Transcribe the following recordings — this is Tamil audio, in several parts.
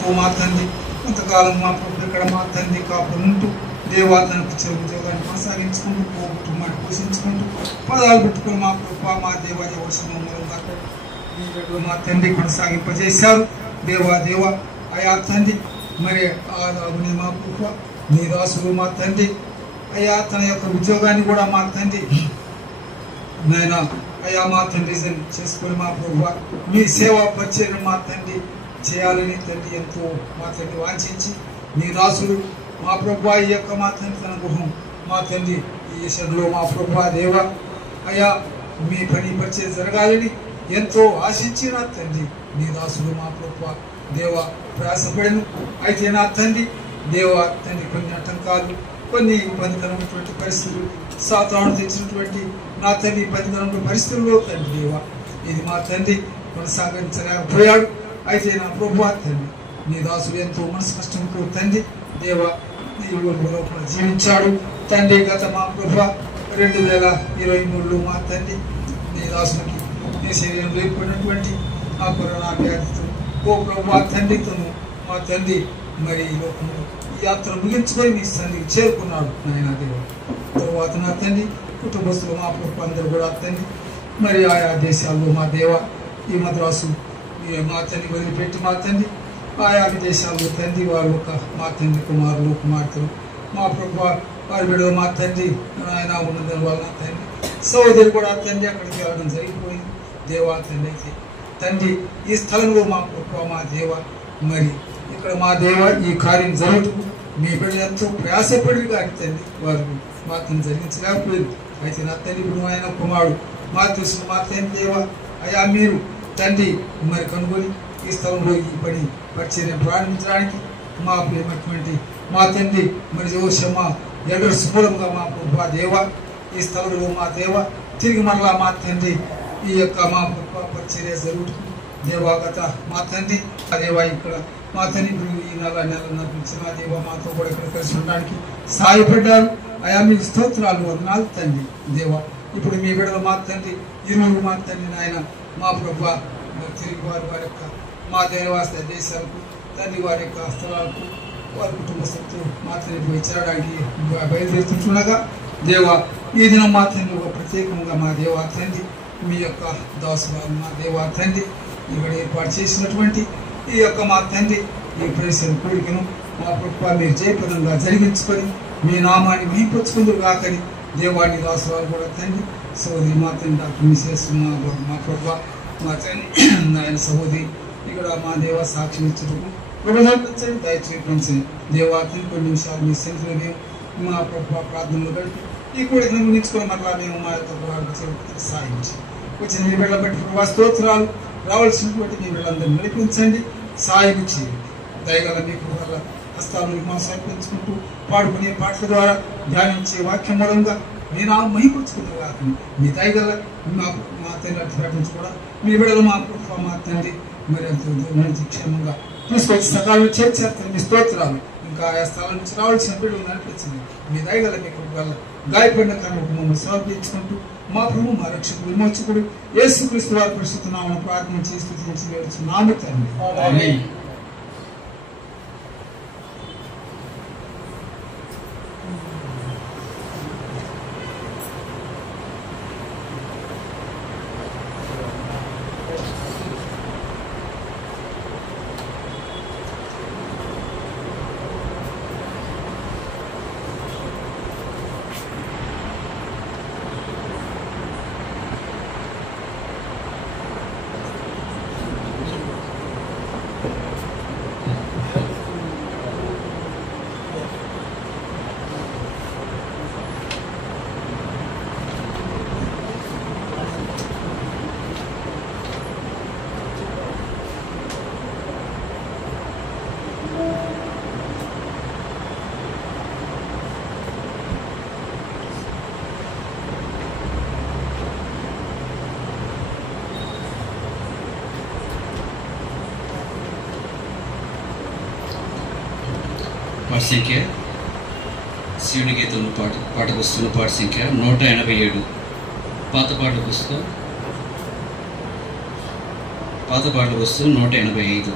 ఎంతో మా తండ్రి కొంతకాలం మా ప్రభు ఇక్కడ మా తండ్రి కాపులు ఉంటూ దేవాతనకు ఉద్యోగాన్ని కొనసాగించుకుంటూ కుటుంబాన్ని పోషించుకుంటూ పదాలు పెట్టుకుని మా ప్రభు మా దేవాది వర్షం మా తండ్రి కొనసాగింపజేశారు. దేవ అయా తండ్రి మరి ఆదాగుని మా ప్రభు నీ దాసులు మా తండ్రి అయా తన యొక్క ఉద్యోగాన్ని కూడా మా తండ్రి నాయన అయా మా తండ్రి చేసుకొని మా ప్రభు మీ సేవా పరిచయం మా తండ్రి చేయాలని తండ్రి ఎంతో మా తండ్రి వాంఛించి మీ దాసులు మా ప్రభు ఈ యొక్క మా తండ్రి తన గృహం మా తండ్రి ఈ విషయంలో మా ప్రభు దేవ అయా మీ పని పరిచయం జరగాలని ఎంతో ఆశించి నా తండ్రి మీ దాసులు మా ప్రభు దేవ ప్రయాసపడను. అయితే నా తండ్రి దేవ తండ్రి కొన్ని ఆటంకాలు కొన్ని ఇబ్బందికరమైనటువంటి పరిస్థితులు సాతాను తెచ్చినటువంటి నా తండ్రి ఇబ్బందికరమైన పరిస్థితుల్లో తండ్రి దేవ ఇది మా తండ్రి కొనసాగించలేకపోయాడు. అయితే నా ప్రభు తండ్రి నీ దాసులు ఎంతో మనసు కష్టంతో తండ్రి దేవ లోపల జీవించాడు తండ్రి. గత మా ప్రభు 2023లో మా తండ్రి నీ దాసులకి నీ శరీరంలో ఏర్పడినటువంటి ఆ కరోనా వ్యాధితో ఓ ప్రభు తండ్రితోను మా తండ్రి మరి ఈ లోకంలో ఈ యాత్ర ముగించుకొని మీ తండ్రికి చేరుకున్నాడు నాయన దేవ. తర్వాత నా తండ్రి కుటుంబస్తులు మా ప్రభు అందరూ కూడా తండ్రి మరి ఆయా దేశాల్లో మా దేవ ఈ మద్రాసు మా తండ్రి వదిలిపెట్టి మా తండ్రి ఆయా విదేశాల్లో తండ్రి వారు ఒక మా తండ్రి కుమారులు కుమార్తెలు మా ప్రభు వారి విడవ మా తండ్రి ఆయన ఉన్నదని వాళ్ళ తండ్రి సోదరు కూడా తండ్రి అక్కడికి వెళ్ళడం జరిగిపోయింది. దేవా తండ్రి అయితే తండ్రి ఈ స్థలంలో మా ప్రభు మా దేవ మరి ఇక్కడ మా దేవ ఈ కార్యం జరుగుతూ మీ బిడ్డ ఎంతో ప్రయాసపడి కానీ తండ్రి వారు మా తండ్రి జరిగించలేకపోయింది. అయితే నా తండ్రి ఇప్పుడు ఆయన కుమారుడు మా తెలుసు మా తండ్రి దేవ అయా మీరు తండ్రి మరి కనుగొని ఈ స్థలంలో ఈ పని పరిచయం ప్రారంభించడానికి మా ప్రియమైనటువంటి మా తండ్రి మరి జోషమ్మ ఎల్డర్స్ మూలంగా మా ప్రభు దేవ ఈ స్థలంలో మా దేవ తిరిగి మరలా మా తండ్రి ఈ యొక్క మా ప్రభు పరిచర్య జరుగుతుంది దేవాగత మా తండ్రి దేవ ఇక్కడ మా తండ్రి ఈ నెల మా దేవ మాతో కూడా ఇక్కడ కలిసి ఉండడానికి సహాయపడ్డారు. అయా మీకు స్తోత్రాలు వందనాలు తండ్రి దేవ. ఇప్పుడు మీ బిడ్డలు మా తండ్రి ఇరువురు మా తండ్రి నాయన మా ప్రభు తిరిగి వారి యొక్క మా దేవాస దేశాలకు తండ్రి వారి యొక్క స్థలాలకు వారి కుటుంబస్తులతో మా తండ్రి పోయి చేరడానికి బయలుదేరుతుండగా దేవ ఈ దినం మా తండ్రి ఒక ప్రత్యేకంగా మా దేవా తండ్రి మీ యొక్క దాసులు మా దేవా తండ్రి ఇక్కడ ఏర్పాటు చేసినటువంటి ఈ యొక్క మా తండ్రి ఈ ప్రేసల కోరికను మా ప్రభుత్వ మీరు జయప్రదంగా జరిగించుకొని మీ నామాన్ని మహింపరుచుకుందరు కాకని దేవాన్ని దాసులు కూడా తండ్రి సోదరి మా తండ్రి డాక్టర్ మిసెస్ మా ప్రభుత్వ మా తండ్రి నాయన సహోదరి ఇక్కడ మా దేవ సాక్షి ఇచ్చుటకు విడుదలపరచండి దయచేయించండి దేవాతని కొన్ని నిమిషాలు మీ సెంట్లో మేము మా ప్రభుత్వ ప్రార్థనలు గడిపి ఈ కోరికను ముగించుకొని మరలా మేము మా యొక్క సాయించి వచ్చిన మీ బిడ్డల బట్టి ప్రభావ స్తోత్రాలు రావాల్సినటువంటి మీ బిడ్డలందరినీ నడిపించండి సాయం ఇచ్చి దయగల మీకు వల్ల హస్తాలు మా సమర్పించుకుంటూ పాడుకునే పాటల ద్వారా ధ్యానించే వాక్యం మూలంగా మీ నా మహిపరుచుకుంటారు కాకుండా మీ దయగల మా తండ్రి ప్రకటించి కూడా మీ బిడ్డలు మా ప్రభుత్వ మా తండ్రి మరి ఎంతో క్షేమంగా తీసుకొచ్చి సకాలంలో చేర్చేస్తారు మీ స్తోత్రాలు ఇంకా ఆయా స్థలం నుంచి రావాల్సిన బిడ్డలు నడిపించింది మీ దయగల మీకు వల్ల గాయపడిన కానీ మమ్మల్ని సమర్పించుకుంటూ మా ప్రభు మా రక్షకుడు విమోచకుడు యేసుక్రీస్తు వారి పరిశుద్ధ నామమున ప్రార్థన చేస్తూ నామ తండ్రి. సంఖ్య శివుని గీతంలో పాట పుస్తకంలో పాట సంఖ్య 187. పాత పాటల పుస్తకం 185.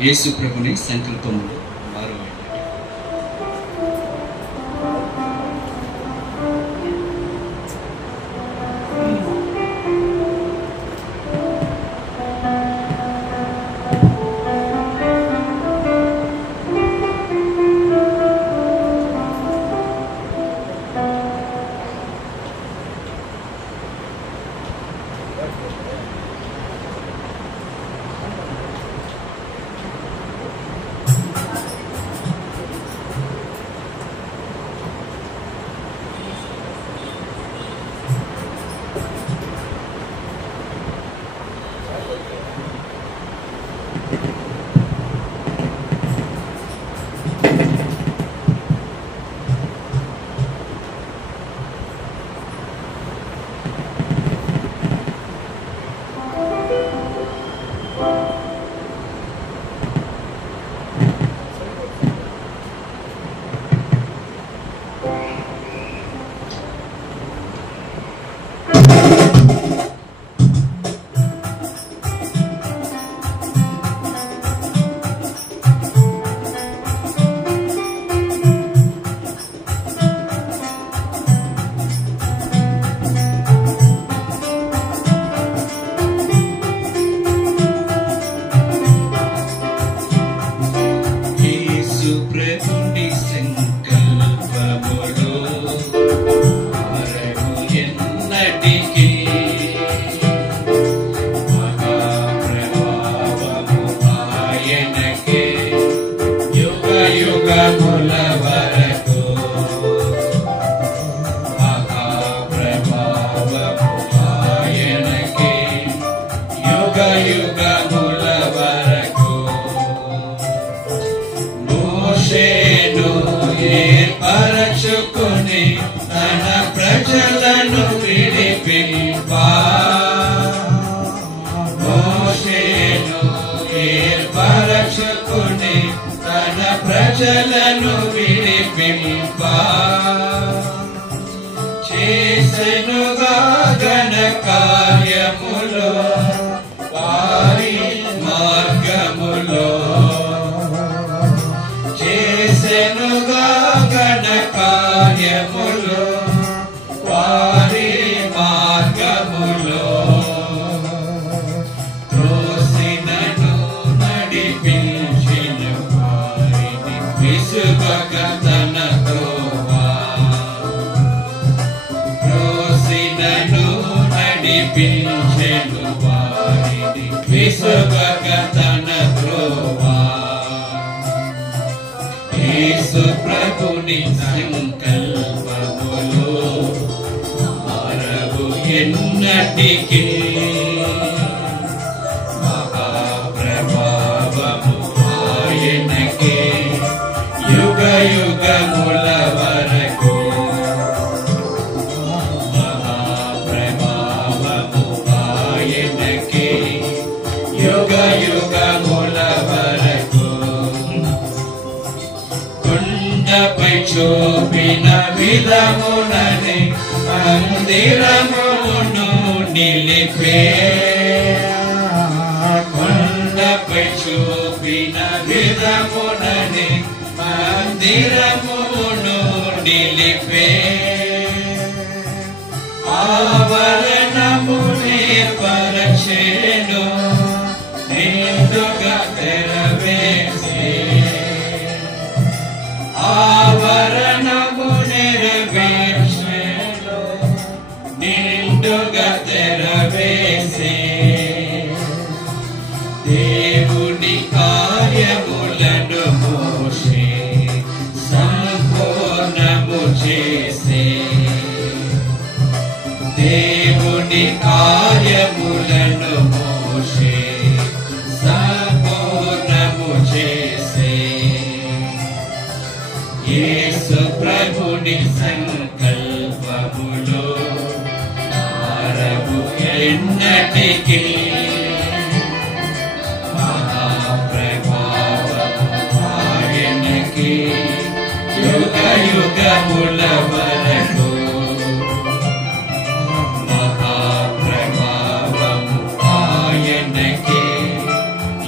యేసు ప్రభుని సంకల్పములు మారవేయండి. ప్రజలను విడిపింప చేసెనుగా ఘన కార్యములో వారి మార్గములో చేసెనుగా ఘన కార్యములో వారి మార్గములో త్రోసినను నడిపించిన వారిని విసుగక తన త్రోవా త్రోసినను నడిపించెను వారిని విసుగక తన త్రోవా యేసు ప్రభుని సంకల్పములో మారవు ఎన్నటికీ మహాప్రభావము ఆయనకే యుగ యుగముల వరకు మహాప్రభావము ఆయనకే యుగ యుగముల వరకు కొండపై చూపిన విధముననే మందిరమును నిలిపే కొండపై చూపిన విధముననే మందిరమును నిలిపే ఆవరణమునే పరచెను నిండుగా తెరవేసే ఆవరణము నెరవేర్చెను నిండుగా తెరవేసే దేవుని కార్యములను మోసే సంపూర్ణము చేసే దేవుని కార్యములను మోసే సంపూర్ణము చేసే యేసు ప్రభుని సంకల్పములో మారవు ఎన్నటికీ మహాప్రభావము ఆయనకి యుగ యుగముల వరకు మహాప్రభావము ఆయనకి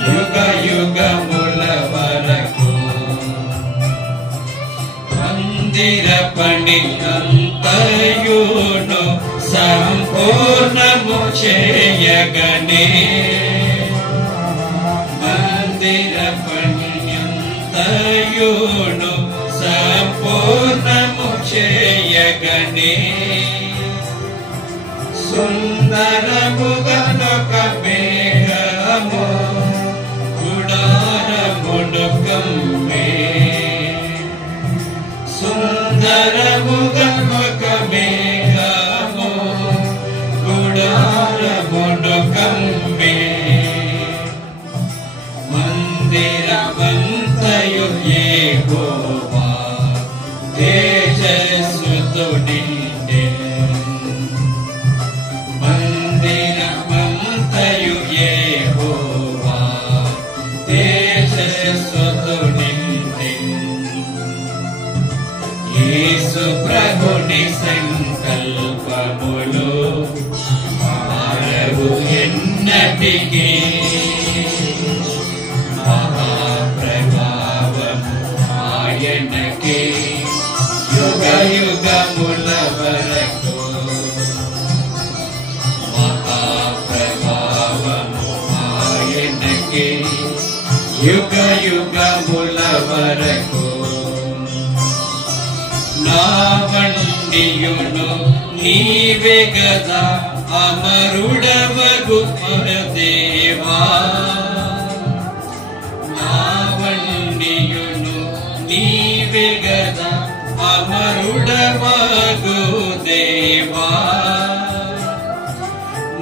యుగ యుగముల మందిర పని అంతయును సంపూర్ణము చేయగనే మందిర పని అంతయును సంపూర్ణము చేయగనే సుందరముగనొక మేఘము గుడారమును కమ్మే సుందరముగనొక మేఘము గుడారమును కమ్మే మందిరమంతయు యెహోవా తేజస్సుతో నిండే మందిరమంతయు యెహోవా తేజస్సుతో నిండే యేసు ప్రభుని సంకల్పములు మారవు ఎన్నటికీ మహాప్రభావము ఆయనకే యుగ యుగముల వరకు మహాప్రభావము ఆయనకే యుగ యుగముల వరకు నా వండియును నీవే గదా అమరుడవగు పరదేవా నా వండియును నీవే గదా అమరుడవగు దేవా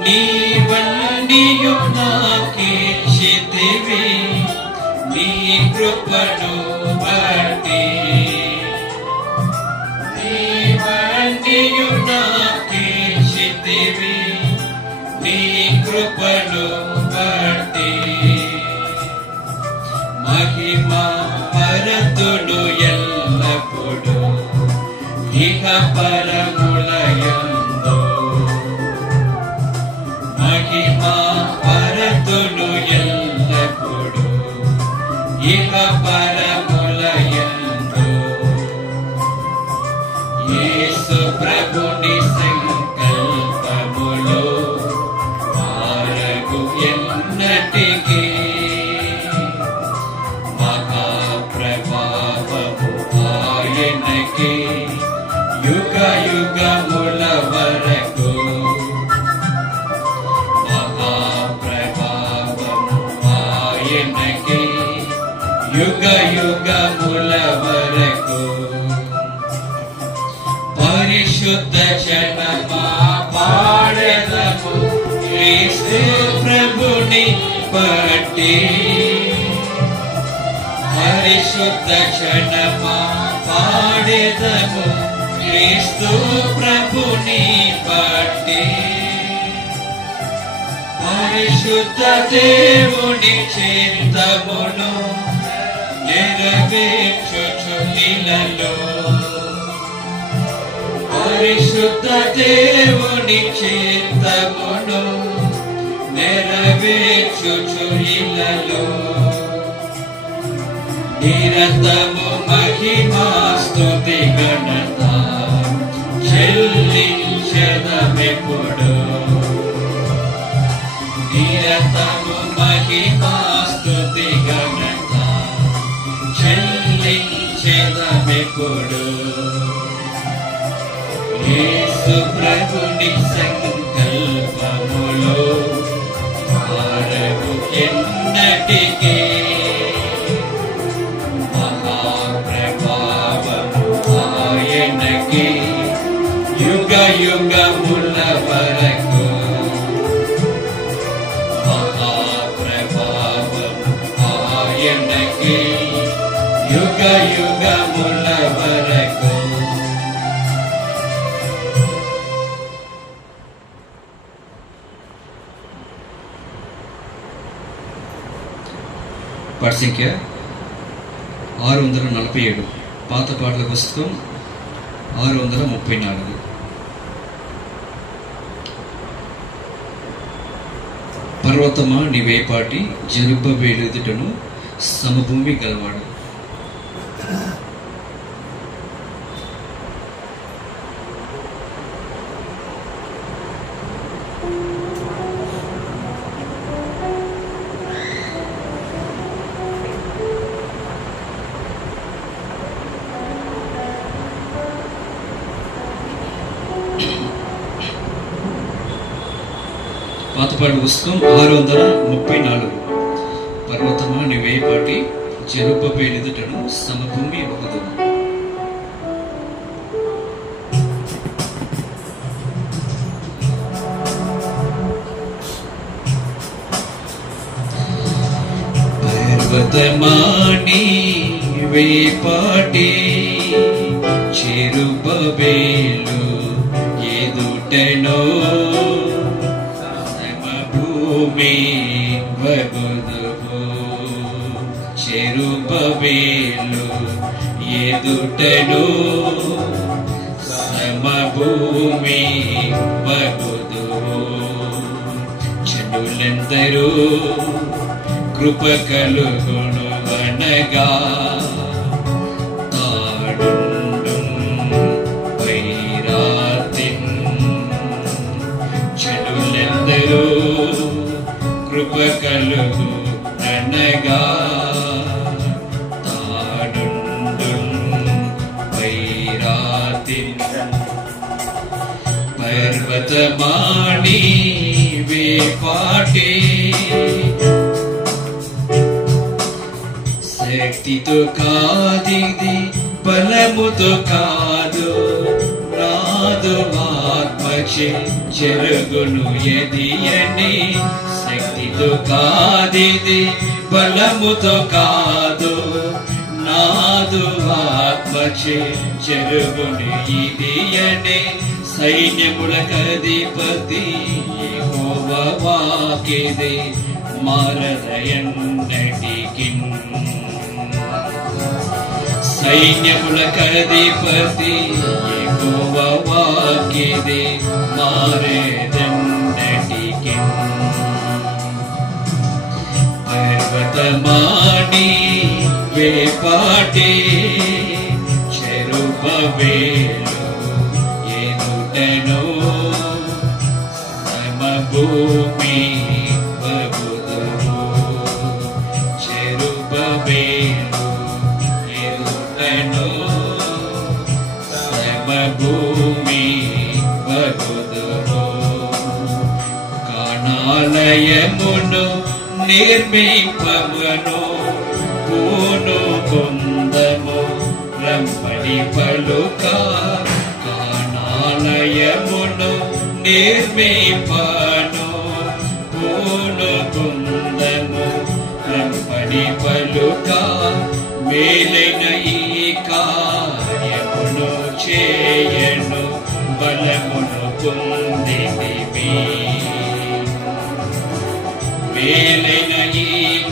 నీ వండియు నాకేషితివి నీ కృపను బట్టి నీ వండియు నాకేషితివి నీ కృపను బట్టి మహిమ పరతుడు ఎల్లప్పుడు ఇహ పరములయందు మహిమ పరతుడు ఎల్లప్పుడు ఇహ పరములయందు యేసు ప్రభుని సంకల్పములో మారగు ఎన్నటికీ మహాప్రభావము ఆయనకే యుగ యుగముల వరకు మహాప్రభావము ఆయనకే యుగ యుగముల వరకు పరిశుద్ధ జనమా పాడెదము క్రీస్తు ప్రభుని బట్టి పరిశుద్ధ జనమా పాడెదము క్రీస్తు ప్రభుని బట్టి పరిశుద్ధ దేవుని చింతమును నెరవేర్చుచు ఇలలో పరిశుద్ధ దేవుని చింతమును నెరవేర్చుచు ఇలలో నిరతము మహిమా స్తుతి ఘనత చెల్లించెదమెప్పుడు నిరతము మహిమా స్తుతి ఘనత చెల్లించెదమెప్పుడు యేసు ప్రభుని సంకల్పములో మారవు ఎన్నటికీ మహాప్రభావము ఆయనకే యుగ యుగముల వరకు మహాప్రభావము ఆయనకే యుగ యుగముల వరకు పాట సంఖ్య 647 పాత పాటల పుస్తకం 634. పర్వతమా నీవేపాటి జరుబ్బవేలుదుటను సమభూమి గలవాడు. పాతపాడు పుస్తకం 634. పర్వతమా నీవేపాటి జరుపబేలెదుటను సమభూమి ఒకదు. పర్వతమా నీవేపాటి చెరుపబేలు ఎదుటను సమభూమి వగుదువు. చెరుపబేలు ఎదుటను సమభూమి వగుదువు. జనులందరూ కృప కలుగును అనగా తాడుండు వైరాతిన్. జనులందరూ కృప కలుగు అనగా తాడుండు వైరాతిన్. పర్వతమా నీవేపాటి శక్తితో కాదిది బలముతో కాదు నాదు ఆత్మక్షే జరుగును ఎదియని. శక్తితో కాదిది బలముతో కాదు నాదు ఆత్మక్షే జరుగును ఇదియని. సైన్యములకధిపతి యెహోవా వాక్కిది మారదయన్నటికిన్. సైన్యములకధిపతి యెహోవా వాక్కిది మారదయన్నటికిన్. పర్వతమా నీవేపాటి చెరుపబేలు ఎదుటను సమభూమి వగుదువు. చెరుపబేలు ఎదుటను సమభూమి వగుదువు. కానాలయమును నిర్మింపమును పూను పొందము రమ్మని పలుక. కానాలయమును నిర్మింపను పూను పొందము రమ్మని పలుక. మేలైన ఈ కార్యమును చేయను బలమును పొందితిమి. మేలైన ఈ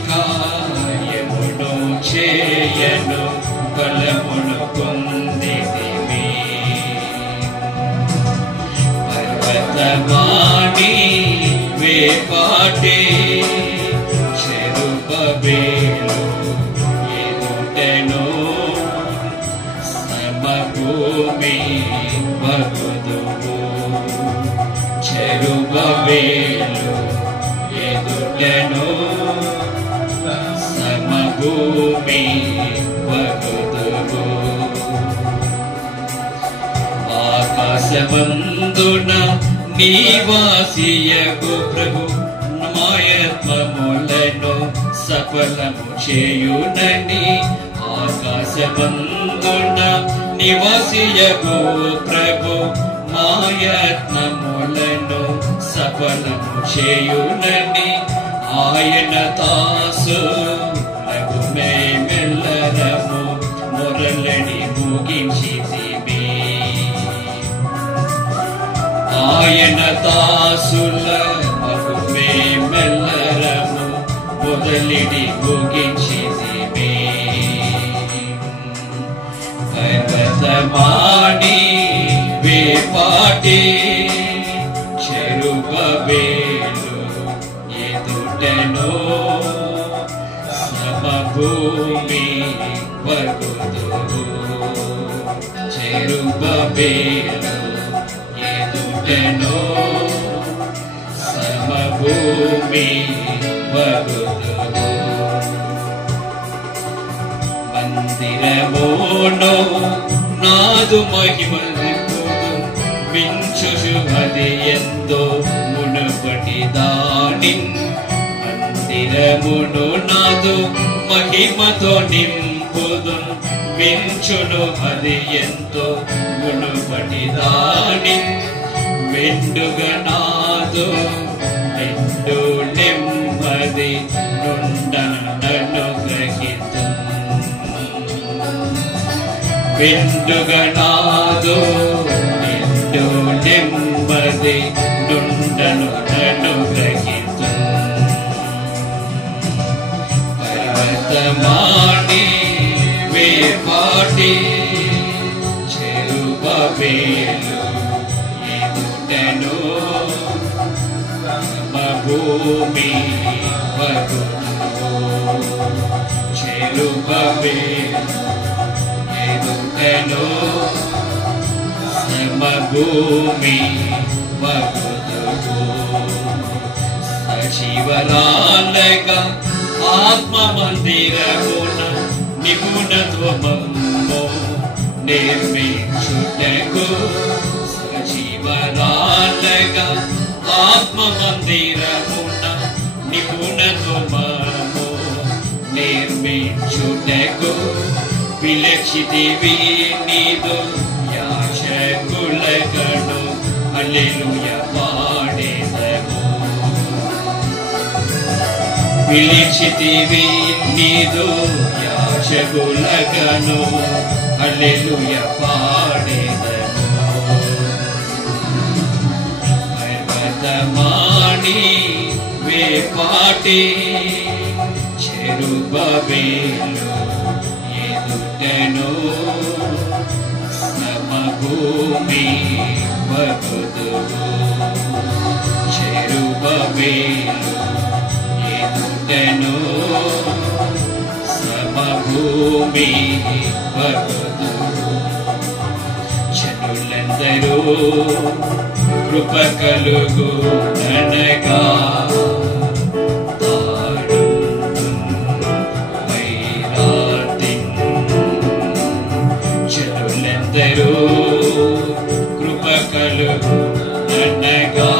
కార్యమును చేయను బలమును పొందితిమి. పర్వతమా నీవేపాటి చెరుపబేలు ఎదుటను సమభూమి వగుదువు. చెరుపబేలు ఎదుటను సమభూమి వగుదువు. ఆకాశమందున నివాసియగు ప్రభు మాయత్వములను సఫలము చేయునని. ఆకాశమందున నివాసియగు ప్రభు మాయత్వములను సఫలము చేయునని. ఆయన దాసులకు మేమెల్లరము మొరలని ముగించితిమి. ఆయన దాసులకు మేమెల్లరము మొదలిడి ముగించితిమి. పర్వతమా నీవేపాటి చెరుపబేలు ఎదుటను సమభూమి వగుదువు. చెరుపబేలు ఎదుటను సమభూమి వగుదువు. మందిరమును నాదు మహిమను మించుచు అది ఎందో మునుపటి దా మందిరమును నాదు మహిమతో నింపుదు మించును అది ఎంతో మునుపటి దాని మెండుగా నాదు నిండు నెమ్మది నుండనను గ్రహితు మెండుగా నాదు నిండు నెమ్మది నుండనను గ్రహితు పర్వతమాని వేపాటి చెరుబేలు ఎదుటను భూమి చెరుబేలు ఎదుటను భూమి సచివరాలగా ఆత్మ మందిరమున నిపుణత్వమో నిర్మించుటకు సచివరాలగా ఆత్మ మందిరమున నిపుణత్వమో నిర్మించుటకు విలక్షితివి నీదు యాచకులకను హల్లెలూయా పాడేదము విలిచితివి నీదు యాచకులకను హల్లెలూయా పాడేదము పర్వతమాని వేపాటి చెరుబేలు ఎదుటను సమభూమి వగుదువు చెరుబేలు ఎదుటను సమభూమి వగుదువు జనులందరూ కృప కలుగు అనగా కృప కలుగు అనగా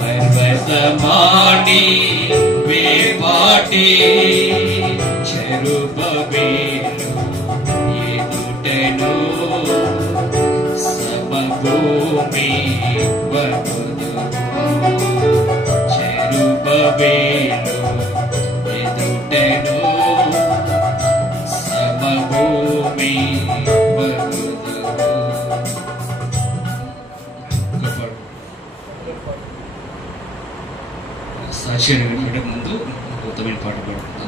పర్వతమాని వేపాటి చెరుబేలు ఎదుటను సమభూమి వగుదువు చెరుబేలు ఎదుటను సమభూమి వగుదువు సాక్ష్యాన్ని వినడం ముందు ఉత్తమైన పాట పాడుకుందాం.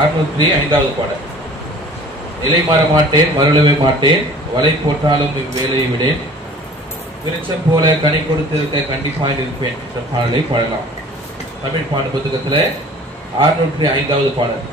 அறுநூற்றி 5வது பாடல். நிலை மாற மாட்டேன், மருளவே மாட்டேன், வலை போட்டாலும் இவ்வேலையை விடேன், விருட்சம் போல கனி கொடுத்திருக்க கண்டிப்பாக இருப்பேன் என்ற பாடலை பாடலாம். தமிழ் பாட்டு புத்தகத்துல 605வது பாடல்.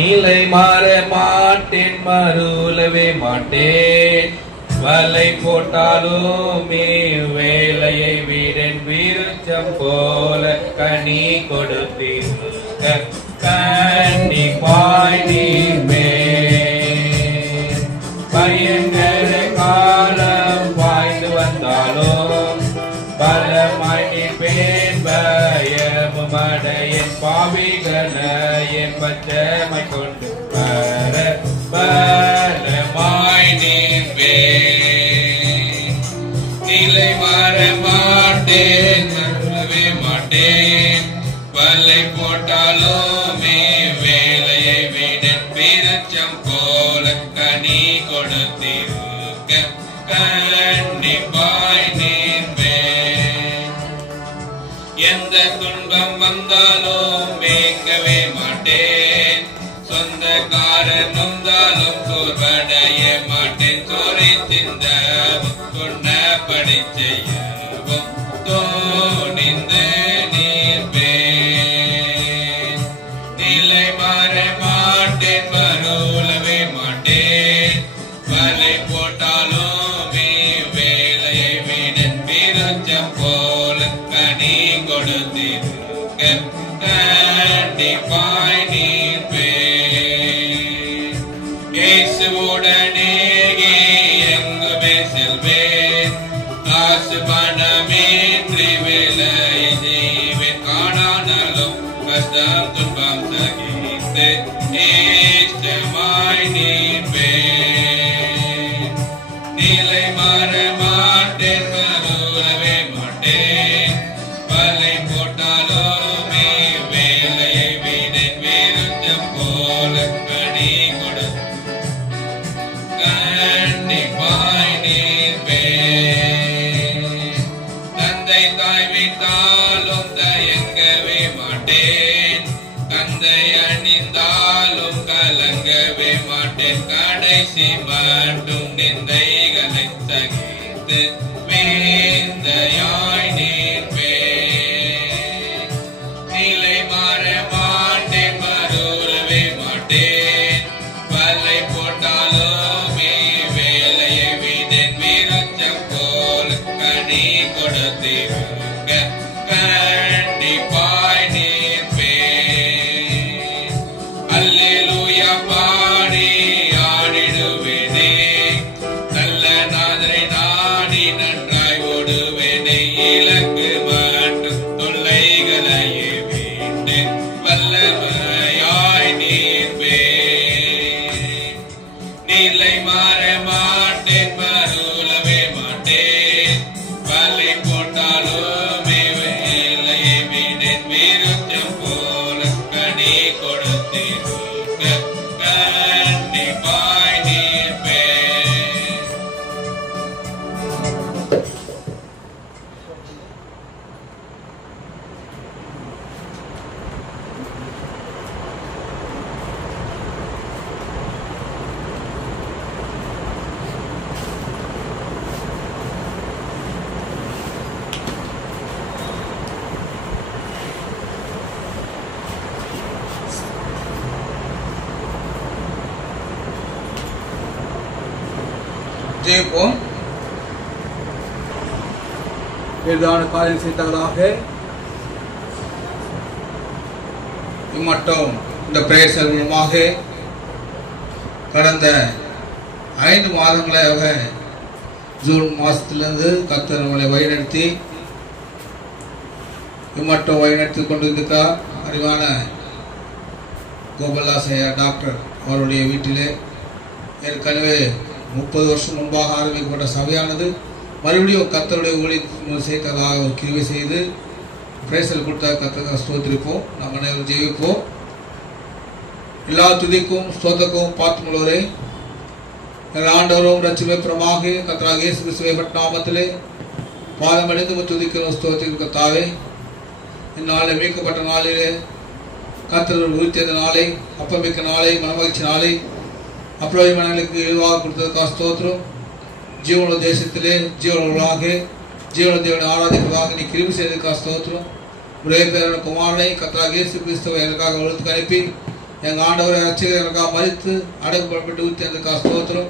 நிலை மாற மாட்டேன் மருளவே மாட்டேன் வலை போட்டாலும் வேலையை வீரன் விருச்சம் போல கனி கொடுத்தீர் கண்டிப்பாய் நீர்மே பயங்கர காலம் பாய்ந்து வந்தாலும் பலமாய் நிற்பேன் பயமும் அடையேன் பாவிகளை என் பச்சமை கொண்டு பலமாய் நிற்பேன் நிலை மாற மாட்டேன் மறவே மாட்டேன் வலை போட்டாலும் வேலையை விடன் விருச்சம் போல கனி கொடுத்திருக்க கண்டிப்பாய் நிற்பேன் எந்த துன்பம் வந்தாலும் வேங்கவே மாட்டேன் சொந்தக்காரன் நொந்தாலும் சோர்வடைய மாட்டேன் சோரை திந்தவும் சொன்னபடி செய்யவும் தோணிந்து நிற்பேன் நிலை மாற மாட்டேன் மருளவே மாட்டேன் வலை போட்டாலும் வேலையை விடன் விருச்சம் போல கனி கொடுத்திருக்க கண்டிப்பாய் நிற்பேன் இயேசுவுடனே எங்குமே செல்வேன் காசு பணமின்றி வேலை செய்வேன் காணானாலும் கஷ்டம் துன்பம் சகித்து இஷ்டமாய் நிற்பேன் நிலை மாற மாட்டேன் மருளவே மாட்டேன் வலை போட்டாலும் வேலையை விடன் விருச்சம் போல கனி கொடுத்து கண்டிப்பாய் நிற்பேன் தந்தை தாய் விட்டாலும் தயங்கவே மாட்டேன் தந்தை அணிந்தாலும் கலங்கவே மாட்டேன் கடைசி மட்டும் நிந்தைகளை சகித்து வேந்தையாய் நிற்பேன் நிலை மாற மாட்டேன் மருளவே மாட்டேன் வலை போட்டாலும் வேலையை விடன் விருச்சம் போல கனி கொடுத்திருக்க கண்டிப்பாய் நிற்பேன் அல்லேலூயா பாடி ஆடிடுவேனே நல்ல நாதரை நாடி நன்றாய் ஓடுவேனே இலக்கு மட்டும் தொல்லைகளையே வீட்டு வல்லமையாய் நிற்பேன் நிலை மாற மாட்டேன் மருளவே மாட்டேன் வலை போட்டாலும் வேலையை விடன் விருச்சம் போல கனி கொடுத்திருக்க கண்டிப்பாய் நிற்பேன் ஜெயிப்போம். எளிதான காரியம் செய்ததாக இம்மட்டும் இந்த பிரேசல் மூலமாக கடந்த 5 மாதங்களாக ஜூன் மாதத்திலிருந்து கர்த்தர் நம்மளை வழிநடத்தி இம்மட்டும் வழிநடத்தி கொண்டிருக்கிறார். அறிவான கோபாலாசையா டாக்டர் அவருடைய வீட்டிலே ஏற்கனவே 30 வருஷம் முன்பாக ஆரம்பிக்கப்பட்ட சபையானது மறுபடியும் கர்த்தருடைய ஊழியம் சேர்த்ததாக கிருபை செய்து பிரேசல் கொடுத்த கர்த்தரை ஸ்தோத்திரிப்போம். நாம் அனைவரும் ஜெயிப்போம். எல்லா துதிக்கும் ஸ்தோத்திரக்கும் பாத்துள்ளவரே ஆண்டவரும் ரட்சிமைப்புறமாக கர்த்தராகிய இயேசு கிறிஸ்துவின் நாமத்திலே பாதமடைந்து துதிக்கிறோம் ஸ்தோத்திரிக்கும் கர்த்தாவே. இந்நாளை மீட்கப்பட்ட நாளிலே கர்த்தர் உயிர்த்தெழுந்த நாளை அப்பமிக்க நாளை மனமகிழ்ச்சி நாளை அப்புறம் மனங்களுக்கு இழிவாக கொடுத்ததுக்காக ஸ்தோத்திரம். ஜீவன தேசத்திலே ஜீவனர்களாக ஜீவன தேவனை ஆராதிப்பதாக நீ கிருபை செய்ததுக்காக ஸ்தோத்திரம். ஒரே பேரான குமாரனை கர்த்தராகிய இயேசு கிறிஸ்துவை எனக்காக உலகத்துக்கு அனுப்பி எங்கள் ஆண்டவரை ரட்சகர் எனக்காக மறித்து அடக்கப்பட்டு ஊற்றி எனக்காக ஸ்தோத்திரம்.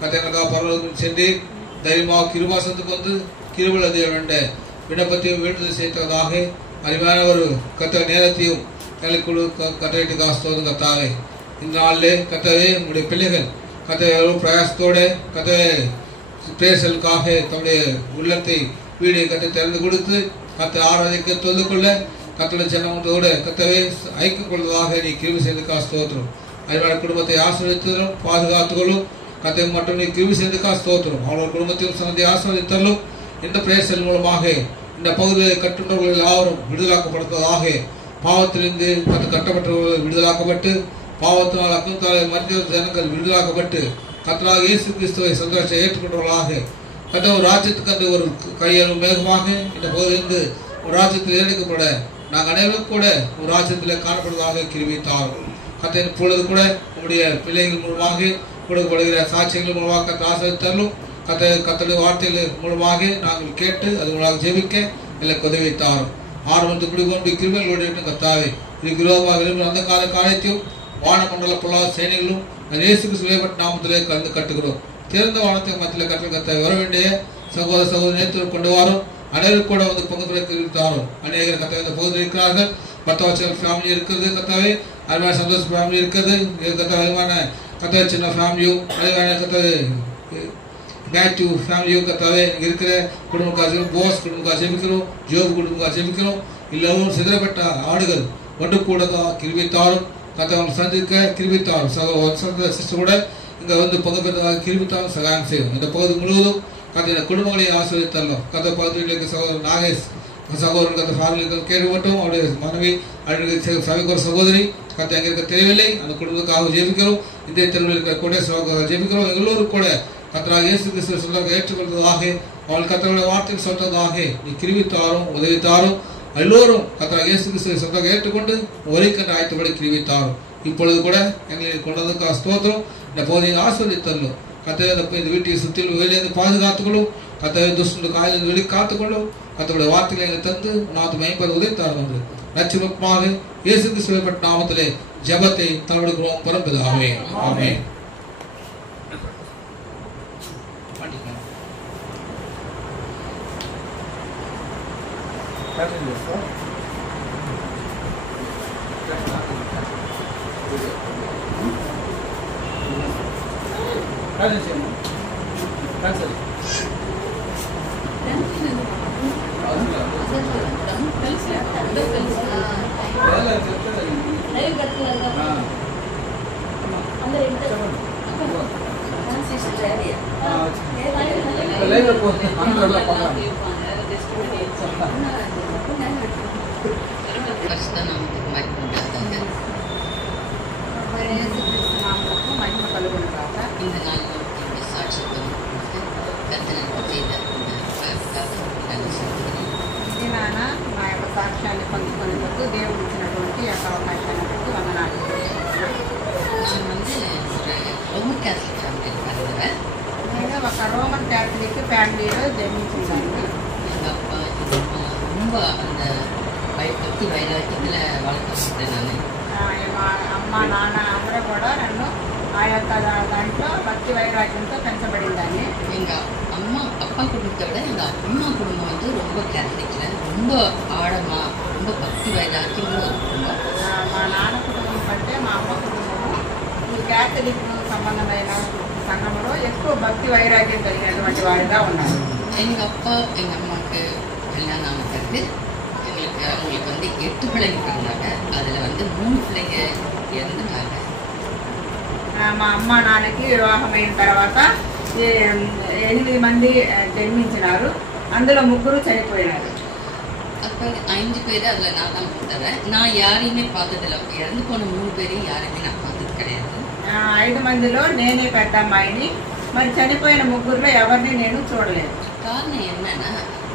கத்தை எனக்காக பரவலுக்கு சென்று தைரியமாக கிருபாசனத்துக்கு வந்து கிருபையுள்ள தேவன் விண்ணப்பத்தையும் வேண்டுதல் செய்ததாக அருமையான ஒரு கத்த நேரத்தையும் எங்களுக்கு கத்தவைக்காக ஸ்தோத்திரம். கத்தாவே இந்த நாளிலே கத்தவே உங்களுடைய பிள்ளைகள் கத்தவை பிரயாசத்தோட கத்தவை பிரேசலுக்காக தன்னுடைய உள்ளத்தை வீடியோ கத்தை திறந்து கொடுத்து கத்தை ஆராதிக்க தொழுது கொள்ள கத்தோட ஜனத்தோட கத்தவே ஐக்கிய கொள்வதாக நீ கிருபை செய்ததுக்காக ஸ்தோத்திரம். அருமையான குடும்பத்தை ஆசீர்வதித்தலும் பாதுகாத்துகளும் கத்தை மட்டும் நீ கிருபை செய்ததுக்காக ஸ்தோத்திரம். அவரோட குடும்பத்தையும் சந்தை ஆசீர்வதித்தலும் இந்த பிரேசல் மூலமாக இந்த பகுதியில் கட்டுண்டவர்கள் யாரும் விடுதலாக்கப்படுவதாக பாவத்திலிருந்து கட்டப்பட்டவர்கள் விடுதலாக்கப்பட்டு பாவத்தினால் அக்குத்தாலை மத்திய ஜனங்கள் விடுதலாக்கப்பட்டு கர்த்தராகிய இயேசு கிறிஸ்துவை சந்தோஷத்தை ஏற்றுக்கொண்டவர்களாக கத்த ஒரு ராஜ்யத்துக்கு அந்த ஒரு கையெழும் வேகமாக இந்த பகுதியிலிருந்து ஒரு ராஜ்யத்தில் ஏற்கப்பட நாங்கள் அனைவரும் கூட ஒரு ராஜ்யத்தில் காணப்படுவதாக கிருபித்தார்கள். கத்தை இப்பொழுது கூட உங்களுடைய பிள்ளைகள் மூலமாக கொடுக்கப்படுகிற சாட்சியங்கள் மூலமாக கத்த ஆசிரியத்தரலும் கத்தோடைய வார்த்தைகள் மூலமாக நாங்கள் கேட்டு அது மூலமாக ஜெபிக்க எங்களுக்கு உதவித்தாரும். ஆரம்பத்து குடிக்கொண்டு கிருபைகளோடு கத்தாவே இது விரோதமாக விரும்புகிற அந்த கால காலத்தையும் வானமண்டல பொல்லாத சேனைகளும் இயேசுக்கு சுயப்பட்ட நாமத்திலே கலந்து கட்டுகிறோம். திறந்த வானத்தை மத்தியில் கற்ற வர வேண்டிய சகோதர சகோதரி நேரத்தில் கொண்டு வரும் அனைவரும் கூட வந்து பங்குகளை தெரிவித்தாரும். அநேகர் கத்தவை இந்த பகுதியில் இருக்கிறார்கள். 10 வருஷம் ஃபேமிலி இருக்கிறது. கத்தாவே அருமையான சந்தோஷ ஃபேமிலி இருக்குது. கத்தாவை அருமையான கத்தாவை சின்ன ஃபேமிலியும் அருமையான கத்தாவை மேத்யூ ஃபேமிலியும் கத்தாவே இருக்கிற குடும்பக்காக போஸ் குடும்பக்காக ஜெபிக்கிறோம். ஜோபு குடும்பக்காக ஜெபிக்கிறோம். எல்லாரும் சிதறப்பட்ட ஆடுகள் ஒன்று கூட கிருபித்தாரும் கத்தவங்க சந்திக்க கிருபித்தாரும். சிஸ்டர் கூட இங்க வந்து பங்குபெற்றதாக கிருபித்தாரும் சகாயம் செய்யும். இந்த பகுதி முழுவதும் கத்த குடும்பங்களையும் ஆசிரியத்தரலாம். கத்த பகுதியில் சகோதரர் நாகேஷ் சகோதரன் கத்த ஃபேமிலிகள் கேட்கப்பட்டோம். அவருடைய மனைவி சமைக்கிற சகோதரி கத்த எங்க இருக்க தெரியவில்லை. அந்த குடும்பத்துக்காக ஜெபிக்கிறோம். இந்திய தெருவில் இருக்கிற கூட ஜெபிக்கிறோம். எல்லோரும் கூட கத்தராக இயேசு கிறிஸ்துவை சொல்லாக ஏற்றுக்கொள்வதாக அவள் கத்தருடைய வார்த்தையை சொன்னதாக நீ கிருபித்தாரும் உதவித்தாரும். எல்லோரும் கத்தராக இயேசு கிறிஸ்துவை சொல்லாக ஏற்றுக்கொண்டு ஒரே கண்டு ஆயத்தப்படி கிருபித்தாரும். இப்பொழுது கூட எங்களை கொண்டதுக்காக ஸ்தோத்திரம். இந்த பகுதியை ஆஸ்வதித்தரலும். கத்தரை இந்த வீட்டை சுற்றிலும் வெளியிலிருந்து பாதுகாத்துக்கொள்ளும். கத்தரை துஷ்டு காயிலிருந்து வெளியே காத்துக்கொள்ளும். கத்தருடைய வார்த்தைகளை எங்களை தந்து நாத்து மயப்பது உதவித்தார் வந்து நச்சுமாக இயேசு கிறிஸ்துவைப்பட்ட நாமத்திலே ஜெபத்தை தவடுகிறோம் பரம்பதாகவே ஆமென். సాక్ష్యాన్ని పంచుకునేందుకు దేవుడు ఇచ్చినటువంటి యొక్క అవకాశాన్ని బట్టి వందనాలు. నేను ఒక రోమన్ క్యాథలిక్ ఫ్యామిలీలో జన్మించిందాన్ని. మా అమ్మ నాన్న అందరూ కూడా నన్ను ఆ యొక్క దాంట్లో భక్తి వైరాగ్యంతో పెంచబడిందాన్ని. ఇంకా அம்மா அப்பா குடும்பத்தை விட எங்கள் அம்மா குடும்பம் வந்து ரொம்ப கேத்தலிக்கில் ரொம்ப ஆழமாக ரொம்ப பக்தி வைராக்கியமுள்ள ஒரு குடும்பம். మా నాన్న కుటుంబం కంటే మా అమ్మ కుటుంబము ఈ క్యాథలిక్ సంబంధమైన సంఘంలో ఎక్కువ భక్తి వైరాగ్యం కలిగినటువంటి వారిగా ఉన్నారు. எங்கள் அப்பா எங்கள் அம்மாவுக்கு கல்யாணம் ஆன பிறகு அவங்களுக்கு வந்து 8 பிள்ளைங்க பிறந்தாங்க. அதில் வந்து 3 பிள்ளைங்க இறந்துட்டாங்க. మా అమ్మ నాన్నకి వివాహమైన తర్వాత 8 మంది జన్మించినారు. అందులో 3 చనిపోయినారు. அப்போ 5 பேர் அதில் நான் தான் தவிர நான் யாரையுமே பார்த்ததில்ல. இறந்து போன 3 பேரையும் யாரையுமே நான் பார்த்தது கிடையாது. 5 మందిలో నేనే పెద్ద అమ్మాయిని. మరి చనిపోయిన 3లో ఎవరిని నేను చూడలేదు. காரணம் என்னன்னா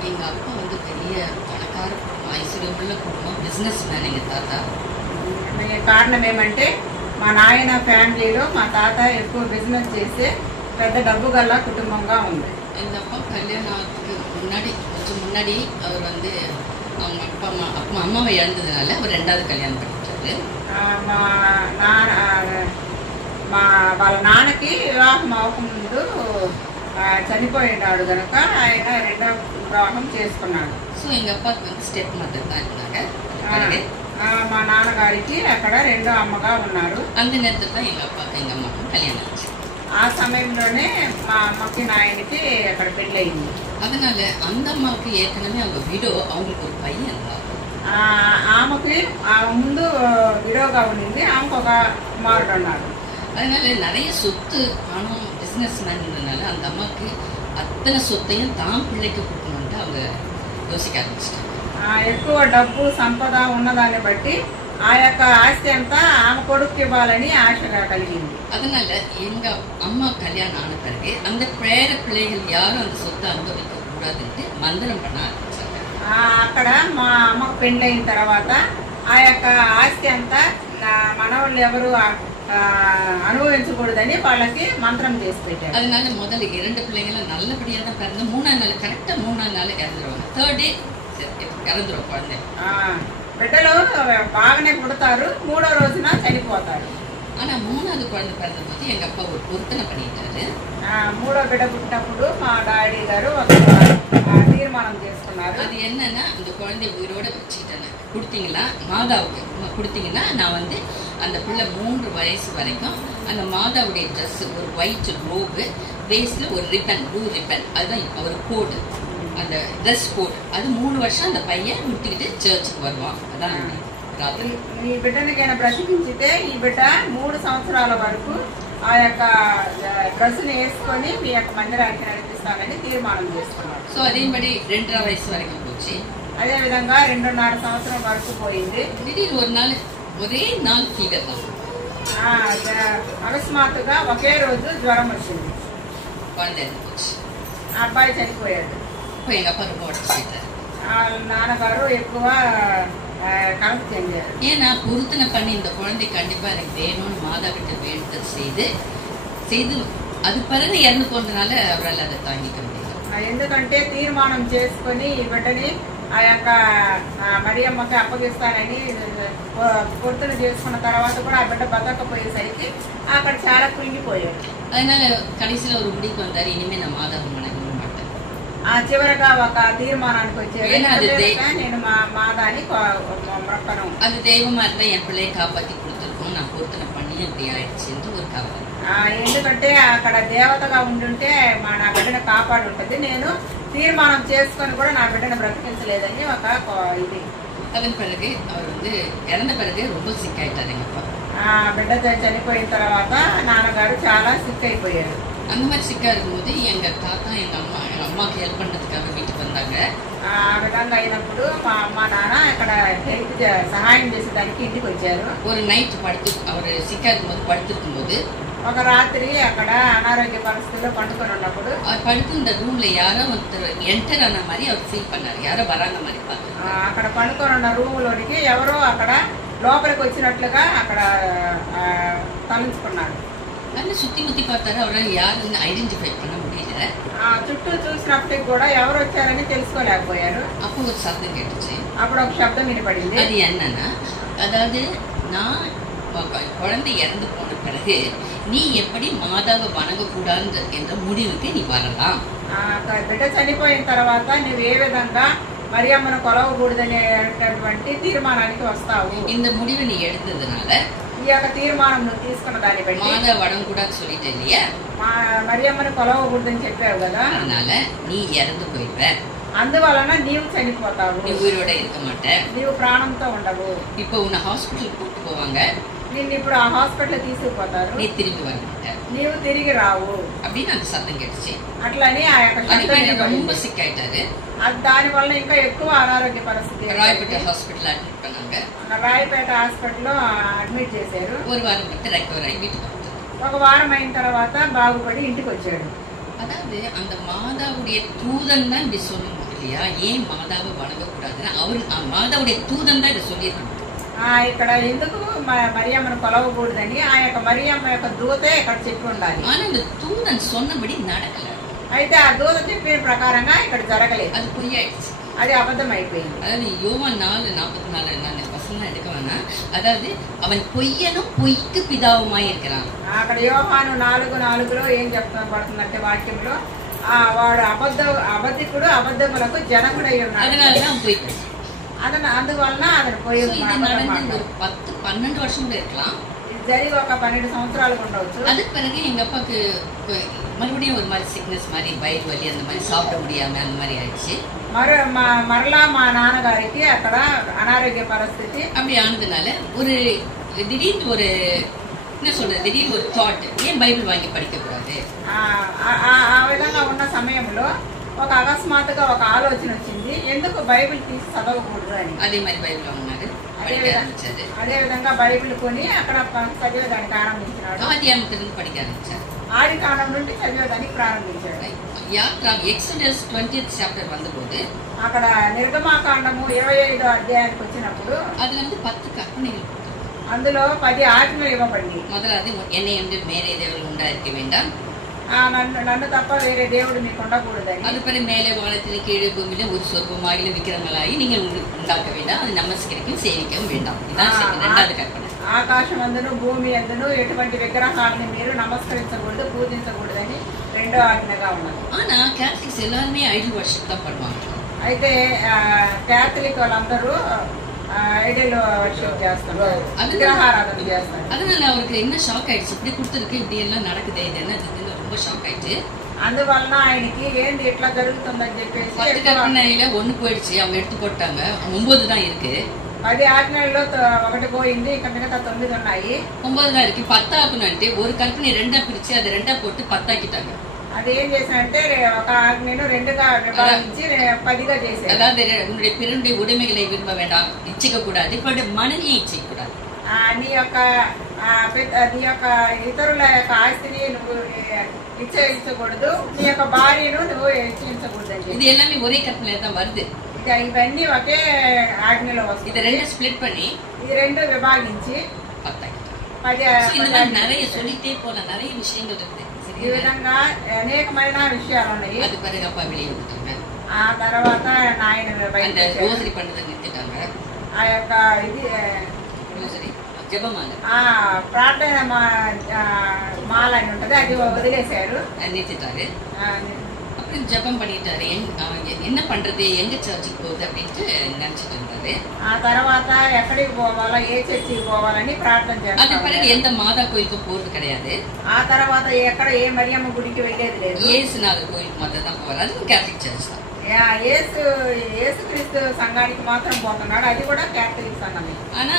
எங்கள் அப்பா வந்து பெரிய பணக்கார குடும்பம், ஐஸ்வர்யமுள்ள குடும்பம், பிஸ்னஸ் மேன் எங்கள் தாத்தா. కారణం ఏమంటే మా నాయన ఫ్యామిలీలో మా తాత ఎక్కువ బిజినెస్ చేసే పెద్ద డబ్బు గల కుటుంబంగా ఉంది. எங்கள் அப்பா கல்யாணத்துக்கு முன்னாடி கொஞ்சம் முன்னாடி அவர் வந்து அவங்க அப்பா அம்மாவை இழந்ததுனால அவர் 2வது கல்யாணம் பண்ணிட்டாரு. వాళ్ళ నాన్నకి వివాహం అవ్వకముందు చనిపోయినాడు కనుక ఆయన రెండో వివాహం చేసుకున్నాడు. సో எங்க அப்பாவுக்கு வந்து ஸ்டெப் மதர் தான் இருந்தாங்க. మా నాన్నగారికి అక్కడ రెండో అమ్మగా ఉన్నారు. அந்த நேரத்துல தான் எங்க அப்பா எங்க அம்மாவுக்கு கல்யாணம் ஆச்சு. ఆ సమయంలోనే మా అమ్మకి నాయనకి అక్కడ పెళ్ళయింది. அதனால அந்த அம்மாவுக்கு ஏற்கனவே அவங்க விடோ, அவங்களுக்கு ஒரு பையன் இருந்தார். ఆమెకి ముందు విడోగా ఉండింది, ఆమెకు ఒక కుమారుడు ఉన్నాడు. அதனால நிறைய சொத்து பணம் பிசினஸ் மேன்றதுனால அந்த அம்மாவுக்கு அத்தனை சொத்தையும் தான் பிள்ளைக்கு கொடுக்கணும்ட்டு அவங்க யோசிக்க ஆரம்பிச்சிட்டாங்க. ఎక్కువ డబ్బు సంపద ఉన్నదాన్ని బట్టి ఆ యొక్క ఆస్తి అంతా ఆమె కొడుకు ఇవ్వాలని ఆశగా కలిగింది. அதனால எங்க அம்மா கல்யாணம் ஆன பிறகு அந்த பேர பிள்ளைகள் யாரும் அந்த சொத்தை அனுபவிக்க கூடாதுன்ட்டு மந்திரம் பண்ண ஆரம்பிச்சாங்க. అక్కడ మా అమ్మకు పెళ్ళైన తర్వాత ఆ యొక్క ఆస్తి అంతా మనవాళ్ళు ఎవరు అనుభవించకూడదని వాళ్ళకి మంత్రం చేసి పెట్టారు. அதனால முதல்ல 2 பிள்ளைங்களும் நல்லபடியா தான் பிறந்து 3ஆம் நாள் கரெக்டா 3ஆம் நாள் இறந்துருவாங்க. 3rd டே இறந்துரும் குழந்தை. బిడ్డలు బాగానే పుడతారు, 3వ రోజున చనిపోతారు. ஆனா 3வது குழந்தை பிறந்தபோது எங்க அப்பா ஒரு பொருத்தனை பண்ணிட்டாரு. 3వ బిడ్డ పుట్టినప్పుడు మా డాడీ గారు ఒక తీర్మానం చేసుకున్నారు. அது என்னன்னா அந்த குழந்தைய உயிரோட வச்சுக்கிட்டேன் கொடுத்தீங்களா மாதாவுக்கு கொடுத்தீங்கன்னா நான் வந்து அந்த பிள்ளை 3 வயசு வரைக்கும் அந்த மாதாவுடைய ட்ரெஸ் ஒரு ஒயிட் ரோபு பேஸ்ல ஒரு ரிப்பன் ப்ளூ ரிப்பன் அதுதான் ஒரு கோடு அந்த ட்ரெஸ் கோட் அது 3 வருஷம் அந்த பையன் முட்டிக்கிட்டு சர்ச்சுக்கு வருவான். அதான் ఈ బిడ్డనికైనా బ్రతికించితే ఈ బిడ్డ 3 సంవత్సరాల వరకు ఆ యొక్క డ్రెస్ని వేసుకొని మీ యొక్క మందిరానికి నడిపిస్తానని తీర్మానం చేసుకున్నాడు. సో అదేంబడి 2.5 వయసు వరకు వచ్చి అదే విధంగా 2.5 సంవత్సరం వరకు పోయింది. திடீர்னு ஒரு நாள் ஒரே நாள் ஃபீவர் தான். అకస్మాత్తుగా ఒకే రోజు జ్వరం వచ్చింది. குழந்தை போச்சு. ఆ అబ్బాయి చనిపోయాడు. இப்போ எங்க அப்பா ரொம்ப உடச்சு போயிட்டாரு. నాన్నగారు ఎక్కువ கலந்து செஞ்சாரு. ஏன்னா பொருத்தனை பண்ணி இந்த குழந்தை கண்டிப்பா எனக்கு வேணும்னு மாதா கிட்ட வேண்டுதல் செய்து அது பிறகு இறந்து போனதுனால அவரால் அதை தாங்கிக்க முடியல. ఎందుకంటే తీర్మానం చేసుకుని ఈ బిడ్డని ఆ యొక్క మరియమ్మకి అప్పగిస్తానని పొద్దున చేసుకున్న తర్వాత కూడా ఆ బిడ్డ బతకపోయేసరికి అక్కడ చాలా కృంగిపోయాడు. அதனால கடைசியில ஒரு முடிவுக்கு வந்தாரு, இனிமே நான் மாதாவை வணங்க மாட்டேன். చివరగా ఒక తీర్మానానికి వచ్చాడు, నేను మా మాదాని మొక్కను. அது தெய்வமா இருந்தா என் பிள்ளையை காப்பாத்தி கொடுத்துருக்கோம், நான் பொருத்தனை பண்ணி அப்படி ஆயிடுச்சுன்னு ஒரு கவலை. ఎందుకంటే అక్కడ దేవతగా ఉండుంటే నా బిడ్డను కాపాడు ఉంటది, నేను తీర్మానం చేసుకొని కూడా నా బిడ్డను బ్రతికించలేదని ఒక ఇది. அதன் பிறகு அவர் வந்து இறந்த பிறகு ரொம்ப சிக் ஆயிட்டாரு எங்க அப்பா. బిడ్డ చనిపోయిన తర్వాత నాన్నగారు చాలా సిక్ అయిపోయారు. அந்த மாதிரி சிக்கா இருக்கும்போது எங்க தாத்தா எங்க அம்மாக்கு ஹெல்ப் பண்றதுக்காக வீட்டுக்கு வந்தாங்க. ఆ విధంగా అయినప్పుడు మా అమ్మ నాన్న ఇక్కడ హెల్ప్ సహాయం చేసేదానికి ఇంటికి వచ్చారు. ஒரு நைட் அவர் சிக்கா இருக்கும்போது படுத்திருக்கும் போது ఒక రాత్రి అక్కడ అనారోగ్య పరిస్థితుల్లో పండుకొని ఉన్నప్పుడు அவர் படுத்திருந்த ரூம்ல யாரோ ஒருத்தர் என்டர் ஆன மாதிரி அவர் ஃபீல் பண்ணாரு, யாரோ வராங்க மாதிரி பார்த்து. అక్కడ పండుకొని ఉన్న రూమ్ లోనికి ఎవరో అక్కడ లోపలికి వచ్చినట్లుగా అక్కడ తలంచుకున్నారు. நல்லா சுத்தி முத்தி பார்த்தாரு, அவரால் யாருன்னு ஐடென்டிஃபை பண்ண முடியல. చుట్టూ చూసినప్పటికి కూడా ఎవరు వచ్చారని తెలుసుకోలేకపోయారు. அப்போ ஒரு சத்தம் கேட்டுச்சு. అప్పుడు ఒక శబ్దం వినపడింది. அது என்னன்னா, அதாவது நான் குழந்தை இறந்து போன பிறகு நீ எப்படி மாதாவை வணங்கக்கூடாது என்ற முடிவுக்கு நீ வரலாம். బిడ్డ చనిపోయిన తర్వాత నువ్వు ఏ విధంగా మరియమ్మను కొలవకూడదనేటటువంటి తీర్మానానికి వస్తావు. இந்த முடிவை நீ எடுத்ததுனால ఈ యొక్క తీర్మానం నువ్వు తీసుకున్న దాన్ని బట్టి மாதா வணங்கக்கூடாது சொல்லிட்ட இல்லையா, మరియమ్మను కొలవకూడదని చెప్పావు కదా, அதனால நீ இறந்து போயிடுவ. అందువలన నీవు చనిపోతావు, நீ உயிரோட இருக்க மாட்ட, నీవు ప్రాణంతో ఉండవు. இப்போ உன்னை ஹாஸ்பிட்டல் கூப்பிட்டு போவாங்க, నిన్ను ఇప్పుడు ఆ హాస్పిటల్ తీసుకుపోతారు, நீ திரும்பி வர மாட்ட నీవు తిరిగి రావు அப்படின்னு அந்த சத்தம் கேட்டுச்சு. అట్లని ఆ యొక్క அதுக்கு ரொம்ப சிக் ஆயிட்டாரு. దాని వల్ల ఇంకా ఎక్కువ అనారోగ్య పరిస్థితి. ராயப்பேட்டை ஹாஸ்பிட்டல் அட்மிட் பண்ணாங்க. రాయపేట హాస్పిటల్లో అడ్మిట్ చేశారు. ஒரு வாரம் விட்டு ரெக்கவர் ஆகி வீட்டுக்கு வந்தாரு. ఒక వారం అయిన తర్వాత బాగుపడి ఇంటికి వచ్చాడు. அதாவது அந்த மாதாவுடைய தூதன் தான் இப்படி சொல்லணும் இல்லையா, ஏன் மாதாவை வணங்கக்கூடாதுன்னு அவரு மாதாவுடைய தூதன் தான் இதை சொல்லியிருக்காங்க. ఇక్కడ ఎందుకు మరియమ్మను కొలవకూడదని ఆ యొక్క మరియమ్మ యొక్క దూతే ఇక్కడ చెప్పి ఉండాలి. ஆனா அந்த தூதன் சொன்னபடி நடக்கல. అయితే ఆ దూత చెప్పిన ప్రకారంగా ఇక్కడ జరగలేదు, அது பொய்யாயிடுச்சு. అది అబద్ధం అయిపోయింది. அதாவது யோவான் 4:44 நான் வசனம் எடுக்க வேணாம். அதாவது அவன் பொய்யனும் பொய்க்கு பிதாவுமாய் இருக்கிறான். అక్కడ యోహాను 4:4లో ఏం చెప్తుందంటే వాక్యంలో వాడు అబద్ధికుడు అబద్ధములకు జనకుడై ఉన్నాడు. அதனாலதான் பொய். అందువలన అతను పోయి இது நடந்து ஒரு 10-12 வருஷம் கூட இருக்கலாம். జరిగి ఒక 12 సంవత్సరాలు ఉండవచ్చు. அதுக்கு பிறகு எங்க அப்பாவுக்கு மறுபடியும் ஒரு மாதிரி சிக்னஸ் மாதிரி வயிறு வலி அந்த மாதிரி சாப்பிட முடியாம அந்த மாதிரி ஆயிடுச்சு. మరలా మా నాన్నగారికి అక్కడ అనారోగ్య పరిస్థితి அப்படி ఆనదனால ஒரு திடீர்னு ஒரு என்ன சொல்றது திடீர்னு ஒரு థాట్ ఏం బైబిల్ వాంగి படிக்கக்கூடாது. ఆ విధంగా ఉన్న సమయంలో ఒక అకస్మాత్తుగా ఒక ఆలోచన వచ్చింది, ఎందుకు బైబిల్ తీసి చదవకూడదు అని. అదే మరి బైబిల్ ఉన్నాడు. అదే విధంగా బైబిల్ కొని అక్కడ చదివేదానికి ఆరంభించినాడు. ఆదికాండం படிக்க ஆரம்பிச்சாரு. ఆదికాండం నుండి చదివేదానికి ప్రారంభించాడు. ఎక్సోడస్ 20th చాప్టర్ வந்தபோது అక్కడ నిర్గమాకాండము 25వ అధ్యాయానికి వచ్చినప్పుడు அதுல 10 கற்பனைகள், అందులో 10 ఆజ్ఞలు ఇవ్వబడింది. முதலாவது என்னை என்று மேலே தேவர்கள் உண்டாயிருக்க வேண்டாம், నన్ను తప్ప వేరే దేవుడు మీకు ఉండకూడదని. அது பிறகு மேலே வானத்தில் கீழே பூமியில ஒரு சொற்பமாகில விக்கிரங்களாகி நீங்கள் உண்டாக்க வேண்டாம், அது நமஸ்கரிக்கும் சேவிக்கவும் வேண்டாம். இதான் ரெண்டாவது கற்பனை. ఆకాశం అందును భూమి అందును ఎటువంటి విగ్రహాలని మీరు నమస్కరించకూడదు పూజించకూడదని రెండో ఆజ్ఞగా ఉన్నది. ஆனா கேத்தலிக்ஸ் எல்லாருமே ஐடல் வர்ஷிப் தான் பண்ணுவாங்க. అయితే క్యాథలిక్ వాళ్ళందరూ ఐడల్ వర్షిప్ చేస్తారు, విగ్రహారాధన చేస్తారు. அதனால அவருக்கு என்ன ஷாக் ஆயிடுச்சு, இப்படி கொடுத்துருக்கு இப்படி எல்லாம் நடக்குது இது என்ன ரொம்ப ஷாக் ஆயிடுச்சு. అందువలన ఆయనకి ఏంది ఇట్లా జరుగుతుందని చెప్పేసి 10 கற்பனையில 1 போயிடுச்சு, அவங்க எடுத்து போட்டாங்க, 9 தான் இருக்கு. 10 ఆజ్ఞల్లో 1 పోయింది, ఇంకా మిగతా 9 ఉన్నాయి. 9 தான் இருக்கு. 10 ஆக்கணும்ட்டு ஒரு கற்பனை 2 பிரிச்சு அதை 2 போட்டு 10 ஆக்கிட்டாங்க. అది ఏం చేశారంటే ఒక ఆజ్ఞను 2గా విభజించి 10గా చేశారు. அதாவது உன்னுடைய பிறனுடைய உடைமைகளை விரும்ப வேண்டாம், இச்சிக்க கூடாது, இப்ப மனைவியை இச்சிக்க கூடாது. నీ యొక్క ఇతరుల యొక్క ఆస్తిని నువ్వు ఇచ్చేయించకూడదు, నీ యొక్క భార్యను నువ్వు ఇచ్చేయించకూడదు అని. இது எல்லாமே ஒரே கற்பனையில தான் வருது. ఇవన్నీ ఒకే ఆజ్ఞలో వస్తుంది. இதை 2 ஸ்பிளிட் பண்ணி ఈ 2 విభాగించి 10 நிறைய சொல்லிட்டே போல நிறைய விஷயங்கள் இருக்குது. ఈ విధంగా అనేకమైన విషయాలు ఉన్నాయి. அது பிறகு அப்பா வெளியே விட்டுட்டாங்க. ఆ తర్వాత ఆయన அந்த ரோசரி பண்றதை நிறுத்திட்டாங்க. ఆ యొక్క ఇది ரோசரி జపమాల ప్రార్థన మాల అని ఉంటది, అది వదిలేశారు, நிறுத்திட்டாரு. அப்புறம் ஜபம் பண்ணிட்டாரு. என்ன பண்றது எங்க சர்ச்சுக்கு போகுது அப்படின்ட்டு நினைச்சிட்டு இருந்தாரு. ఆ తర్వాత ఎక్కడికి పోవాలా ఏ చర్చికి పోవాలని ప్రార్థన చేస్తారు. அது பிறகு எந்த மாதா கோயிலுக்கு போறது கிடையாது. ఆ తర్వాత ఎక్కడ ఏ మరియమ్మ గుడికి వెళ్ళేది లేదు. ஏசுநாதர் கோயிலுக்கு மாத்திரம் தான் போவாரு, அது கேథలిక్ சர்ச் தான். యేసుక్రీస్తు సంఘానికి మాత్రం పోతున్నాడు, అది కూడా క్యాథలిక్ సంఘమే. ஆனா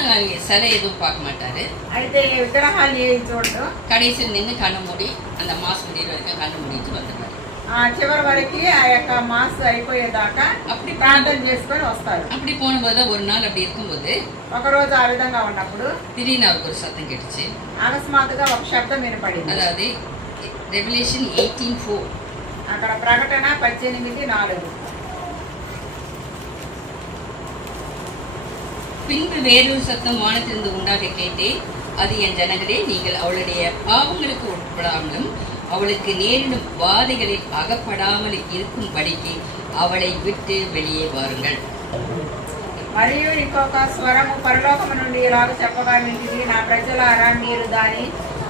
சிலை எதுவும் பார்க்க மாட்டாரு. అయితే విగ్రహాలు ఏది చూడదు. கடைசியில் நின்று கண்ணு மூடி அந்த மாசம் முடிகிற வரைக்கும் கண்ணு மூடிட்டு வந்துட்டாரு. చివరి వరకు ఆ యొక్క మాస్ అయిపోయేదాకా அப்படி ప్రార్థన చేసుకొని వస్తారు. அப்படி போனபோது ஒரு நாள் அப்படி இருக்கும்போது ఒక రోజు ఆ విధంగా ఉన్నప్పుడు திடீர்னு அவருக்கு ஒரு சத்தம் கேட்டுச்சு. అకస్మాత్తుగా ఒక శబ్దం వినపడింది. அதாவது ரெவலேஷன் 18:4 అక్కడ ప్రకటన 18:4. பின்பு வேறொரு சத்தம் வானத்திலிருந்து உண்டாக கேட்டேன், அது என் ஜனங்களே, நீங்கள் அவளுடைய பாவங்களுக்கு உட்படாமலும் அவளுக்கு நேரிடும் வாதைகளில் அகப்படாமல் இருக்கும்படிக்கு அவளை விட்டு வெளியே வாருங்கள். మరియు ఇంకొక స్వరము పరలోకము నుండి ఇలాగ చెప్పగా వింటిది, నా ప్రజలారా, మీరు దాని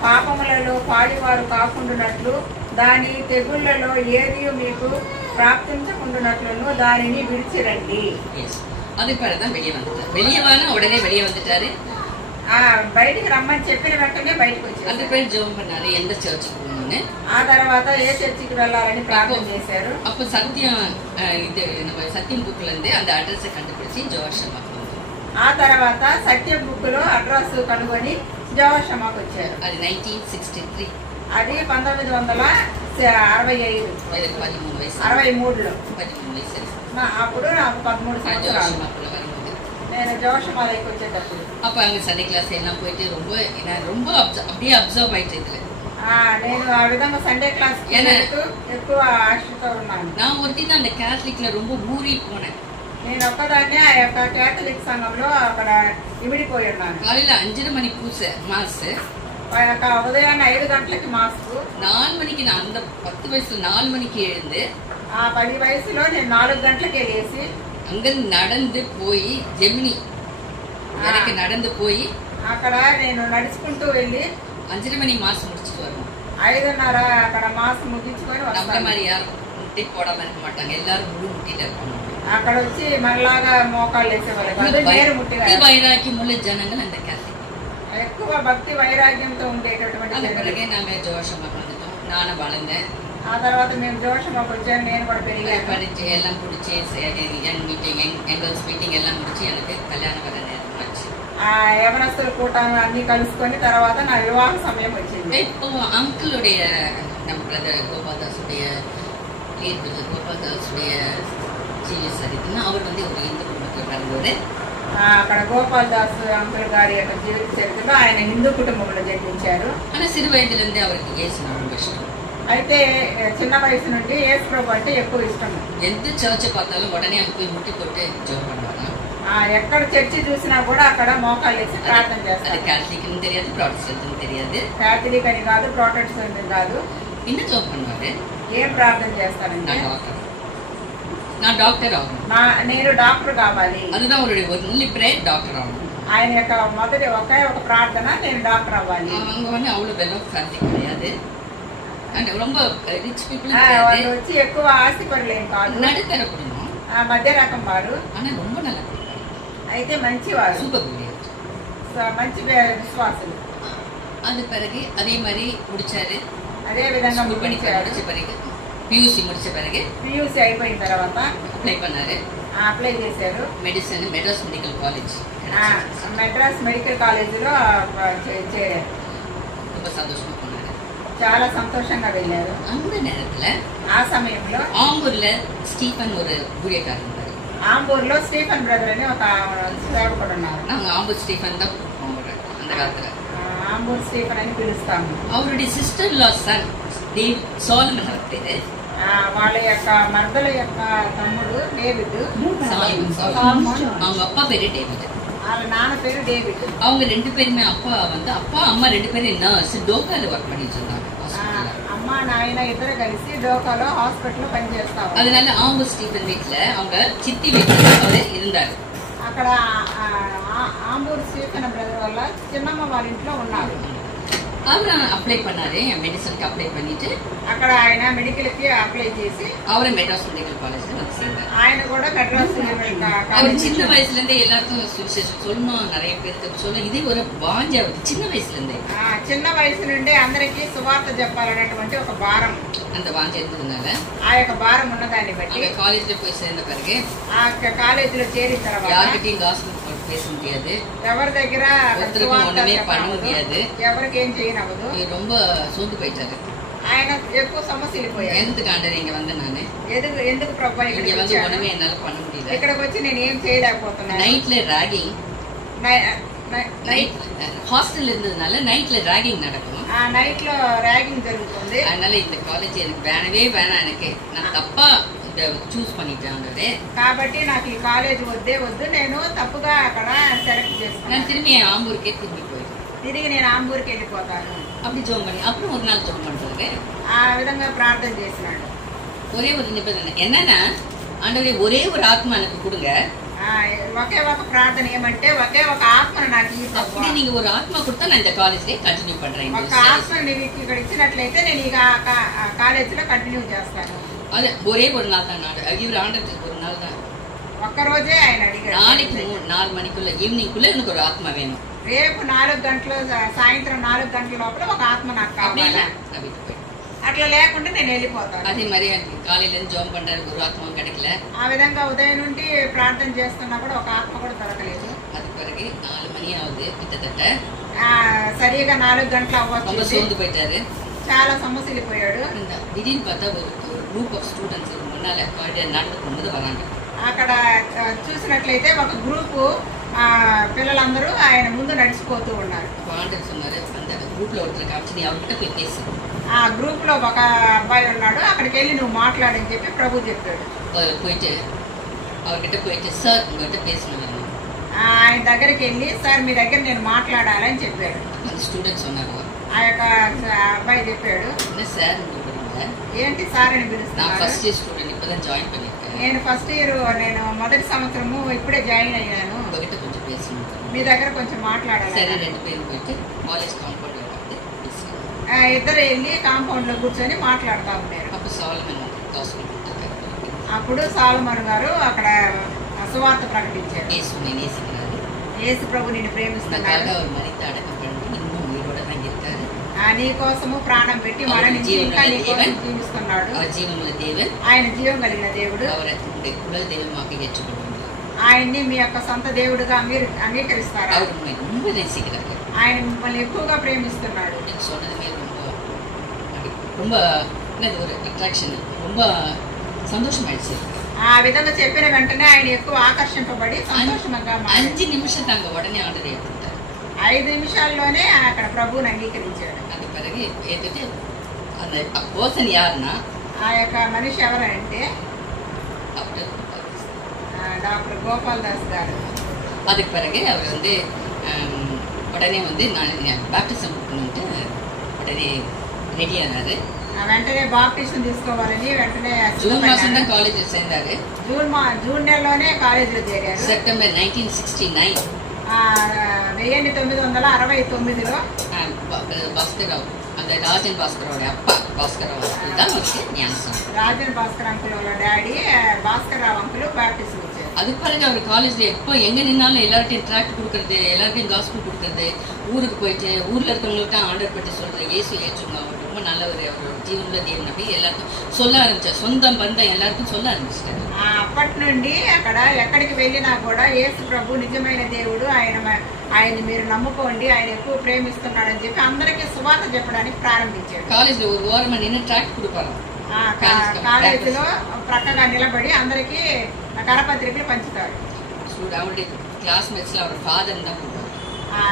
పాపములలో పాడివారు కాకుండానట్లు దాని తెగుళ్లలో ఏది మీకు ప్రాప్తించకుండానట్లును దానిని విడిచిరండి. அது பிறகுதான் வெளியே வந்துட்டாரு. வெளியே வாங்க உடனே வெளியே வந்துட்டாரு. బయటికి రమ్మని చెప్పిన వెంటనే బయటకు వచ్చారు. அது பிறகு ஜெபம் பண்ணாரு எந்த சர்ச்சுக்கு போகணும்னு. ఆ తర్వాత ఏ చర్చికి వెళ్ళాలని ప్రార్థన చేశారు. அப்போ சத்தியம் இது நம்ம சத்தியம் புக்ல இருந்து அந்த அட்ரஸை கண்டுபிடிச்சு ஜோஷமாக்கு. ఆ తర్వాత సత్యం బుక్ లో అడ్రస్ కనుగొని జోషమాకు వచ్చారు. అది 1963. అది 1965 13 వయసు 63లో 13 వయసు. అప్పుడు నాకు 13 సంవత్సరాలు. నేను ஜோஷமாலைக்கு వచ్చేటప్పుడు அப்ப அங்க சண்டே கிளாஸ் எல்லாம் போயிட்டு ரொம்ப அப்படியே அப்சர்வ் ஆயிட்டு இதுல. నేను ఆ విధంగా సండే క్లాస్ ఎక్కువ ఆశతో ఉన్నాను. நான் ஒருத்தி தான் அந்த கேத்தலிக்ல ரொம்ப ஊறி போனேன். నేను ఒక్కదాన్నే ఆ యొక్క కేథలిక్ సంఘంలో అక్కడ ఇమిడిపోయి ఉన్నాను. காலையில 5:30 மணி பூசை மாசு, ఉదయాన్నే 5 గంటలకి మాస్కు. 4 மணிக்கு நான் அந்த 10 வயசுல 4 மணிக்கு எழுந்து ఆ 10 వయసులో నేను 4 గంటలకే లేచి அங்க நடந்து போய் ஜெமினி எனக்கு நடந்து போய் అక్కడ నేను నడుచుకుంటూ వెళ్ళి 5:30 மணி மாசம் முடிச்சுட்டு வரணும். 5:30 అక్కడ మాసం ముగించుకొని நம்மள వస్తాను. மாதிரி யாரும் முட்டி போடாம இருக்க மாட்டாங்க. எல்லாரும் முழு முட்டிட்டு இருப்பாங்க. అక్కడ వచ్చి మనలాగా మోకాళ్ళు వేసేవాళ్ళు కాదు, వేరు ముట్టిగా. వైరాగ్యముள்ள జనంగా அந்த கேத்தலிக். ఎక్కువ భక్తి వైరాగ్యంతో ఉండేటటువంటి அது జనాలు. பிறகு நாங்க ஜோஷமா வந்துட்டோம். நானும் வளர்ந்தேன். ఆ తర్వాత మేము జోషమాకు వచ్చాను, నేను కూడా పెరిగాను. படிச்சு எல்லாம் முடிச்சு யங் மீட்டிங் எங்கல்ஸ் மீட்டிங் எல்லாம் முடிச்சு எனக்கு கல்யாணம் வர நேரம் ஆச்சு. ఆ యవనస్తుల కూటాన్ని అన్ని కలుసుకొని తర్వాత నా వివాహ సమయం వచ్చింది. இப்போ அங்கிளுடைய நம்ம பிரதர் கோபால்தாஸுடைய கோபால்தாஸுடைய ஜீவிய சரித்தினா அவர் வந்து ஒரு இந்து குடும்பத்தில் பிறந்தவர். అక్కడ గోపాల్ దాస్ అంకుల్ గారి యొక్క జీవిత చరిత్రలో ఆయన హిందూ కుటుంబంలో జన్మించారు. ஆனா சிறு வயதிலிருந்தே அவருக்கு இயேசுனா ரொம்ப இஷ்டம். అయితే చిన్న వయసు నుండి యేసు ప్రభు అంటే ఎక్కువ ఇష్టం. எந்த சர்ச்சை பார்த்தாலும் உடனே அங்கே போய் முட்டி போட்டு ஜெபம் பண்ணுவாங்க. ఎక్కడ చర్చి చూసినా కూడా అక్కడ మోకాళ్ళు వేసి ప్రార్థన அது చేస్తారు. கேத்தலிக்னு தெரியாது, ப்ராட்டஸ்டன்ட்னு தெரியாது. క్యాథలిక్ అని కాదు, ప్రొటెస్టెంట్ అని కాదు. இன்னும் ஜெபம் பண்ணுவாரு. ఏం ప్రార్థన చేస్తారంటే நான் டாக்டர் ஆகணும். నేను డాక్టర్ కావాలి. அதுதான் அவருடைய ஒன்லி பிரேயர், டாக்டர் ஆகணும். ఆయన యొక్క మొదటి ఒకే ఒక ప్రార్థన, నేను డాక్టర్ అవ్వాలి. அவங்க வந்து அவ்வளோ வெல் ஆஃப் ஃபேமிலி கிடையாது. అండ్ ரொம்ப రిచ్ పీపుల్ వాళ్ళు వచ్చి ఎక్కువ ఆస్తిపరులు ఏం కాదు, நடுத்தர குடும்பம். మధ్య రకం వారు. ஆனா ரொம்ப நல்லா అయితే మంచివారు, சூப்பர் குடியாது. మంచి విశ్వాసులు. அது பிறகு அதே மாதிரி முடிச்சாரு. అదే విధంగా ஸ்கூல் படிக்க முடிச்ச பிறகு பியூசி முடிச்ச பிறகு పియూసీ అయిపోయిన తర్వాత அப்ளை பண்ணாரு. అప్లై చేశారు. Medicine Madras medical college Madras medical కాలేజీలో చేరారు. ரொம்ப சந்தோஷமா போனாரு. చాలా సంతోషంగా వెళ్ళారు. அந்த நேரத்துல ఆ సమయంలో ஆம்பூர்ல ஸ்டீஃபன் ஒரு ஊழியக்காரர் இருந்தாரு. ఆంబూర్లో స్టీఫన్ బ్రదర్ అని ఒక సేవకుడు ఉన్నారు. நாங்க ஆம்பூர் ஸ்டீஃபன் தான் கூப்பிடுவோம் அவரை அந்த காலத்துல. ఆంబూర్ స్టీఫన్ అని పిలుస్తాము. அவருடைய சிஸ்டர் லா சன் டேவ் சோலமன் அவர் பேரு. వాళ్ళ యొక్క మర్దల యొక్క తమ్ముడు డేవిడ్. அவங்க அப்பா பேரு டேவிட். వాళ్ళ నాన్న పేరు డేవిడ్. அவங்க ரெண்டு பேருமே அப்பா அம்மா ரெண்டு பேரும் நர்ஸ் டோக்கால ஒர்க் பண்ணிட்டு இருந்தாங்க. అమ్మ నాయన ఇద్దరు కలిసి డోకాలో హాస్పిటల్ పనిచేస్తాం. அதனால ஆம்பூர் ஸ்டீஃபன் வீட்டுல அவங்க சித்தி வீட்டுல அவர் இருந்தாரு. అక్కడ ఆంబూర్ స్టీఫన్ బ్రదర్ వల్ల చిన్నమ్మ వాళ్ళ ఇంట్లో ఉన్నారు. அவர் அப்ளை பண்ணாரு, மெடிசனுக்கு அப்ளை பண்ணிட்டு అక్కడ ఆయన మెడికల్ కి అప్లై చేసి அவரை மெட்ராஸ் மெடிக்கல் காலேஜ்ல வந்து சேர்ந்தார். ఆయన కూడా మెడ్రాస్ அவர் சின்ன வயசுல இருந்தே எல்லாருக்கும் சுவிசேஷம் சொல்லணும், நிறைய பேருக்கு சொல்ல இதே ஒரு வாஞ்ச சின்ன வயசுல இருந்தே. చిన్న వయసు నుండి అందరికీ సువార్త చెప్పాలన్నటువంటి ఒక భారం, அந்த வாஞ்ச இருந்ததுனால ఆ యొక్క భారం ఉన్నదాన్ని బట్టి காலேஜ்ல போய் சேர்ந்த பிறகு ఆ కాలేజీలో చేరిన తర్వాత யார்கிட்டயும் காஸ்பிள் பேச முடியாது, ఎవరి దగ్గర ஒருத்தருக்கும் ஒண்ணுமே பண்ண முடியாது, ఎవరికి ఏం చేయనవదు. ரொம்ப சோர்ந்து போயிட்டாரு. ఆయన ఎక్కువ సమస్యలు పోయారు. ఎందుకు ఆండర్ ఇங்க வந்து நானு ఎందుకు ప్రభు இங்க ఇక్కడికి வந்து వచ్చాను? ஒண்ணுமே என்னால பண்ண முடியல. ఇక్కడికి వచ్చి నేను ఏం చేయలేకపోతున్నాను. நைட்ல ராகிங், ஹாஸ்டல் இருந்ததுனால நைட்ல ராகிங் நடக்கும். నైట్ లో ర్యాగింగ్ జరుగుతుంది. அதனால இந்த காலேஜ் எனக்கு வேணவே வேணாம், எனக்கு நான் தப்பா இதை சூஸ் பண்ணிட்டேன். కాబట్టి నాకు ఈ కాలేజ్ వద్దే వద్దు, నేను తప్పుగా అక్కడ సెలెక్ట్ நான் చేసుకున్నాను. திரும்பி என் ஆம்பூருக்கே திரும்பி போயிட்டேன். తిరిగి నేను ఆంబూర్కి వెళ్ళిపోతాను. அப்படி ஜோம் பண்ணி அப்புறம் ஒரு நாள் ஜோம் பண்றாங்க. ఆ విధంగా ప్రార్థన చేసినాడు. ஒரே ஒரு நிபந்தனை என்னன்னா, ஆண்டவரே ஒரே ஒரு ஆத்மா எனக்கு கொடுங்க. ఒకే ఒక ప్రార్థన ఏమంటే ఒకే ఒక ఆత్మను నాకు ఈ அப்படி நீங்க ஒரு ஆத்மா கொடுத்தா நான் இந்த காலேஜ்லயே கண்டினியூ பண்றேன். ఒక ఆత్మ నీకు ఇక్కడ ఇచ్చినట్లయితే నేను ఇక కాలేజీలో కంటిన్యూ చేస్తాను. அது ஒரே ஒரு நாள் தான் இவர் ஆண்டதுக்கு ஒரு நாள் தான். ఒక్క రోజే ఆయన అడిగాడు. நாளைக்கு 4 மணிக்குள்ள ஈவினிங்குள்ள எனக்கு ஒரு ஆத்மா வேணும். రేపు 4 గంటలు సాయంత్రం 4 గంటల లోపల ఒక ఆత్మ నాకు அப்படி కావాలి. நான் வீட்டுக்கு போயிட்டேன். అట్లా లేకుండా నేను వెళ్ళిపోతాను. அதே மாதிரி எனக்கு காலையில இருந்து ஜோம் பண்றாரு, ஒரு ஆத்மாவும் கிடைக்கல. ఆ విధంగా ఉదయం నుండి ప్రార్థన చేస్తున్నా కూడా ఒక ఆత్మ కూడా దొరకలేదు. அது பிறகு 4 மணி ஆகுது கிட்டத்தட்ட. సరిగా 4 గంటలు ரொம்ப అవ్వచ్చు. சோர்ந்து போயிட்டாரு. చాలా సమస్యలు పోయాడు. திடீர்னு பார்த்தா ஒரு குரூப் ஆஃப் ஸ்டூடெண்ட்ஸ் முன்னால நடந்து கொண்டு வராங்க. అక్కడ చూసినట్లయితే ఒక గ్రూపు పిల్లలందరూ ఆయన ముందు నడిచిపోతూ ఉన్నారు. ஆண்டர் சொன்னாரு, அந்த குரூப்ல ஒருத்தர் காமிச்சு நீ அவர்கிட்ட போய் பேசு. ఆ గ్రూప్ లో ఒక అబ్బాయి ఉన్నాడు, అక్కడికి వెళ్ళి నువ్వు మాట్లాడని చెప్పి ప్రభు చెప్పాడు. போயிட்டு அவர்கிட்ட போயிட்டு சார் உங்கள்கிட்ட பேசணும். ఆయన దగ్గరికి వెళ్ళి సార్ మీ దగ్గర నేను మాట్లాడాలని చెప్పాడు. அந்த ஸ்டூடெண்ட் சொன்னாங்க. ఆ యొక్క అబ్బాయి చెప్పాడు, என்ன சார் உங்களுக்கு ఏంటి సార్ అని நான் పిలుస్తున్నారు. ஃபர்ஸ்ட் இயர் ஸ்டூடெண்ட் இப்பதான் ஜாயின் பண்ணிருக்கேன். నేను ఫస్ట్ ఇయర్, నేను మొదటి సంవత్సరము ఇప్పుడే జాయిన్ అయ్యాను. உங்ககிட்ட கொஞ்சம் பேசணும். మీ దగ్గర కొంచెం మాట్లాడాలి. సరే 2 పేరు పోయితే కాలేజ్ కాంపౌండ్ లో ఇద్దరు వెళ్ళి కాంపౌండ్ లో కూర్చొని మాట్లాడుతూ ఉంటారు. అప్పుడు సోలమన్ అప్పుడు సాలమన్ గారు అక్కడ సువార్త ప్రకటించారు. యేసు ప్రభు నిన్ను ప్రేమిస్తున్నాడు, నీ కోసము ప్రాణం పెట్టి మరణించి ఇంకా నీ కోసం జీవిస్తున్నాడు. ఆయన జీవం కలిగిన దేవుడు. ఆయన్ని మీ యొక్క సొంత దేవుడుగా మీరు అంగీకరిస్తారా? ఆయన మిమ్మల్ని ఎక్కువగా ప్రేమిస్తున్నాడు. ఆ విధంగా చెప్పిన వెంటనే ఆయన ఎక్కువ ఆకర్షింపబడి సంతోషంగా 5 నిమిషం தாங்க உடனே ஆர்டர் எடுத்துட்டார். 5 నిమిషాల్లోనే అక్కడ ప్రభువుని అంగీకరించాడు. అది పిறகு ఏంటంటే அந்த పర్సన్ யாருன்னா ఆ యొక్క మనిషి ఎవరంటే డాక్టర్ గోపాల్ దాస్ గారు. அதுக்கு பிறகு அவர் வந்து உடனே வந்து நான் பேப்டிசம் கொடுக்கணும்ட்டு உடனே ரெடி ஆனாரு. వెంటనే బాప్టిజం తీసుకోవాలని వెంటనే జూన్ మాసంలో కాలేజీలో చేరారు. జూన్ నెలలోనే కాలేజీలో చేరారు. సెప్టెంబర్ 1969 1969లో భాస్కరరావు அந்த ராஜன் பாஸ்கரோட அப்பா பாஸ்கரராவ் தான் வந்து ஞானசம். ராஜன் பாஸ்கர் அங்கிளோட டாடி பாஸ்கரராவ் அங்கிள் பேப்டிசம் வச்சாரு. அதுக்கு பிறகு அவர் காலேஜ்ல எப்போ எங்க நின்னாலும் எல்லார்ட்டையும் ட்ராக்ட் கொடுக்கறது, எல்லார்ட்டையும் காஸ்பல் கொடுக்கறது, ஊருக்கு போயிட்டு ஊர்ல இருக்கவங்களுக்கு ஆர்டர் பற்றி சொல்றது, இயேசு ஏற்றுங்க அவர் ரொம்ப நல்லவர், அவர் జీవనంలో దేవుని அப்படி எல்லாருக்கும் சொல்ல ஆரம்பிச்சார். சொந்தம் బంధం எல்லாருக்கும் சொல்ல ఆరంభించారు. అప్పటి నుండి అక్కడ ఎక్కడికి వెళ్ళినా కూడా యేసు ప్రభు నిజమైన దేవుడు, ఆయన్ని మీరు నమ్ముకోండి, ఆయన ఎక్కువ ప్రేమిస్తున్నాడని చెప్పి అందరికీ సువార్త చెప్పడానికి ప్రారంభించాడు. కాలేజీలో ஒரு ஓரமா நின்று ட்ராக்ட் கொடுப்பாరు. కాలేజీలో ప్రక్కగా నిలబడి అందరికీ కరపత్రికలు పంచుతారు. அவருடைய கிளாஸ்மேட்ஸ்ல அவர் ஃபாதர் தான் கொடுப்பாరు.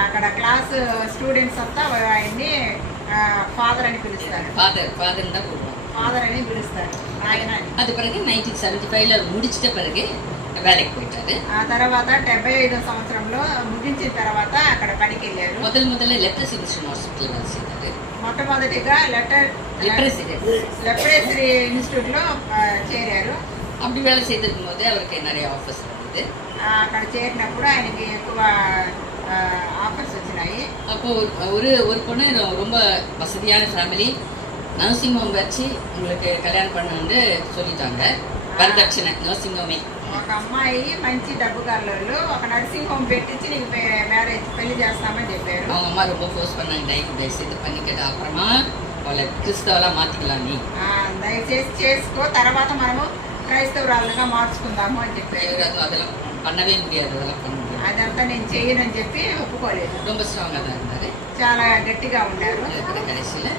అక్కడ క్లాస్ స్టూడెంట్స్ అంతా ఆయన్ని ఫాదర్ అని పిలుస్తారు. ఫాదర్ தான் கொடுப்பாరు. ఫాదర్ అని పిలుస్తారు, ఆయన. அது பிறகு 1975 முடிச்சிட்ட பிறகு வேலைக்கு போயிட்டாரு. ఆ తర్వాత 75వ సంవత్సరంలో ముగించిన తర్వాత అక్కడ పనికి వెళ్ళారు. முதல்ல லெப்ரசி மிஷன் హాస్పిటల్ వేலை செய்தாரு. మొట్టమొదటిగా లెప్రసీ ఇన్స్టిట్యూట్ లో చేరారు. அப்படி வேலை செய்திருக்கும் போது அவருக்கு நிறைய ஆஃபர்ஸ் வந்தது. అక్కడ చేరినప్పుడు ఆయనకి ఎక్కువ ஆஃபர்ஸ் వచ్చినాయి. அப்போ ஒரு பொண்ணு ரொம்ப வசதியான ஃபேமிலி, நர்சிங் ஹோம் வச்சு உங்களுக்கு கல்யாணம் பண்ணணும்னு சொல்லிட்டாங்க. வரதட்சணை நர்சிங் ஹோமே. ఒక అమ్మాయి మంచి డబ్బుగాళ్ళు ఒక నర్సింగ్ హోమ్ పెట్టించి నీకు మ్యారేజ్ పెళ్లి చేస్తామని చెప్పారు. அவங்க அம்மா ரொம்ப ஃபோர்ஸ் பண்ணாங்க, దయచేసి ఇది பண்ணிக்கிட்டு அப்புறமா వాళ్ళ క్రిస్తవలా మార్చుకోవాలని, దయచేసి చేసుకో, తర్వాత మనము క్రైస్తవురాలుగా మార్చుకుందాము అని చెప్పారు. அதெல்லாம் பண்ணவே முடியாது, அதெல்லாம் பண்ண முடியாது, అదంతా నేను చేయనని చెప్పి ఒప్పుకోలేదు. ரொம்ப స్ట్రాంగ్గా தான் இருந்தாரு, చాలా గట్టిగా ఉన్నారు. கடைசியில்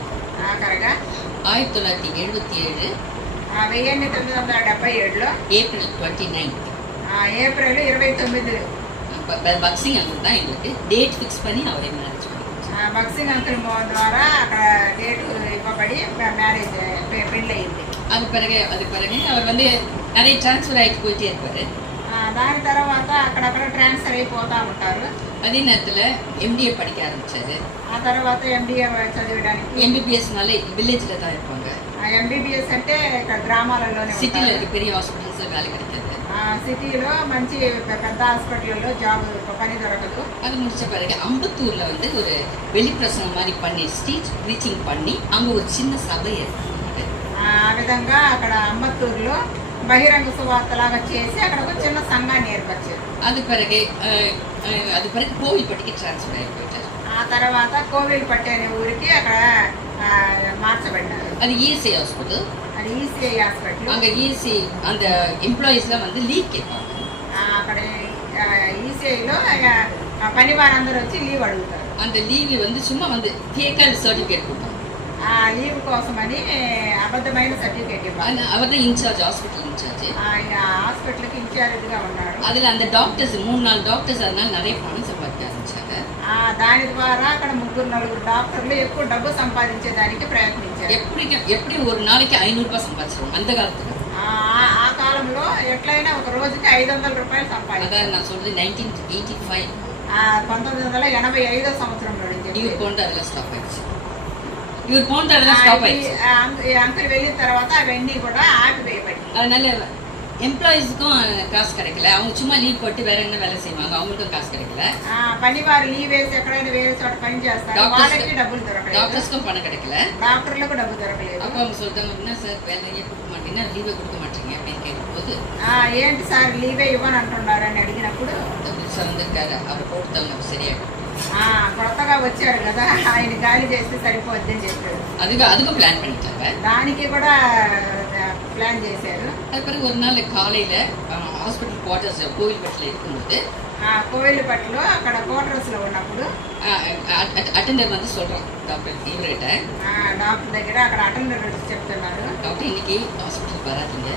ఆఖరగా 1977 1977లో ఏప్రిల్ 29 ఏప్రిల్ 29 பக்சிங் அங்கிள் தான் எங்களுக்கு டேட் ஃபிக்ஸ் பண்ணி அவரே மேரேஜ் பண்ணி, பக்சிங் அங்கிள் ద్వారా అక్కడ డేట్ ఇవ్వబడి మ్యారేజ్ పెళ్లి అయింది. அது பிறகு அவர் வந்து நிறைய டிரான்ஸ்ஃபர் ஆகிட்டு போயிட்டே இருப்பாரு. దాని తర్వాత అక్కడక్కడ ట్రాన్స్ఫర్ అయిపోతా ఉంటారు. அதே நேரத்தில் எம்டிஏ படிக்க ஆரம்பிச்சாரு. ఆ తర్వాత ఎంబీఏ చదివడానికి ఎంబీబీఎస్னால విలేజ్ல தான் இருப்பாங்க. ఎంబీబీఎస్ అంటే ఇక్కడ గ్రామాలలోనే, సిటీలో இருக்க பெரிய ஹாஸ்பிட்டல்ஸ்ல வேலை கிடைக்காது. సిటీలో మంచి పెద్ద హాస్పిటల్లో జాబ్ పని దొరకదు. அது முடிச்ச பிறகு அம்பத்தூர்ல வந்து ஒரு வெளிப்பிரசங்கம் மாதிரி பண்ணி ஸ்டேஜ் ப்ரீச்சிங் பண்ணி அங்க ஒரு சின்ன சபை ஏற்படுத்தினாரு. ఆ విధంగా అక్కడ అమ్మత్తూరులో బహిరంగ సువార్త లాగా చేసి అక్కడ ఒక చిన్న సంఘాన్ని ఏర్పరిచారు. அது பிறகு கோவில்பட்டிக்கு டிரான்ஸ்ஃபர் ஆகி போயிட்டாரு. ఆ తర్వాత కోవిల్పట్టి అనే ఊరికి అక్కడ మార్చబడ్డారు. அது இஎஸ்ஐ ஹாஸ்பிட்டல். అది ఈసీఐ హాస్పిటల్. அங்க இஎஸ்ஐ அந்த எம்ப்ளாயீஸ்லாம் வந்து లీవ్ கேட்பாங்க. అక్కడ ఈసీఐలో పని వారందరూ వచ్చి లీవ్ అడుగుతారు. அந்த లీవ్ வந்து சும்மா வந்து ஃபேக்கான சர்டிஃபிகேட் கொடுப்பாங்க. ఆ లీవ్ కోసమని అబద్ధమైన సర్టిఫికేట్ ఇవ్వాలి. அவர் தான் இன்சார்ஜ், ஹாஸ்பிட்டல் இன்சார்ஜ். ఆయన హాస్పిటల్కి ఇన్ఛార్జ్గా ఉన్నాడు. அதுல அந்த டாக்டர்ஸ் 3-4 டாக்டர்ஸ் அதனால நிறைய பணம் சம்பாதிக்க ஆரம்பிச்சாங்க. దాని ద్వారా అక్కడ 3-4 డాక్టర్లు ఎక్కువ డబ్బు సంపాదించేదానికి ప్రయత్నించారు. எப்படி ஒரு நாளைக்கு 500 ரூபாய் சம்பாதிச்சிருவோம் அந்த காலத்துல. ఆ కాలంలో ఎట్లయినా ఒక రోజుకి 500 రూపాయలు సంపాదించారు. அதான் நான் சொல்றது 1985. 1985 సంవత్సరంలో இவர் போன்ற அதெல்லாம் ஸ்டாப் ஆயிடுச்சு. இவர் போன்ற அதெல்லாம் ஸ்டாப் ஆயிடுச்சு. అంకుల్ వెళ్ళిన తర్వాత అవన్నీ కూడా ఆపివేయబడి, அதனால எம்ப்ளாயிஸ்க்கும் காசு கிடைக்கல. அவங்க சும்மா லீவ் போட்டு வேற என்ன வேலை செய்வாங்க, அவங்களுக்கும் காசு கிடைக்கல. పనివారు లీవ్ వేసి ఎక్కడైనా వేరే చోట పని చేస్తారు, వాళ్ళకి డబ్బులు దొరకలేదు. டாக்டர்ஸ்க்கும் பணம் கிடைக்கல, డాక్టర్లకు డబ్బు దొరకలేదు. அப்போ அவங்க சொல்லிட்டாங்க அப்படின்னா சார் வேலையே கொடுக்க மாட்டீங்கன்னா லீவே கொடுக்க மாட்டீங்க அப்படின்னு கேட்கும்போது ఏంటి సార్ లీవే ఇవ్వని అంటున్నారు అని అడిగినప్పుడు சார் வந்திருக்காரு அவர் போட்டு சரியா కొత్తగా వచ్చారు కదా ఆయన గాలి చేస్తే సరిపోద్ది అని చెప్పారు. அதுக்கும் பிளான் பண்ணிட்டாங்க, దానికి కూడా ప్లాన్ చేశారు. அது பிறகு ஒரு நாள் காலையில ஹாஸ்பிட்டல் குவார்டர்ஸ் கோவில்பட்டில் இருக்கும்போது కోవిల్పట్లో అక్కడ క్వార్టర్స్ లో ఉన్నప్పుడు அட்டெண்டர் வந்து சொல்றான் டாக்டர் இவர்கிட்ட, డాక్టర్ దగ్గర అక్కడ అటెండర్ చెప్తున్నారు, டாக்டர் இன்னைக்கு ஹாஸ்பிட்டல் வராதீங்க,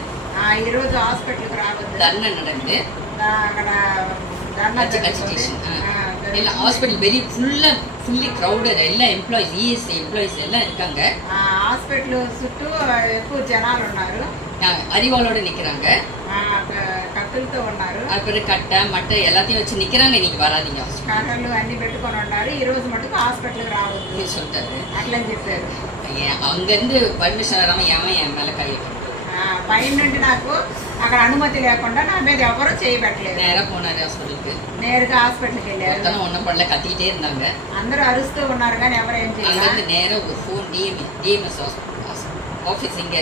ఈ రోజు హాస్పిటల్కి రావద్దు, தர்ணை நடந்து అక్కడ எல்லாம் ஹாஸ்பிட்டல் வெரி ஃபுல்லி க்ரௌடட், எல்லா எம்ப்ளாயிஸ் இஎஸ்ஐ எம்ப்ளாயிஸ் எல்லாம் இருக்காங்க. హాస్పిటల్ చుట్టూ ఎక్కువ జనాలు ఉన్నారు, அறிவாளோட நிக்கிறாங்க, కత్తులతో ఉన్నారు, அப்புறம் கட்டை மட்டை எல்லாத்தையும் வச்சு நிக்கிறாங்க, இன்னைக்கு வராதீங்க కర్రలు అన్ని పెట్టుకొని ఉన్నారు, ఈ రోజు మటుకు హాస్పిటల్ రావద్దు சொல்லிட்டாரு. అట్లని చెప్పారు. அங்க இருந்து பர்மிஷன் வராம என் மேல கை పైన నుండి నాకు అక్కడ అనుమతి లేకుండా నా మీద ఎవరూ చేయబట్టలేదు. நேரா போனாரு ஹாஸ்பிட்டலுக்கு, నేరుగా హాస్పిటల్కి వెళ్ళారు. ஒன்னும் பண்ணல, கத்திக்கிட்டே இருந்தாங்க, అందరూ అరుస్తూ ఉన్నారు కానీ ఎవరేం அங்க இருந்து நேரா ஒரு போன் டிஎம்எஸ் ஆபீஸ் இங்க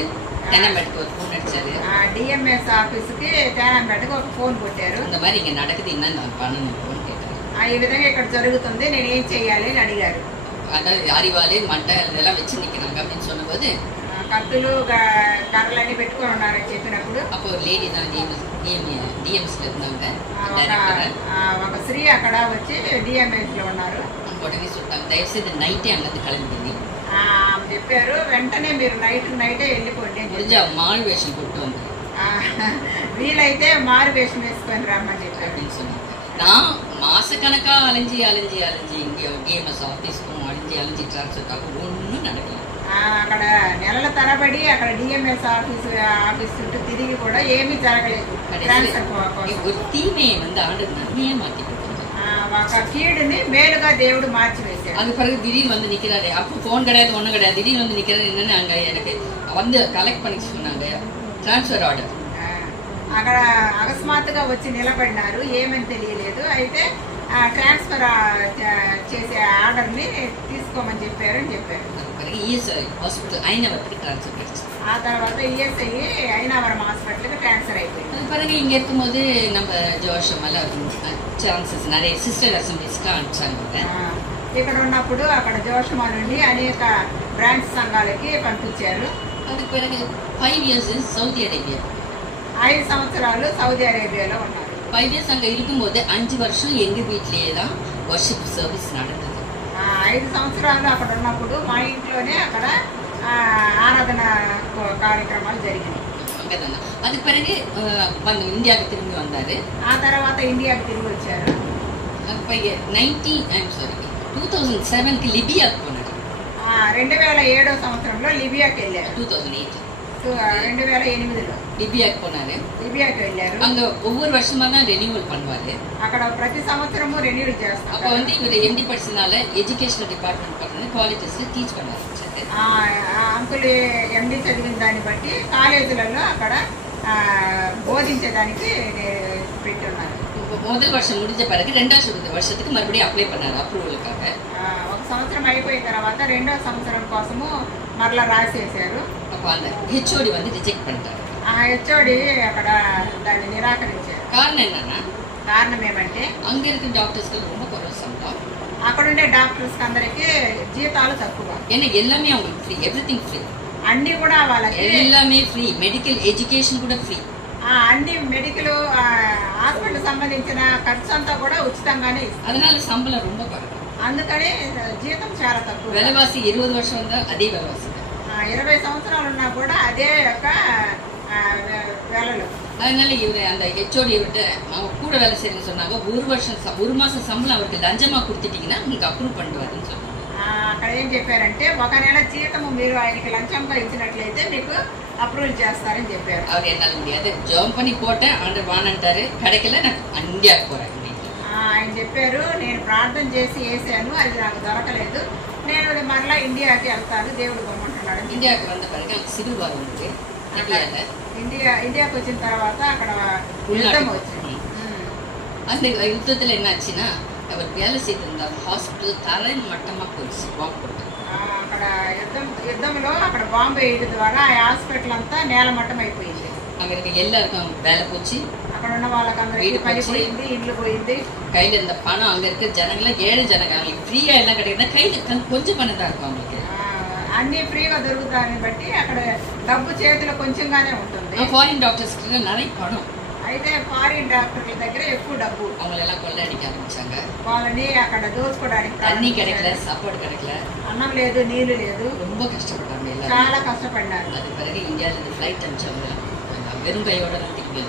தென்னம்பேட்டுக்கு ஒரு போன் அடிச்சாரு. డిఎంఎస్ ఆఫీస్ కి తేనాంపేటకి ఒక ఫోన్ కొట్టారు. இந்த மாதிரி இங்க நடக்குது, என்ன நான் பண்ணணும் கேட்டாரு. ఈ విధంగా ఇక్కడ జరుగుతుంది, నేను ఏం చెయ్యాలి అని అడిగారు. அதாவது அறிவாளி மட்டை இதெல்லாம் வச்சு நிக்கிறாங்க அப்படின்னு சொன்னபோது కత్తులు కర్రలన్నీ పెట్టుకొని ఉన్నారని చెప్పినప్పుడు அப்போ ஒரு லேடி தான் டிஎம்எஸ்ல இருந்தாங்க, ఒక స్త్రీ అక్కడ వచ్చి డిఎంఎస్ లో ఉన్నారు. உடனே சொல்லிட்டாங்க தயவுசெய்து நைட்டே அங்கிருந்து கிளம்பிடுங்க, చెప్పారు వెంటనే మీరు నైటే వెళ్ళిపోండి, முடிஞ்ச மாறு வேஷம் போட்டு வந்து వీలైతే మారు వేషం వేసుకొని రమ్మని చెప్పారు அப்படின்னு சொன்னாங்க. நான் மாசக்கணக்கா அலைஞ்சி இங்கே டிஎம்எஸ் ஆஃபீஸ்க்கும் அலைஞ்சி டிரான்ஸ்ஃபர்க்காக ஒன்றும் நடக்கல. అక్కడ నెలల తరబడి అక్కడ డిఎంఎస్ ఆఫీస్ చుట్టూ తిరిగి కూడా ఏమీ జరగలేదు. ஒரு தீமையை வந்து ஆண்டு நன்மையே மாத்தி ఒక కీడుని మేలుగా దేవుడు మార్చి వేశాడు. அது பிறகு திடீர்னு வந்து நிக்கிறாரு, அப்போ போன் கிடையாது ஒண்ணும் கிடையாது, திடீர்னு வந்து நிக்கிறாரு. என்னன்னு அங்க எனக்கு வந்து கலெக்ட் பண்ணி சொன்னாங்க ట్రాన్స్ఫర్ ఆర్డర్. అక్కడ అకస్మాత్తుగా వచ్చి నిలబడినారు, ఏమని తెలియలేదు. అయితే ట్రాన్స్ఫర్ చేసే ఆర్డర్ ని తీసుకోమని చెప్పారు అని చెప్పారు. హాస్పిటల్ అయినవరకు ట్రాన్స్ఫర్ கிடைச்சு. ఆ తర్వాత ఈఎస్ఐ అయినవరం హాస్పిటల్కి ట్రాన్స్ఫర్ అయిపోయింది. அது பிறகு இங்க இருக்கும்போது நம்ம ஜோஷம் எல்லாம் சான்சஸ் நிறைய சிஸ்டர் அசம்பிளிஸ்க்கு அனுப்பிச்சாங்க. ఇక్కడ ఉన్నప్పుడు అక్కడ జోషమా నుండి అనేక బ్రాంచ్ సంఘాలకి పంపించారు. அதுக்கு பிறகு 5 years சவுதி அரேபியா, 5 సంవత్సరాలు సౌదీ అరేబియాలో ఉన్నారు. 5 years அங்க இருக்கும்போது 5 வருஷம் எங்க வீட்லயே தான் வர்ஷிப் சர்வீஸ் நடந்தது. 5 సంవత్సరాలు అక్కడ ఉన్నప్పుడు మా ఇంట్లోనే అక్కడ ఆరాధన కార్యక్రమాలు జరిగినాయి. அது பிறகு இந்தியாவுக்கு திரும்பி வந்தாரு. ఆ తర్వాత ఇండియాకి తిరిగి వచ్చారు. 2007కి லிபியாக்கு போனாரு. 2007 సంవత్సరంలో లిబియాకి వెళ్ళారు. 2008 2008లో லிபியாக்கு போனாரு. லிபிయాకి వెళ్ళారు. அங்க ஒவ்வொரு வருஷமா தான் ரெனியூவல் பண்ணுவாரு. అక్కడ ప్రతి సంవత్సరము రెన్యూవల్ చేస్తారు. அப்ப வந்து இவர் எம்டி படிச்சதுனால எஜுகேஷனல் டிபார்ட்மெண்ட் பக்கத்துல కాలేజెస్ టీచ్ பண்ண ஆரம்பிச்சாரு. అంకుల్ ఎండి చదివిన దాన్ని బట్టి కాలేజీలలో అక్కడ బోధించడానికి పెట్టున్నారు. முதல் வருஷம் முடிஞ்ச பிறகு 2வது வருஷத்துக்கு மறுபடியும் அப்ளை பண்ணாரு அப்ரூவலுக்காக. ఒక సంవత్సరం అయిపోయిన తర్వాత 2వ సంవత్సరం కోసము మరలా రాసేశారు. அப்ப அந்த ஹெச்ஓடி வந்து ரிஜெக்ட் பண்ணிட்டாரு. ఆ హెచ్ఓడి అక్కడ దాన్ని నిరాకరించారు. కారణం ఏమంటే அங்க இருக்க டாக்டர்ஸ்க்கு ரொம்ப குறைவு சம்பளம், అక్కడుండే డాక్టర్స్ అందరికి జీతాలు తక్కువ. ஏன்னா எல்லாமே அவங்களுக்கு ஃப்ரீ, எவ்ரிதிங் ஃப்ரீ, అన్ని కూడా వాళ్ళకి எல்லாமே ஃப்ரீ, மெடிக்கல் எஜுகேஷன் கூட ஃப்ரீ. అన్ని మెడికల్ హాస్పిటల్ సంబంధించిన ఖర్చు అంతా కూడా ఉచితంగానే ఇస్తారు. அதனால சம்பளம் ரொம்ப குறைவு, అందుకని జీతం చాలా తక్కువ. விலைவாசி 20 வருஷம் வந்தா அதே விலைவாசி, 20 సంవత్సరాలు ఉన్నా కూడా అదే యొక్క வேலைలు. அதனால இவரு அந்த ஹெச்ஓடி விட்டு அவங்க கூட வேலை செய்யணும்னு சொன்னாங்க. ஒரு மாசம் சம்பளம் அவருக்கு லஞ்சமா கொடுத்துட்டீங்கன்னா உங்களுக்கு அப்ரூவ் பண்ணுவாருன்னு சொன்னாங்க. అక్కడ ఏం చెప్పారంటే ఒక నెల జీతము మీరు ఆయనకి లంచంగా ఇచ్చినట్లయితే మీకు అప్రూవల్ చేస్తారని చెప్పారు. அவர் என்னால முடியாது, ஜாம் பண்ணி போட்டேன், ஆண்டர் வானంటారు, கிடைக்கல, நான் இந்தியாவுக்கு போறேன். ఆయన చెప్పారు నేను ప్రార్థన చేసి వేసాను, అది నాకు దొరకలేదు, నేను మరలా ఇండియాకి వెళ్తాను, దేవుడు పొమ్మంటున్నాడు. இந்தியாவுக்கு வந்த பிறகு சிவில் வார் வந்து ఇండియాకి వచ్చిన తర్వాత అక్కడ యుద్ధం వచ్చింది. அந்த யுத்தத்தில் என்னாச்சுன்னா அவர் வேலை செய்திருந்தார் ஹாஸ்பிட்டல் தரை மட்டமாக போயிடுச்சு பாம்பு போட்டு. అక్కడ యుద్ధంలో అక్కడ బాంబు వేయడం ద్వారా ఆ హాస్పిటల్ అంతా నేలమట్టం అయిపోయింది. அங்கே இருக்க எல்லாருக்கும் வேலை போச்சு, అక్కడ ఉన్న వాళ్ళకందరికీ పని పోయింది, ఇల్లు పోయింది. கையில் இருந்த பணம் அங்கே இருக்கிற ஜனங்களாம் ஏழை ஜனங்க, அவங்களுக்கு ஃப்ரீயா எல்லாம் கிடைக்குதுன்னா கையில் கொஞ்சம் பணம் தான் இருக்கும் அவங்களுக்கு. అన్ని ఫ్రీగా దొరుకుతాయని బట్టి అక్కడ డబ్బు చేతిలో కొంచెంగానే ఉంటుంది. ஃபாரின் டாக்டர்ஸ் கிட்ட நிறைய பணம், అయితే ఫారిన్ డాక్టర్ల దగ్గర ఎక్కువ డబ్బు. அவங்களெல்லாம் கொள்ளடிக்க ஆரம்பிச்சாங்க. వాళ్ళని అక్కడ దోచుకోవడానికి தண்ணி கிடைக்கல, சாப்பாடு கிடைக்கல, అన్నం లేదు, నీళ్లు లేదు, ரொம்ப కష్టపడ్డాங்க எல்லாரும். చాలా కష్టపడినారు. அது பிறகு இந்தியாவிலிருந்து ஃப்ளைட் அனுப்பிச்சாங்க, வெறும் கையோட திரும்பி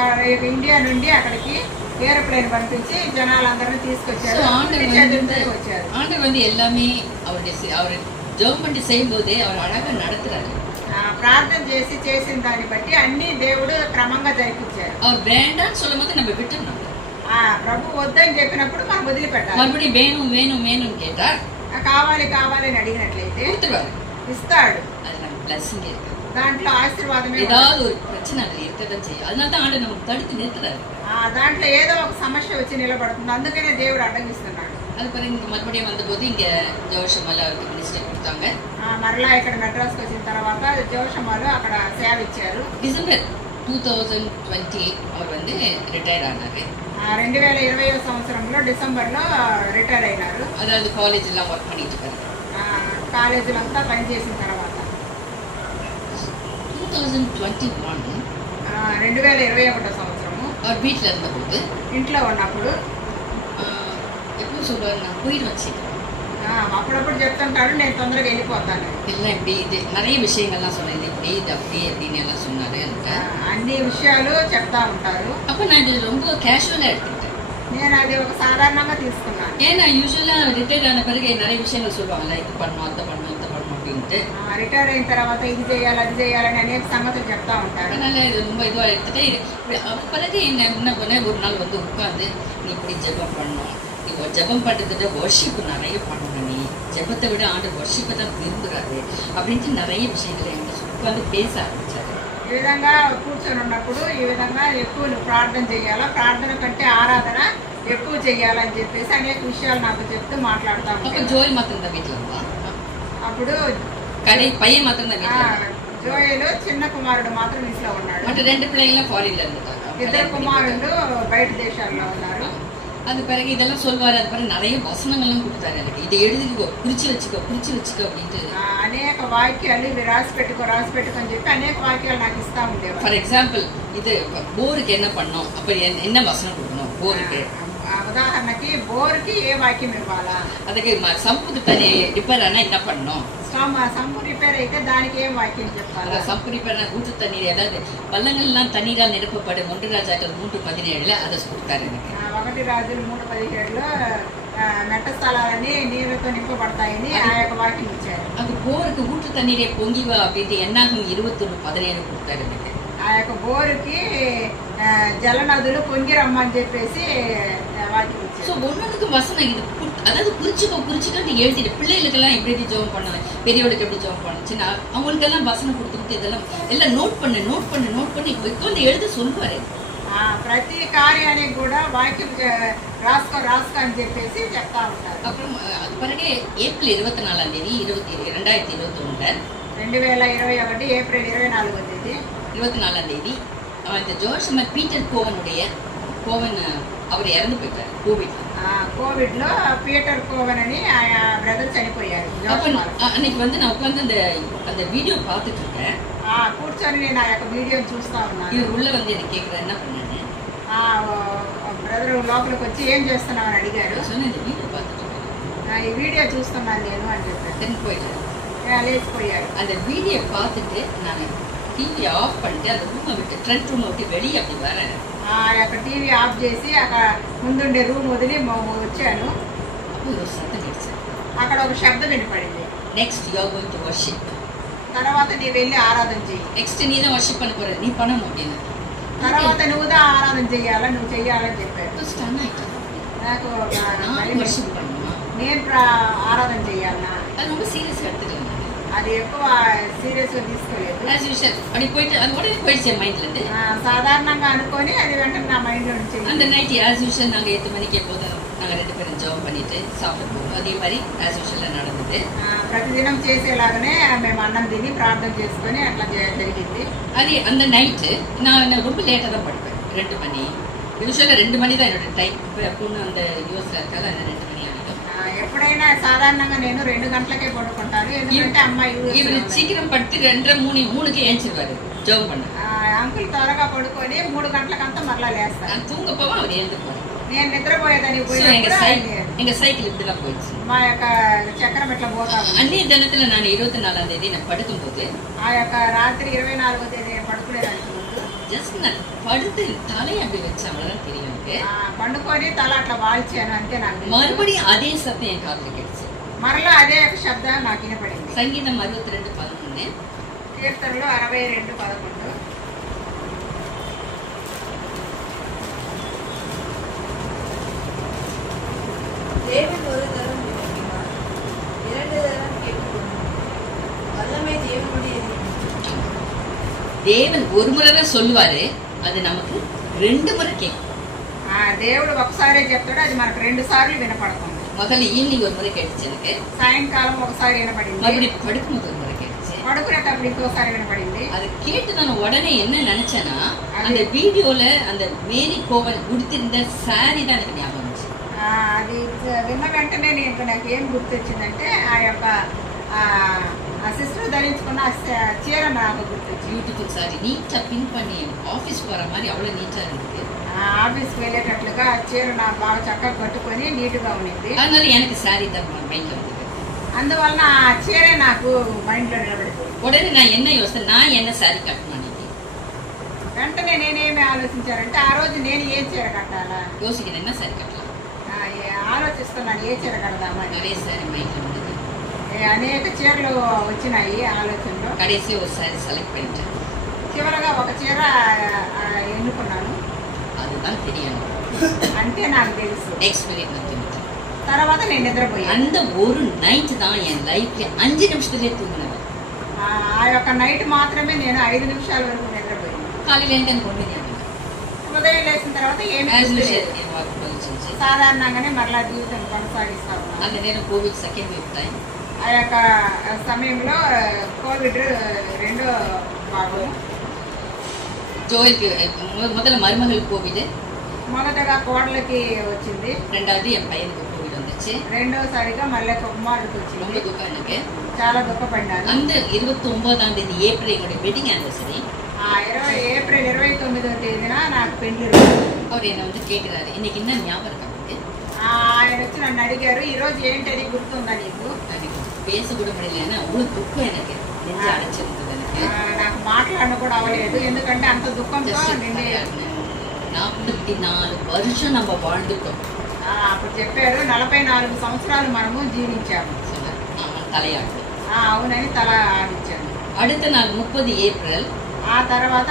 అక్కడ ఇండియా నుండి అక్కడికి ఏరోప్లేన్ పంపించి జనాలందరినీ తీసుకొచ్చారు. ஆண்டவர் வந்து எல்லாமே அவர் ஜெபம் பண்ணி செய்யும் போதே அவர் அழகா நடத்துறாரு. ప్రార్థన చేసి చేసిన దాన్ని బట్టి అన్ని దేవుడు క్రమంగా జరిపించారు. அவர் வேண்டான்னு சொல்லும் போது நம்ம விட்டுறணும். ప్రభు వద్దని చెప్పినప్పుడు మనం వదిలిపెట్టాలి. மறுபடியும் வேணும் வேணும் வேணும்னு கேட்டா కావాలి కావాలి అని అడిగినట్లయితే ఇస్తాడు. அது நம்ம பிளஸிங் இருக்கு, దాంట్లో ఆశీర్వాదమే. ஏதாவது ஒரு பிரச்சனை அதுல இருக்கதான் செய்யும், அதனால தான் ஆண்டு நமக்கு தடுத்து நிறுத்துறாரு. దాంట్లో ఏదో ఒక సమస్య వచ్చి నిలబడుతుంది, అందుకనే దేవుడు అడ్డగిస్తున్నాడు. அது பிறகு இங்க மறுபடியும் வந்தபோது இங்க ஜோஷமால அவருக்கு மினிஸ்டர் கொடுத்தாங்க. మరలా ఇక్కడ మెడ్రాస్కి వచ్చిన తర్వాత జోషమాలు అక్కడ సేవ ఇచ్చారు. டிசம்பர் 2020 அவர் வந்து ரிட்டையர் ஆனாரு. 2020 సంవత్సరంలో డిసెంబర్లో రిటైర్ అయినారు. அதாவது காலேஜ் எல்லாம் ஒர்க் பண்ணிட்டு இருக்காரு. కాలేజీలో అంతా పనిచేసిన తర్వాత 2021 2021 సంవత్సరము அவர் வீட்டில் இருந்தபோது ఇంట్లో ఉన్నప్పుడు எப்பவும் சொல்லுவாரு, நான் போயிடுவேன் சீக்கிரம். అప్పుడప్పుడు చెప్తుంటాడు, నేను తొందరగా వెళ్ళిపోతాను. எல்லாம் இப்படி இது நிறைய விஷயங்கள்லாம் சொன்னது, இப்படி இது அப்படி அப்படின்னு எல்லாம் சொன்னாரு. అన్ని విషయాలు చెప్తా ఉంటారు. அப்போ நான் இது ரொம்ப கேஷுவலாக எடுத்துக்கிட்டேன். నేను అది ఒక సాధారణంగా తీసుకున్నాను. ஏன்னா யூஸ்வலாக ரிட்டையர் ஆன பிறகு நிறைய விஷயங்கள் சொல்லுவாங்கல்ல, இது பண்ணணும் அதை பண்ணணும் இதை பண்ணணும் அப்படின்ட்டு. రిటైర్ అయిన తర్వాత ఇది చేయాలి అది చేయాలని అనేక సంగతులు చెప్తా ఉంటారు. அதனால இது ரொம்ப இதுவாக எடுத்துட்டு பிறகு என்ன பண்ண ஒரு நாள் வந்து உட்காந்து நீ இப்படி ஜெபம் பண்ணணும், இப்போ ஜெபம் பண்ணுறத வர்ஷிப்பு நிறைய பண்ணணும், நீ ஜெபத்தை விட ஆண்டு வர்ஷிப்பை தான் விரும்புகிறாரு அப்படின்ட்டு நிறைய விஷயங்களை எங்களுக்கு உட்காந்து பேச ஆரம்பிச்சாரு. ఈ విధంగా కూర్చొని ఉన్నప్పుడు ఈ విధంగా ఎక్కువ నువ్వు ప్రార్థన చేయాలా, ప్రార్థన కంటే ఆరాధన ఎక్కువ చేయాలని చెప్పేసి అనేక విషయాలు నాకు చెప్తూ మాట్లాడుతూ அப்போ ஜோய் மாத்திரம் தான் வீட்டில் இருந்தான். అప్పుడు பையன் மாத்திரம் தான் வீட்டில், జోయలు చిన్న కుమారుడు మాత్రం ఇంట్లో ఉన్నాడు. மற்ற 2 பிள்ளைங்களும் ஃபாரின்ல இருந்துட்டாங்க. 2 కుమారులు బయట దేశాల్లో ఉన్నారు. அது பிறகு இதெல்லாம் சொல்வாரு. அது பிறகு நிறைய வசனங்கள்லாம் கொடுத்தாரு எனக்கு, இதை எழுதிக்கோ, குறிச்சு வச்சுக்கோ அப்படின்ட்டு. అనేక వాక్యాలు ఇవి రాసి పెట్టుకో అని చెప్పి అనేక వాక్యాలు నాకు ఇస్తా ఉండేవారు. ஃபார் எக்ஸாம்பிள் இது போருக்கு என்ன பண்ணோம், அப்ப என்ன வசனம் கொடுக்கணும் போருக்கு. ఉదాహరణకి బోర్కి ఏ వాక్యం ఇవ్వాలా, அதுக்கு சம்புக்கு தண்ணி ரிப்பேர் ஆனா என்ன பண்ணணும், సంపు రిపేర్ అయితే దానికి ఏం వాక్యం చెప్పాలి. சம்பு ரிப்பேர் ஊற்று தண்ணீர் ஏதாவது பள்ளங்கள்லாம் தண்ணீரால் நிரப்பப்படும் 1 ராஜாக்கள் 3:17 அதை கொடுத்தாரு எனக்கு. 1 రాజులు 3:17లో మెట్ట స్థలాలన్నీ నీరుతో నింపబడతాయని ఆ యొక్క వాక్యం ఇచ్చారు. அது போருக்கு ஊற்று தண்ணீரே பொங்கி வா அப்படின்ட்டு என்னாகும் 21:17 கொடுத்தாரு எனக்கு. ఆ యొక్క బోరుకి జలనదులు పొంగి రమ్మని చెప్పేసి వాక్యం ఇచ్చారు. ஸோ ஒன்னொன்றுக்கு வசனம் இது, அதாவது குறிச்சுக்கோன்னு எழுதிட்டு பிள்ளைகளுக்கெல்லாம் எப்படி ஜெபம் பண்ணணும், பெரியவளுக்கு எப்படி ஜெபம் பண்ணுச்சுன்னா அவங்களுக்கெல்லாம் வசனம் கொடுத்துட்டு இதெல்லாம் எல்லாம் நோட் பண்ணி உட்காந்து எழுத சொல்லுவாரு. ప్రతి కార్యానికి కూడా వాక్యం రాసుకో అని చెప్పేసి చెప్తా ఉంటారు. அப்புறம் அது பிறகு ஏப்ரல் 24ஆம் தேதி 2021 2021 ఏప్రిల్ 24వ తేదీ 24ஆம் தேதி இந்த ஜோஷமர் பீட்டர் கோவன் அவர் இறந்து போயிட்டார் కోవిడ్ లో పీటర్ కోవన్ అని ఆ బ్రదర్ చనిపోయారు. அன்னைக்கு வந்து நான் உட்காந்து அந்த வீடியோ பார்த்துட்டு இருக்கேன். కూర్చొని నేను ఆ యొక్క వీడియో చూస్తా ఉన్నాను. இவர் உள்ள வந்து எனக்கு கேட்குறேன் என்ன பண்ணேன்னு. బ్రదర్ లోపలికి వచ్చి ఏం చేస్తున్నావు అని అడిగారు. இந்த வீடியோ பார்த்துட்டு ఈ వీడియో చూస్తున్నాను నేను అని చెప్పాను. போயிட்டாரு, లేచిపోయారు. அந்த வீடியோ பார்த்துட்டு நான் டிவி ஆஃப் பண்ணிட்டு அந்த ரூமை விட்டு ஃப்ரண்ட் ரூமை விட்டு வெளியே அப்படி வரேன். ఆ యొక్క టీవీ ఆఫ్ చేసి అక్కడ ముందుండే రూమ్ వదిలి వచ్చాను. అప్పుడు ஒரு சத்தம் கேட்டுச்சு, అక్కడ ఒక శబ్దం వినపడింది. Next you are going to worship, తర్వాత నీ వెళ్ళి ఆరాధన చెయ్యి. నెక్స్ట్ நீ தான் వర్షிப் பண்ண போற, நீ பண்ணணும் அப்படின்னு. తర్వాత నువ్వుదా ఆరాధన చెయ్యాలా, నువ్వు చెయ్యాలని చెప్పారు. ஸ்டன் ஆயிட்டேன். నాకు நான் వర్షిప్ பண்ணணுமா, నేను ఆరాధన చెయ్యాలన్నా அது ரொம்ப சீரியஸா எடுத்துட்டேன். అది ఎక్కువ సీరియస్ గా తీసుకోలేదు. యాజ్ యూజువల్ அப்படி போயிட்டு அது உடனே போயிடுச்சு மைண்ட்ல இருந்து. சாதாரணంగా అనుకొని అది వెంటనే నా మైండ్ లో నుంచి அந்த நைட் యాజ్ యూజువల్ நாங்க 8 மணிக்கு போதும் நாங்க ரெண்டு பேரும் ஜாப் பண்ணிட்டு சாப்பிட்டு போவோம். அதே மாதிரி యాజ్ యూజువల్ நடந்தது. ప్రతిదినం చేసేలాగానే మేము అన్నం తిని ప్రార్థన చేసుకొని అట్లా జరిగింది. అది அந்த நைட் நான் ரொம்ப லேட்டா தான் படுப்பேன். 2 மணி யூசுவலா 2 மணி தான் என்னோட டைம். பொண்ணு அந்த யூஎஸ்ல இருக்கால அந்த 2 மணி ஆகிடும். ఎప్పుడైనా సాధారణంగా నేను 2 గంటలకే పడుకుంటాను. ఎందుకంటే అమ్మాయి ఇవి సీకిరం పడితే 2 3కి ఏంచివారు జాబ్ பண்ண. అంకుల్ త్వరగా పడుకొని 3 గంటలకంతా మరలా లేస్తాను. நான் தூங்க போவேன் அவர் எழுந்துக்குவார். నేను నిద్రపోయేదానికి எங்க சைக்கிள் இப்படிதான் போயிடுச்சு. మా యొక్క చక్రం ఎట్లా పోతాము. అన్ని దినத்துல நான் 24ஆம் தேதி நான் படுக்கும்போது ఆ యొక్క రాత్రి 24వ తేదీ పడుకునేదానికి ముందు జస్ట్ நான் படுத்து தலையை அப்படி வச்சேன். அவ்வளவுதான் தெரியும் எனக்கு. పండుకొని తల అట్లా వాల్చాను అంతే. నాకు மறுபடியும் அதே சத்தம் என் காதுல கேட்டுச்சு. మరలా అదే యొక్క శబ్దం నాకు వినపడింది. సంగీతం 62:11 కీర్తనలు 62:11 தேவன் ஒரு தரம் விளக்கினார், 2 தரம் கேட்டுக்கொண்டார். வல்லமை தேவனுடையது. தேவன் ஒரு முறை தான் சொல்லுவாரு, அது நமக்கு 2 முறை கேட்கும். దేవుడు ఒకసారి చెప్తాడు, అది మనకు 2 సార్లు వినపడుతుంది. முதல்ல ஈவினிங் ஒரு முறை கேட்டுச்சு எனக்கு. సాయంకాలం ఒకసారి వినపడింది. மறுபடியும் படுக்கும்போது ஒரு முறை கேட்டுச்சு. పడుకునేటప్పుడు ఇంకోసారి వినపడింది. அது கேட்டு நான் உடனே என்ன நினைச்சேன்னா, அந்த வீடியோல அந்த மேரி கோவல் உடுத்திருந்த சாரி தான் எனக்கு ஞாபகம் வந்துச்சு. అది విన్న వెంటనే నాకు ఏం గుర్తొచ్చిందంటే ఆ యొక్క సిస్టర్ ధరించుకున్న చీర నాకు గుర్తొచ్చింది. బ్యూటిఫుల్ సారీ నీటా పిన్ பண்ணி ఆఫీస్ போற மாதிரி அவ்வளவு நீட்டா இருந்துச்சு. ఆఫీస్కి వెళ్ళేటట్లుగా ఆ చీర నాకు బాగా చక్కగా కట్టుకొని నీట్గా ఉన్నింది. அதனால எனக்கு சாரி தான் மைண்ட்ல வந்தது. అందువలన ఆ చీరే నాకు మైండ్ లో నిలబడిపోయింది. உடனே நான் என்ன யோசனை, நான் என்ன சாரி కట్టను. వెంటనే నేనేమి ఆలోచించారంటే ఆ రోజు నేను ఏ చీర కట్టాలా யோசிக்கிறேன், என்ன சாரி கட்டலாம் ఆలోచిస్తున్నాను, ఏ చీర కడదామని. நிறைய சாரி மைண்ட்ல வந்தது. అనేక చీరలు వచ్చినాయి ఆలోచనలో. கடைசி ஒரு சாரி செலக்ட் பண்ணிட்டேன். చివరగా ఒక చీర ఎన్నుకున్నాను. அதுதான் தெரியும் అంటే నాకు తెలుసు. எக்ஸ்பீரியன்ஸ் తర్వాత నేను నిద్రపోయాను. அந்த ஒரு நைட் தான் என் லைஃப்ல 5 நிமிஷத்துலயே தூங்கினேன். ఆ యొక్క నైట్ మాత్రమే నేను 5 నిమిషాల వరకు నిద్రపోయాను. కాலையில ఏంటని పొందింది. ఉదయం లేచిన తర్వాత ఏమి సాధారణంగానే మరలా జీవితం కొనసాగిస్తాను. அந்த நேரம் கோவிட் செகண்ட் வேவ் டைம். ఆ యొక్క సమయంలో కోవిడ్ 2వ భాగం. ஜோயலுக்கு முதல்ல மருமகள் கோவிட், మొదటగా కోడలకి వచ్చింది. ரெண்டாவது என் பையனுக்கு கோவிட் வந்துச்சு. రెండోసారిగా మళ్ళీ కుమారుడికి వచ్చింది. ரொம்ப துக்கம் எனக்கு. చాలా దుఃఖపడ్డాను. அந்த 29ஆம் தேதி ஏப்ரல் என்னுடைய வெட்டிங் ஆனிவர்சரி. ఏప్రిల్ 29వ తేదీన నాకు పెళ్లి. அவர் என்ன வந்து கேட்கிறாரு, இன்னைக்கு என்ன ஞாபகம் இருக்கா? ఆయన వచ్చి నన్ను అడిగారు, ఈ రోజు ఏంటది గుర్తుందా నీకు? பேச கூட முடியல, அவ்வளவு துக்கம் எனக்கு நெஞ்சு அடைச்சிருந்தது. எனக்கு నాకు మాట్లాడను కూడా అవ్వలేదు, ఎందుకంటే అంత దుఃఖంతో నిండి. 44 வருஷம் நம்ம வாழ்ந்துட்டோம். అప్పుడు చెప్పారు 44 సంవత్సరాలు మనము జీవించాము. தலையாட்டு అవునని తల ఆడించాను. அடுத்த நாள் 30 ஏப்ரல். ఆ తర్వాత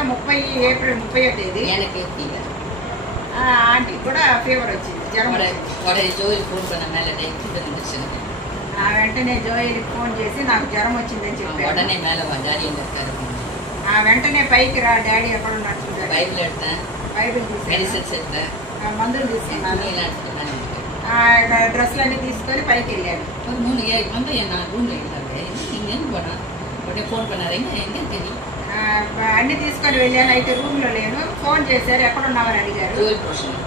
ఏప్రిల్ 30వ తేదీ எனக்கு ஃபீவர். ఆంటీకి కూడా ఫీవర్ వచ్చింది, జ్వరం. உடனே ஜோயில் ஃபோன் பண்ண மேல ஃபீவர் வந்துச்சு. వెంటనే జోయల్కి ఫోన్ చేసి నాకు జ్వరం వచ్చిందని చెప్పాను. உடனே மேல வா, டாடி எங்க இருக்காரு. వెంటనే పైకి రా, డాడీ ఎక్కడ ఉన్నట్టు. బైబిల్ எடுத்தேன், బైబిల్ తీసుకుని మెడిసిన్స్ எடுத்தேன், మందులు తీసుకున్నాను, డ్రెస్లన్నీ తీసుకొని పైకి వెళ్ళాను. ஒரு 3 வந்து நான் ரூம்ல இருந்தாரு. நீங்க எங்க போனா உடனே ஃபோன் பண்ணாரு, எங்க தெரியும். అన్ని తీసుకొని వెళ్ళాను. అయితే రూమ్ లో లేను. ఫోన్ చేశారు, ఎక్కడున్నావని అడిగారు. ஜோயில் போர்ஷன்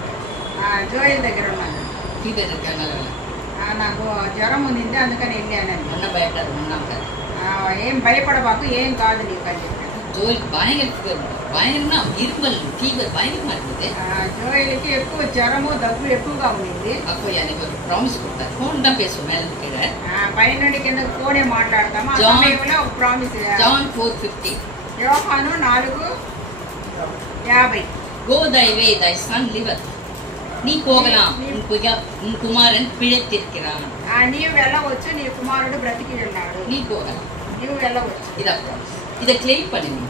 జోయల్ దగ్గర ఉన్నాను. ஃபீவர் இருக்காங்க, నాకు జ్వరం ఉంది అందుకని వెళ్ళానండి. ஒன்னா பயப்படாது, ஒன்னாங்க ఏం భయపడబాకు, ఏం కాదు నీకు అని చెప్పాను. ஜோயில் பயங்கர ஃபீவர், பயங்கரமா இருமல் ஃபீவர் பயங்கரமா இருந்தது. జోయల్కి ఎక్కువ జ్వరము దగ్గు ఎక్కువగా ఉంది. அப்போ எனக்கு ஒரு ப்ராமிஸ் கொடுத்தாரு, ஃபோன் தான் பேசுவோம் மேல கீழே. పై నుండి కింద ఫోనే మాట్లాడతాము. ఆ సమయంలో ఒక ప్రామిస్. John 4:50. యోహాను 4:50. Go thy way, thy son liveth. நீ போகலாம், உன் குமாரன் பிழைத்திருக்கிறான். నీవు వెళ్ళవచ్చు, నీ కుమారుడు బ్రతికి ఉన్నాడు. நீ போகலாம். నీవు వెళ్ళవచ్చు. இதா ப்ராமிஸ். இதை கிளைம் பண்ணுங்க.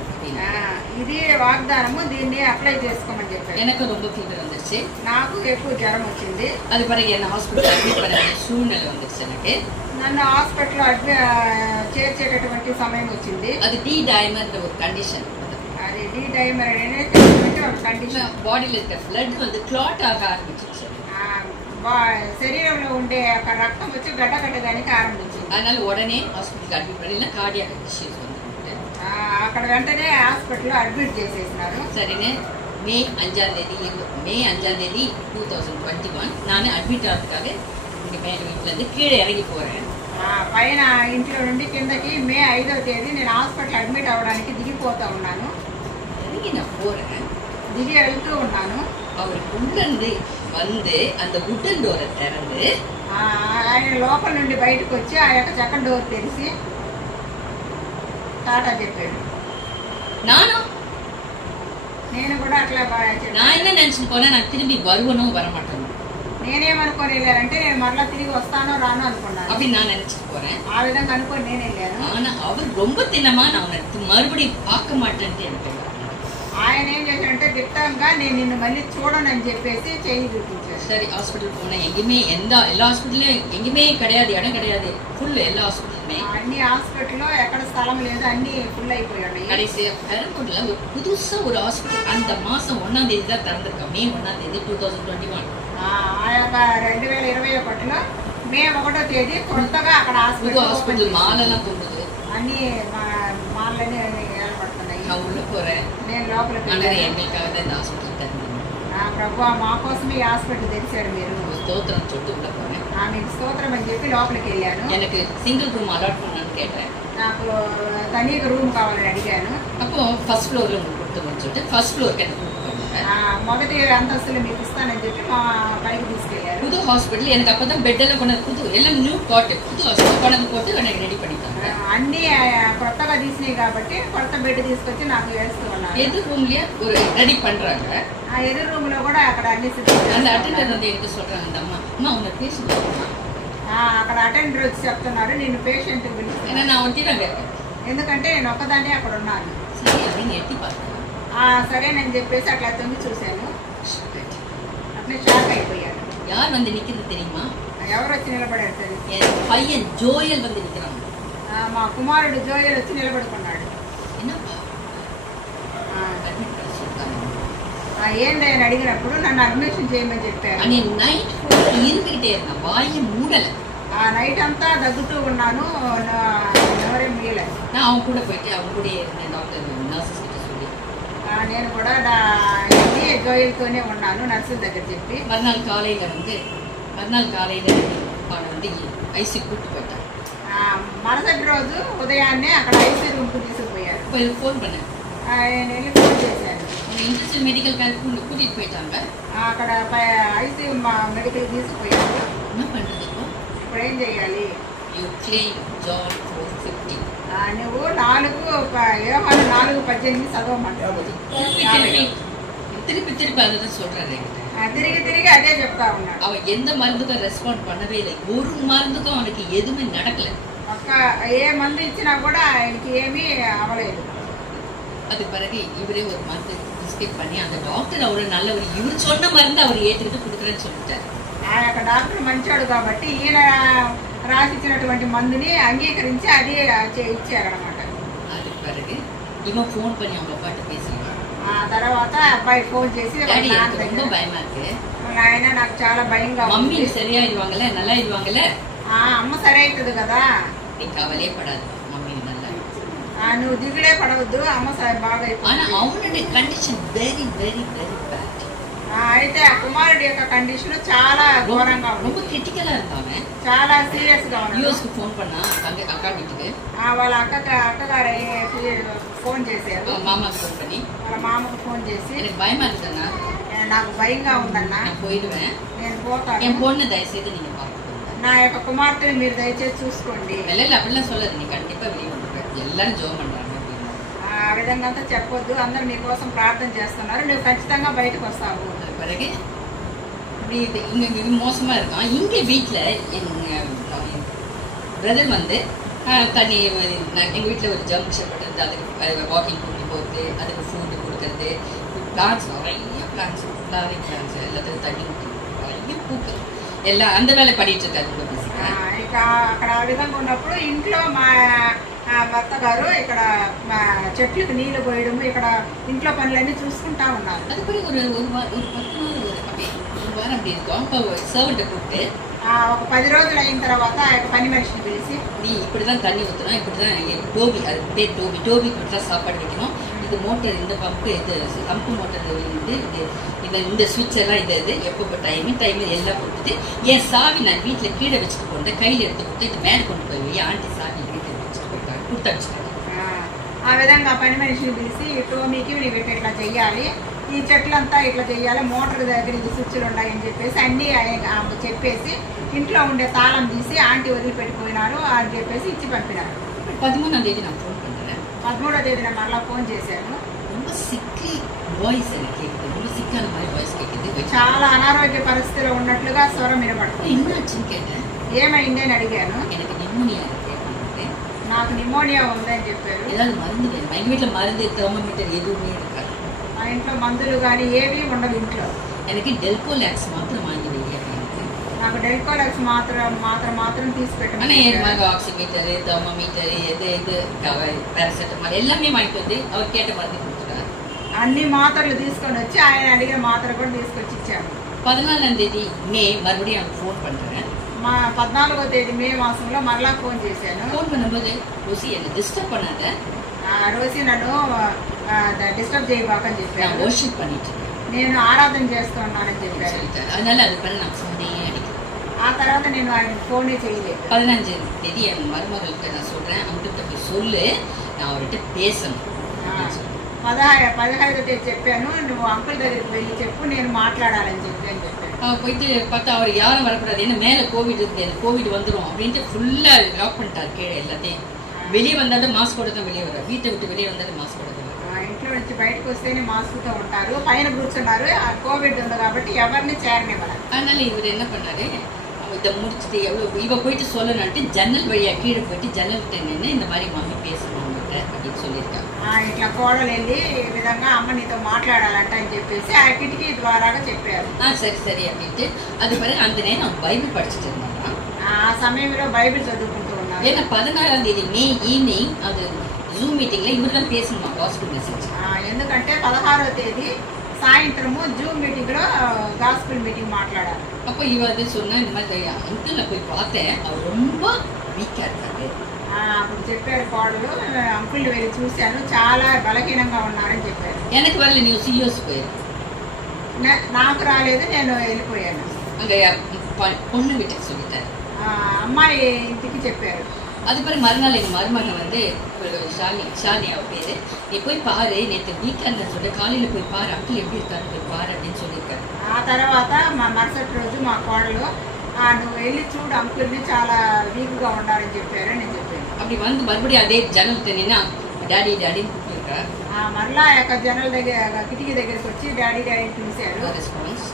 ఇది వాగ్దానము, దీన్ని అప్లై చేసుకోమని చెప్పారు. எனக்கு ரொம்ப ஃபீவர் வந்துருச்சு, నాకు ఎక్కువ జ్వరం వచ్చింది. அது பிறகு என்ன ஹாஸ்பிட்டல் அட்மிட் பண்ண சூழ்நிலை வந்துருச்சு. எனக்கு నన్ను హాస్పిటల్లో చేర్చేటటువంటి సమయం వచ్చింది. அது டி டயமர் ஒரு கண்டிஷன். అది డి డైమర్ అనేటువంటి ఒక కండిషన్. బాడీలో இருக்க బ్లడ్ வந்து క్లాట్ ఆக ఆరంభించింది. శరీరంలో ఉండే రక్తం వచ్చి గడ్డగట్టడానికి ఆరంభించింది. அதனால உடனே ஹாஸ்பிட்டல் அட்மிட் பண்ணி கார்டியாக் இஷ்யூஸ் வந்து అక్కడ వెంటనే హాస్పిటల్లో అడ్మిట్ చేసేసినారు. சரின்னு மே 5ஆம் தேதி 2021 நான் அட்மிட் ஆகிறதுக்காக இங்கே மேலே வீட்டிலேருந்து கீழே இறங்கி போகிறேன். పైన ఇంట్లో నుండి కిందకి మే 5వ తేదీ నేను హాస్పిటల్ అడ్మిట్ అవ్వడానికి దిగిపోతా ఉన్నాను. இறங்கி நான் போகிறேன், దిగి వెళ్తూ ఉన్నాను. அவர் உள்ளேருந்து வந்து அந்த வுட்டன் டோரை திறந்து ఆయన లోపల నుండి బయటకు వచ్చి ఆ యొక్క సెకండ్ డోర్ తెరిచి టాటా చెప్పాడు. నేను కూడా అట్లా நான் என்ன நினைச்சிட்டு போனேன், நான் திரும்பி வருவனும் வரமாட்டேன். నేనేమనుకోని వెళ్ళారంటే నేను మరలా తిరిగి వస్తానో రానో అనుకున్నాను. அப்படி நான் நினைச்சிட்டு போறேன். ఆ విధంగా అనుకోని నేను వెళ్ళాను. ஆனா அவர் ரொம்ப தினமா நான் மறுபடியும் பார்க்க மாட்டேன்ட்டு எனக்கு ఆయన ఏం చేశాడంటే దిట్టంగా నేను నిన్ను మళ్ళీ చూడనని చెప్పేసి చేయి చూపించారు. சரி ஹாஸ்பிட்டல் போனேன், எங்கேயுமே எல்லா ஹாஸ்பிட்டலும் எங்கேயுமே கிடையாது, இடம் கிடையாது, ஃபுல் எல்லா ஹாஸ்பிட்டலுமே. అన్ని హాస్పిటల్లో ఎక్కడ స్థలం లేదు, అన్ని ఫుల్ అయిపోయాయి. கடைசியா பெரம்பூர்ல ஒரு புதுசா ஒரு ஹாஸ்பிட்டல் அந்த மாசம் 1ஆம் தேதி தான் திறந்திருக்கோம். மே 1ஆம் தேதி 2021. ఆ యొక్క 2021లో మే 1వ తేదీ కొత్తగా అక్కడ హాస్పిటల్ మాలెல்லாம் తొంగుது, అన్ని మాలన్నీ ఏర్పడుతున్నాయి. நான் உள்ள போறேன், నేను లోపలికి எங்களுக்காக தான் இந்த ஹாஸ்பிட்டல் திறந்தீங்க. ప్రభు మా కోసమే ఈ హాస్పిటల్ తెరిచారు మీరు. ஸ்தோத்திரம் சொல்லிட்டு உள்ள போனேன். మీకు స్తోత్రం అని చెప్పి లోపలికి వెళ్ళాను. எனக்கு சிங்கிள் ரூம் அலாட் பண்ணான்னு கேட்டேன். నాకు తనీగా రూమ్ కావాలని అడిగాను. அப்போ ஃபர்ஸ்ட் ஃப்ளோர்ல உங்களுக்கு கொடுத்துருவோம்னு சொல்லிட்டு ஃபர்ஸ்ட் ஃப்ளோருக்கு எனக்கு మొదటి అంతస్తులు మీకు ఇస్తానని చెప్పి మా పైకి తీసుకెళ్ళారు. புது ஹாஸ்பிட்டல் எனக்கு அப்பதான் பெட் எல்லாம் கொண்டு புது எல்லாம் நியூ காட் புது ஹாஸ்பிட்டல் கொண்டு போட்டு எனக்கு ரெடி பண்ணிட்டாங்க. అన్ని కొత్తగా తీసినాయి కాబట్టి కొత్త బెడ్ తీసుకొచ్చి నాకు వేస్తూ ఉన్నారు. எதிர் రూమ్லயே ஒரு ரெடி பண்றாங்க. ఆ ఎదురు రూమ్ లో కూడా అక్కడ అన్ని సిద్ధం. அந்த அட்டెండర్ வந்து எனக்கு சொல்றாங்க, அந்த அம்மா உன்னை பேசுங்க. అక్కడ అటెండర్ వచ్చి చెప్తున్నారు నేను పేషెంట్ పిలుస్తాను. ஏன்னா நான் ஒட்டிதாங்க ఎందుకంటే నేను ఒక్కదాన్నే అక్కడ ఉన్నాను. சரி அப்படின்னு எட்டி பார்த்தேன். సరేనని చెప్పేసి అట్లా తొంగి చూశాను. అట్లా షాక్ అయిపోయాను. யார் வந்து நிக்கிறது தெரியுமா? ఎవరు వచ్చి నిలబడారు సరే, என் பையன் ஜோயல் வந்து நிக்கிறான். మా కుమారుడు జోయల్ వచ్చి నిలబడుకున్నాడు. என்னப்பா அட்மிட் பண்ண சொல்லிட்டாங்க. ఏంటి అని అడిగినప్పుడు నన్ను అడ్మిషన్ చేయమని చెప్పారు. அன்னை நைட் இருந்துகிட்டே இருந்தான், வாயை மூடல. ఆ నైట్ అంతా దగ్గుతూ ఉన్నాను, ఎవరేం మీయలేదు. நான் அவன் கூட போயிட்டு அவன் கூட இருந்தேன். டாக்டர் நர்சஸ் கிட்ட சொல்லி నేను కూడా జోయల్తోనే ఉన్నాను నర్సుల దగ్గర చెప్పి. மறுநாள் காலையில அவனை வந்து ஐசி கூட்டு போயிட்டான். మరుసటి రోజు ఉదయాన్నే అక్కడ ఐసీ రూమ్ కు తీసుకుపోయారు. ஃபோன் பண்ணேன், నేను వెళ్ళి ఫోన్ చేశాను. இண்டஸ்ட்ரியல் மெடிக்கல் கேர் கூட்டிட்டு போயிட்டாங்க. అక్కడ ఐసీ మెడికల్ తీసుకుపోయారు. என்ன பண்றது ఇప్పుడు ఏం చెయ్యాలి? యూ క్లెయిమ్ జాన్ 4:50. నువ్వు 4:18 చదవమంటావు. திருப்பி அதை தான் சொல்றாரு. తిరిగి అదే చెప్తా ఉన్నాడు. அவன் எந்த மருந்துக்கும் ரெஸ்பாண்ட் பண்ணவே இல்லை. ஒரு மருந்துக்கும் அவனுக்கு எதுவுமே நடக்கல. ఏ మందు ఇచ్చినా కూడా ఆయనకి ఏమీ అవలేదు. அது பிறகு இவரே ஒரு மருந்து பிஸ்கெட் பண்ணி அந்த டாக்டர் அவரு நல்லவர், இவர் சொன்ன மருந்து அவர் ஏற்றுக்கிட்டு கொடுக்குறேன்னு சொல்லிட்டாரு. ఆ యొక్క డాక్టర్ మంచోడు కాబట్టి ఈయన రాసిచ్చినటువంటి మందుని అంగీకరించి అది ఇచ్చారనమాట. அதுக்கு பிறகு இவன் ஃபோன் பண்ணி அவங்க அப்பாட்ட பேசுறான். ఆ తర్వాత అబ్బాయి ఫోన్ చేసి ரொம்ப பயமா இருக்கு, ఆయన నాకు చాలా భయంగా మమ్మీ சரியாயிடுவாங்கல்ல, நல்லா ஆயிடுவாங்கல்ல, అమ్మ సరే అవుతుంది కదా, நீ கவலையே படாது, மம்மி நல்லா. నువ్వు దిగులే పడవద్దు, అమ్మ బాగా అయిపోయింది. ஆனா அவனுடைய கண்டிஷன் வெரி வெரி வெரி பேడ్. అయితే ఆ కుమారుడి యొక్క కండిషన్ చాలా ఘోరంగా ఉంది, ரொம்ப கிரிட்டிக்கலா இருந்தாங்க. చాలా సీరియస్ గా ఉంది. యూఎస్కి ఫోన్ பண்ணா అక్క வீட்டுக்கு, వాళ్ళ అక్కగారు ఫోన్ చేశారు. மாமாக்கு ஃபோன் பண்ணி వాళ్ళ మామకు ఫోన్ చేసి எனக்கு பயமா இருக்குன்னா నాకు భయంగా ఉందన్నా, நான் போயிடுவேன், నేను పోతాను, என் பொண்ணு தயவுசெய்து நீங்க பார்த்துக்கோங்க, నా యొక్క కుమార్తెని మీరు దయచేసి చూసుకోండి. வெளியில அப்படிலாம் சொல்லாது, நீ கண்டிப்பா வெளியே வந்துருவேன், எல்லாரும் ஜோம் பண்றாங்க. ఆ విధంగా అంతా చెప్పొద్దు, అందరు నీ కోసం ప్రార్థన చేస్తున్నారు, నువ్వు ఖచ్చితంగా బయటకు వస్తావు. பிறகு இங்க மோசமா இருக்கான். இங்க வீட்டுல எங்க பிரதர் வந்து தண்ணி, எங்க வீட்டுல ஒரு ஜெர்மன் ஷெப்பர்ட் அதுக்கு வாக்கிங் கூட்டி போகிறது, அதுக்கு ஃபுட்டு கொடுக்கறது, பிளான்ஸ் நிறைய பிளான்ஸ், ஃப்ளவரிங் பிளான்ஸ், எல்லாத்துக்கும் தண்ணி ஊற்றி நிறைய பூக்கள் எல்லாம் அந்த வேலை பண்ணிட்டு இருக்காரு. ఇక అక్కడ ఆ విధంగా ఉన్నప్పుడు ఇంట్లో మా భర్త గారు ఇక్కడ చెట్లకు నీళ్లు పోయడం, ఇక్కడ ఇంట్లో పనులన్నీ చూసుకుంటా ఉన్నారు. அது போய் ஒரு 10 நாள் அப்படியே ஒரு வாரம் அப்படி இருக்கும். இப்போ சர்வெண்ட்டை கூப்பிட்டு ఒక 10 రోజులు అయిన తర్వాత ఆ యొక్క పని మనిషిని పిలిచి, நீ இப்படிதான் தண்ணி ஊற்றணும், இப்படிதான் டோபி, அது பேர் டோபி இப்படிதான் சாப்பாடு வைக்கணும், இது மோட்டர், இந்த பம்பு, இது பம்பு மோட்டர், இந்த சுவிட்ச் எல்லாம் இது எப்போ டைம் எல்லாம் கொடுத்துட்டு என் சாவி நான் வீட்டில் கீழே வச்சுட்டு போனேன், கையில் எடுத்து கொடுத்து இது மேலே கொண்டு போய் ஆண்டி சாவி வீட்டில் வச்சுட்டு போயிட்டாங்க, கொடுத்து வச்சுட்டாங்க. ఆ విధంగా పని మనిషిని పిలిచి టోమీకి నువ్వు ఇట్లా చెయ్యాలి, ఈ చెట్లంతా ఇట్లా చెయ్యాలి, మోటార్ దగ్గర ఇది స్విచ్లు ఉన్నాయని చెప్పేసి అన్నీ చెప్పేసి ఇంట్లో ఉండే తాళం తీసి ఆంటీ వదిలిపెట్టిపోయినారు అని చెప్పేసి ఇచ్చి పంపినారు. 13ஆம் தேதி நான் ஃபோன் பண்ணுறேன். 13వ తేదీన మరలా ఫోన్ చేశాను. ரொம்ப సిక్కీ వాయిస్ అని కేட்குது, ரொம்ப సిక్కాன மாதிரி వాయిస్ கேட்குது, చాలా అనారోగ్య పరిస్థితిలో ఉన్నట్లుగా స్వరం వినపడుతుంది. என்னாச்சுன்னு கேட்டேன். ఏమైంది అని అడిగాను. எனக்கு நிமோனியா இருக்கு அப்படின்ட்டு. నాకు నిమోనియా ఉందని చెప్పారు. ஏதாவது மருந்து வேணும், எங்கள் வீட்டில் மருந்து தெர்மோமீட்டர் எதுவுமே இருக்காது, మా ఇంట్లో మందులు కానీ ఏవి ఉండవు ఇంట్లో. எனக்கு டெல்கோலாக்ஸ் மாத்திரம் வாங்கி வைங்க அப்படின்ட்டு. నాకు డెల్కోలాక్స్ మాత్రం తీసి ஆனால் పెట్టండి. என் மக ஆக்சிமீட்டரு, தெர்மோமீட்டரு, இது பேராசிட்டமால் எல்லாமே வாங்கிட்டு வந்து அவர் கேட்ட மருந்து கொடுத்துட்டார். అన్ని మాత్రలు తీసుకొని వచ్చి ఆయన అడిగిన మాత్ర కూడా తీసుకొచ్చి ఇచ్చాను. 14ஆம் தேதி மே மறுபடியும் அவனுக்கு ஃபோன் பண்ணுறேன். మా 14వ తేదీ మే మాసంలో మరలా ఫోన్ చేశాను. ஃபோன் பண்ணும்போது ரோசி என்னை டிஸ்டர்ப் பண்ணாத, రోజు నన్ను డిస్టర్బ్ చేయబాకని நான் చెప్పాను. வர்ஷிப் பண்ணிட்டு இருக்கேன் నేను ఆరాధన చేస్తూ ఉన్నానని చెప్పాను. சொல்லிட்டாரு. அதனால அது பண்ண நான் ஃபோனே அடிக்கிறேன். ఆ తర్వాత నేను ఆయన ఫోనే చేయలేదు. 15ஆம் தேதி என் மருமகளுக்கு நான் சொல்கிறேன், அவங்ககிட்ட போய் சொல்லு, நான் அவர்கிட்ட பேசணும் அப்படின்னு சொல்லி. 15వ తేదీ చెప్పాను, నువ్వు అంకుల్ దగ్గరికి వెళ్ళి చెప్పు, నేను మాట్లాడాలని చెప్పి అని చెప్పాను. அவள் போயிட்டு பார்த்தா அவர் யாரும் வரக்கூடாது, ஏன்னா மேலே கோவிட் இருக்குது, கோவிட் வந்துடும் அப்படின்ட்டு ஃபுல்லாக லாக் பண்ணிட்டார் கீழே எல்லாத்தையும். வெளியே வந்தாலும் மாஸ்கோட தான் வெளியே வர்றாரு, வீட்டை விட்டு வெளியே வந்தாலும் மாஸ்கோட தான் வர்றாரு. ఇంట్లో నుంచి బయటకు వస్తేనే మాస్క్తో ఉంటారు, పైన కూర్చున్నారు, కోవిడ్ ఉంది కాబట్టి ఎవరిని చేరనివ్వరు. அதனால இவர் என்ன பண்ணாரு, இதை முடிச்சுட்டு இவ போயிட்டு சொல்லணும்ட்டு ஜன்னல் வழியா கீழே போயிட்டு ஜன்னல் கிட்ட நின்று இந்த மாதிரி மம்மி பேசணும் அவங்ககிட்ட அப்படின்னு சொல்லியிருக்காங்க. ఇట్లా కోడలు వెళ్ళి ఈ విధంగా అమ్మ నీతో మాట్లాడాలంట అని చెప్పేసి ఆ కిటికీ ద్వారాగా చెప్పారు. சரி சரி அப்படின்ட்டு அது பிறகு அந்த நேரம் அவன் பைபிள் படிச்சுட்டு இருந்தாங்க. ఆ సమయంలో బైబిల్ చదువుకుంటూ ఉన్నారు. ஏன்னா 16ஆம் தேதி மே ஈவினிங் அது ஜூம் மீட்டிங்ல இவர் தான் பேசணுமா காஸ்பிள் மெசேஜ். ఎందుకంటే 16వ తేదీ సాయంత్రము జూమ్ మీటింగ్ లో గాస్పిల్ మీటింగ్ మాట్లాడారు. அப்போ இவ அது சொன்னா இந்த மாதிரி அங்கிள் நான் போய் பார்த்தேன், அவர் ரொம்ப வீக்கா இருக்காரு. అప్పుడు చెప్పారు కోడలు, అంకుల్ని వెళ్ళి చూశాను, చాలా బలహీనంగా ఉన్నారని చెప్పారు. எனக்கு வரல, நியூஸ் யூஎஸ் போயிருக்கு. నాకు రాలేదు, నేను వెళ్ళిపోయాను. அங்க பொண்ணு வீட்டுக்கு சொல்லிட்டாரு. అమ్మాయి ఇంటికి చెప్పారు. அது பிறகு மறுநாள் எங்க மருமகன் வந்து ஷாலி அவ பேரு, நீ போய் பாரு, நேற்று வீக்கெண்ட்ல சொல்ற காலையில போய் பாரு அங்கிள் எப்படி இருக்காரு போய் பாரு அப்படின்னு சொல்லியிருக்காரு. ఆ తర్వాత మా మరుసటి రోజు మా కోడలు, నువ్వు వెళ్ళి చూడు అంకుల్ని, చాలా వీక్ గా ఉండాలని చెప్పారు నేను చెప్పాను. அப்படி வந்து மறுபடியும் அதே ஜன்னல் நின்னா டாடி டாடின்னு கூப்பிட்டுருக்காரு. మరలా ఆ యొక్క జనల్ దగ్గర కిటికీ దగ్గరికి వచ్చి డాడీ డాడీని పిలిచారు. రెస్పాన్స్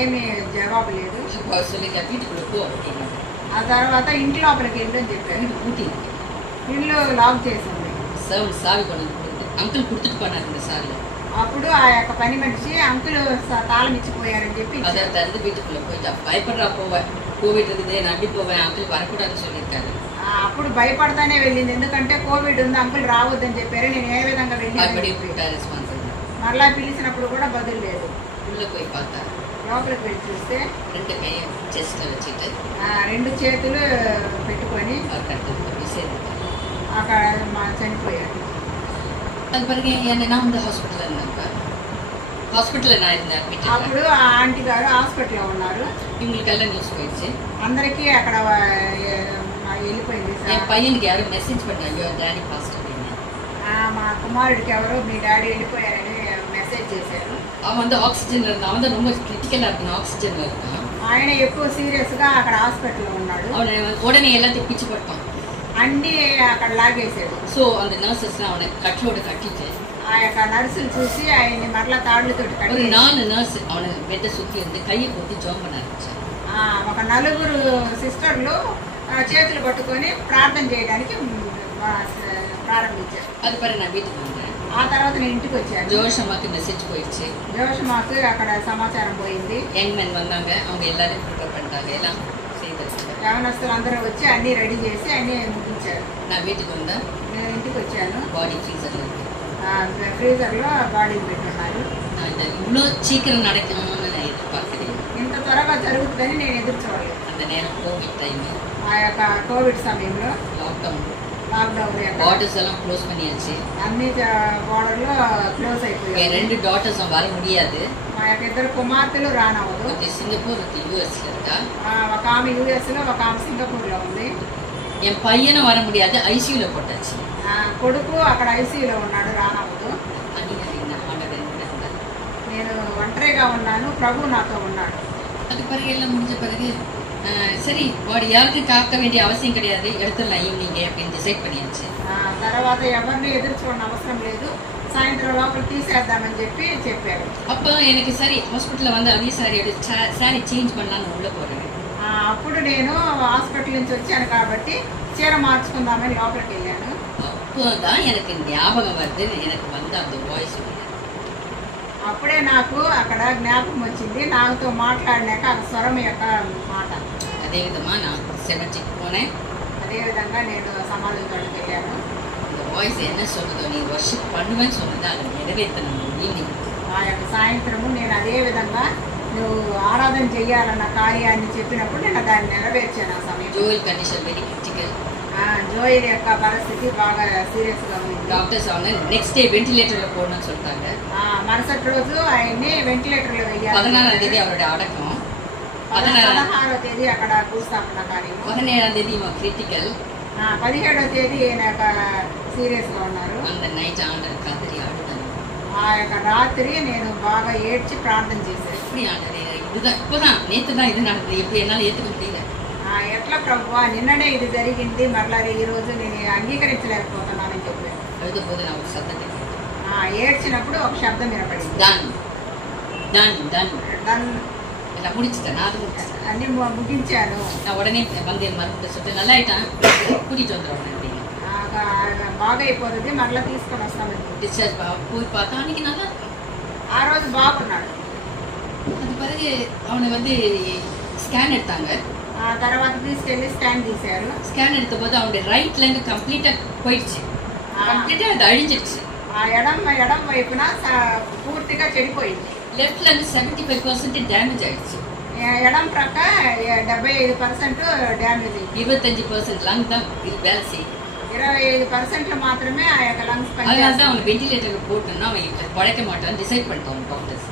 ఏమీ జవాబు లేదు. சொல்லிருக்கா வீட்டுக்குள்ள போ அப்படின்னு. ఆ తర్వాత ఇంటి లోపలికి వెళ్ళు అని చెప్పారు. ஊட்டி ఇల్లు లాక్ చేసింది. சாவி கொண்டு அங்கிள் கொடுத்துட்டு போனாரு இந்த சாவி. అప్పుడు ఆ యొక్క పని మనిషి అంకుల్ తాళం ఇచ్చిపోయారని చెప్పి அதை திறந்து வீட்டுக்குள்ள போயிட்டா, பயப்படுறா போவேன், கோவிட் இருக்குது நான் அப்படி போவேன், அங்கிள் வரக்கூடாதுன்னு சொல்லியிருக்காரு. అప్పుడు భయపడతానే వెళ్ళింది, ఎందుకంటే కోవిడ్ ఉంది అంకుల్ రావద్దని చెప్పారు. నేను ఏ విధంగా மறுபடியும் వెళ్ళి போயிட்டா ரெஸ்பான்ஸ் இல்லை. మరలా పిలిచినప్పుడు కూడా బదులు లేదు. உள்ள போய் பார்த்தா లోపలికి వెళ్ళి చూస్తే 2 கையை செஸ்ட்ல வச்சுட்டு 2 చేతులు పెట్టుకొని அவர் கட்டு అక్కడ చనిపోయారు. அது பிறகு என்ன நான் வந்து ஹாஸ்பிட்டலில் இருந்தேன், ஹாஸ்பிட்டலில் நான் இருந்தேன் அட்மிட். అప్పుడు ఆ ఆంటీ గారు హాస్పిటల్లో ఉన్నారు. இவங்களுக்கெல்லாம் நியூஸ் போயிடுச்சு, అందరికీ అక్కడ వెళ్ళిపోయింది. என் பையனுக்கு யாரும் மெசேஜ் பண்ணாங்க டாடி பாஸ்ட் அப்படின்னு. మా కుమారుడికి ఎవరో మీ డాడీ వెళ్ళిపోయారని మెసేజ్ చేశారు. அவன் வந்து ஆக்சிஜன்ல இருந்தான், அவன் தான் ரொம்ப கிரிட்டிக்கலா இருக்கான், ஆக்சிஜன்ல இருக்கான். ఆయన ఎక్కువ సీరియస్ గా అక్కడ హాస్పిటల్లో ఉన్నాడు. அவனை உடனே எல்லாத்தையும் பிச்சு போட்டான். అన్ని అక్కడ లాగేశాడు. ஸோ அந்த நர்சஸ்லாம் அவனை கட்டிலோட கட்டிட்டு ఆ యొక్క నర్సులు చూసి ఆయన్ని మరలా తాడులతోటి ஒரு కట్టి 4 நர்ஸ் அவனை பெட்டை சுற்றி இருந்து கையை கொத்தி ஜோம் பண்ண ஆரம்பிச்சான். ఒక 4 సిస్టర్లు చేతులు పట్టుకొని ప్రార్థన చేయడానికి ప్రారంభించారు. அது பிறகு நான் வீட்டுக்கு வந்தேன். ఆ తర్వాత నేను ఇంటికి వచ్చాను. ஜோஷமாக்கு மெசேஜ் போயிடுச்சு. జోషమాకు అక్కడ సమాచారం పోయింది. యంగ్ మెన్ வந்தாங்க, அவங்க எல்லாரும் ப்ரிப்பேர் பண்ணிட்டாங்க, எல்லாம் செய்திருக்காங்க. యవనస్తులు అందరూ వచ్చి అన్ని రెడీ చేసి అన్ని ముగించారు. நான் வீட்டுக்கு வந்தேன். నేను ఇంటికి వచ్చాను. பாடி ஃப்ரீசர்ல இருக்கு. ఫ్రీజర్ లో బాడీ పెట్టున్నారు. இவ்வளோ சீக்கிரம் நடக்கணும்னு நான் எதிர்பார்க்கிறேன். ఇంత త్వరగా జరుగుతుందని నేను ఎదురు చూడలేదు. அந்த நேரம் கோவிட் டைம், ఆ యొక్క కోవిడ్ సమయంలో லாக்டவுன், లాక్డౌన్ பார்டர்ஸ் எல்லாம் க்ளோஸ் பண்ணியாச்சு. అన్ని బోర్డర్లు క్లోజ్ என் అయిపోయాయి. 2 டாட்டர்ஸும் வர முடியாது. మా యొక్క ఇద్దరు కుమార్తెలు రానవదు. ஒருத்தி சிங்கப்பூர், ஒருத்தி யூஎஸ்ல இருக்கா. ఒక ఆమె యూఎస్ లో, ఒక ఆమె సింగపూర్ లో ఉంది. என் பையனும் வர முடியாது, ஐசியூல போட்டாச்சு. కొడుకు అక్కడ ఐసీయూలో ఉన్నాడు, రానవదు. అని ஆண்டவர். నేను ఒంటరిగా ఉన్నాను, ప్రభు నాతో ఉన్నాడు. அது பிறகு எல்லாம் முடிஞ்ச பிறகு சரி பாடி யாருக்கும் காக்க வேண்டிய அவசியம் கிடையாது, எடுத்துடலாம் ஈவினிங் அப்படின்னு டிசைட் பண்ணியாச்சு. తర్వాత ఎవరిని ఎదురు చూడని అవసరం లేదు, సాయంత్రం లోపల తీసేద్దామని చెప్పారు. அப்போ எனக்கு சரி ஹாஸ்பிட்டலில் வந்து அதே சாரி சேஞ்ச் பண்ணலான்னு உள்ள போறேன். అప్పుడు నేను హాస్పిటల్ నుంచి వచ్చాను కాబట్టి చీర మార్చుకుందామని లోపలికి వెళ్ళాను. அப்போதான் எனக்கு ஞாபகம் வருது, எனக்கு வந்து அந்த வாய்ஸ். అప్పుడే నాకు అక్కడ జ్ఞాపకం వచ్చింది, నాతో మాట్లాడినాక ఆ స్వరం యొక్క మాట. அதே விதமா நான் செமெட்ரிக்கு போனேன். అదేవిధంగా నేను సమాధి తోటకి వెళ్ళాను. அந்த வாய்ஸ் என்ன சொல்லுதோ, நீ வர்ஷிப் பண்ணுவேன்னு சொன்னது அதை நிறைவேற்றணும் ஈவினிங். ఆ యొక్క సాయంత్రము నేను అదే విధంగా నువ్వు ఆరాధన చెయ్యాలన్న కార్యాన్ని చెప్పినప్పుడు నేను దాన్ని నెరవేర్చాను. ఆ సమయం ஜோயில் கண்டிஷன் வெரி கிரிட்டிக்கல். జోయిల్ యొక్క పరిస్థితి బాగా సీరియస్ గా ఉంది. டாக்டர்ஸ் அவங்க நெக்ஸ்ட் டே வென்டிலேட்டர்ல போடணும்னு சொல்லிட்டாங்க. మరుసటి రోజు ఆయన్ని వెంటిలేటర్ లో వెయ్యాలి. 16ஆம் தேதி அவருடைய அடக்கம், 16వ తేదీ అక్కడ భూస్థాపన కార్యము, 17ஆம் தேதி இவன் கிரிட்டிக்கல், 17వ తేదీ ఈయన సీరియస్ గా ఉన్నారు. அந்த நைட் ஆண்டர் கதறி ஆடுதாங்க. ఆ యొక్క రాత్రి నేను బాగా ఏడ్చి ప్రార్థన చేశాను. எப்படி ஆண்டரே, இதுதான் இப்போதான் நேற்று தான் இது நடந்தது, எப்படி என்னால் ஏற்றுக்க முடியல. ఎట్లా ప్రభువా, నిన్ననే ఇది జరిగింది, మరలా ఈ రోజు నేను అంగీకరించలేకపోతున్నానని చెప్పాను. அழுத போது நான் ஒரு சத்தத்தை கேட்டேன். ఏడ్చినప్పుడు ఒక శబ్దం వినపడింది. டன் டன் டன். దాన్ని நான் முடிச்சுட்டேன், நான் அது முடிச்சிட்டேன். అన్ని ముగించాను. நான் உடனே வந்து என் மருத்துவ சொல்லிட்டு நல்லா ஆயிட்டான், கூட்டிகிட்டு வந்துடுவேன் அப்படின்னு. బాగా అయిపోతుంది, మరలా తీసుకొని వస్తాను. டிஸ்சார்ஜ் போய் பார்த்தா அன்னைக்கு நல்லா ఆ రోజు బాగున్నాడు. அது பிறகு அவனை வந்து ஸ்கேன் எடுத்தாங்க. ఆ తర్వాత తీసుకెళ్లి స్కాన్ తీశారు. ஸ்கேன் எடுத்த போது அவனுடைய ரைட்ல இருந்து கம்ப்ளீட்டா போயிடுச்சு, கம்ப்ளீட்டா அது அழிஞ்சிடுச்சு. ఆ ఎడం వైపున పూర్తిగా చెడిపోయింది. லெஃப்ட்ல இருந்து 75% டேமேஜ் ஆயிடுச்சு. ఎడం ప్రక్క 75% డ్యామేజ్ అయింది. 25% லங் தான் வேலை செய்யும். 25% మాత్రమే ఆ యొక్క లంగ్స్ அதனால தான் அவனை வெண்டிலேட்டர் போட்டுன்னா அவன் பழைக்க மாட்டான்னு டிசைட் பண்ணிட்டான் டாக்டர்ஸ்.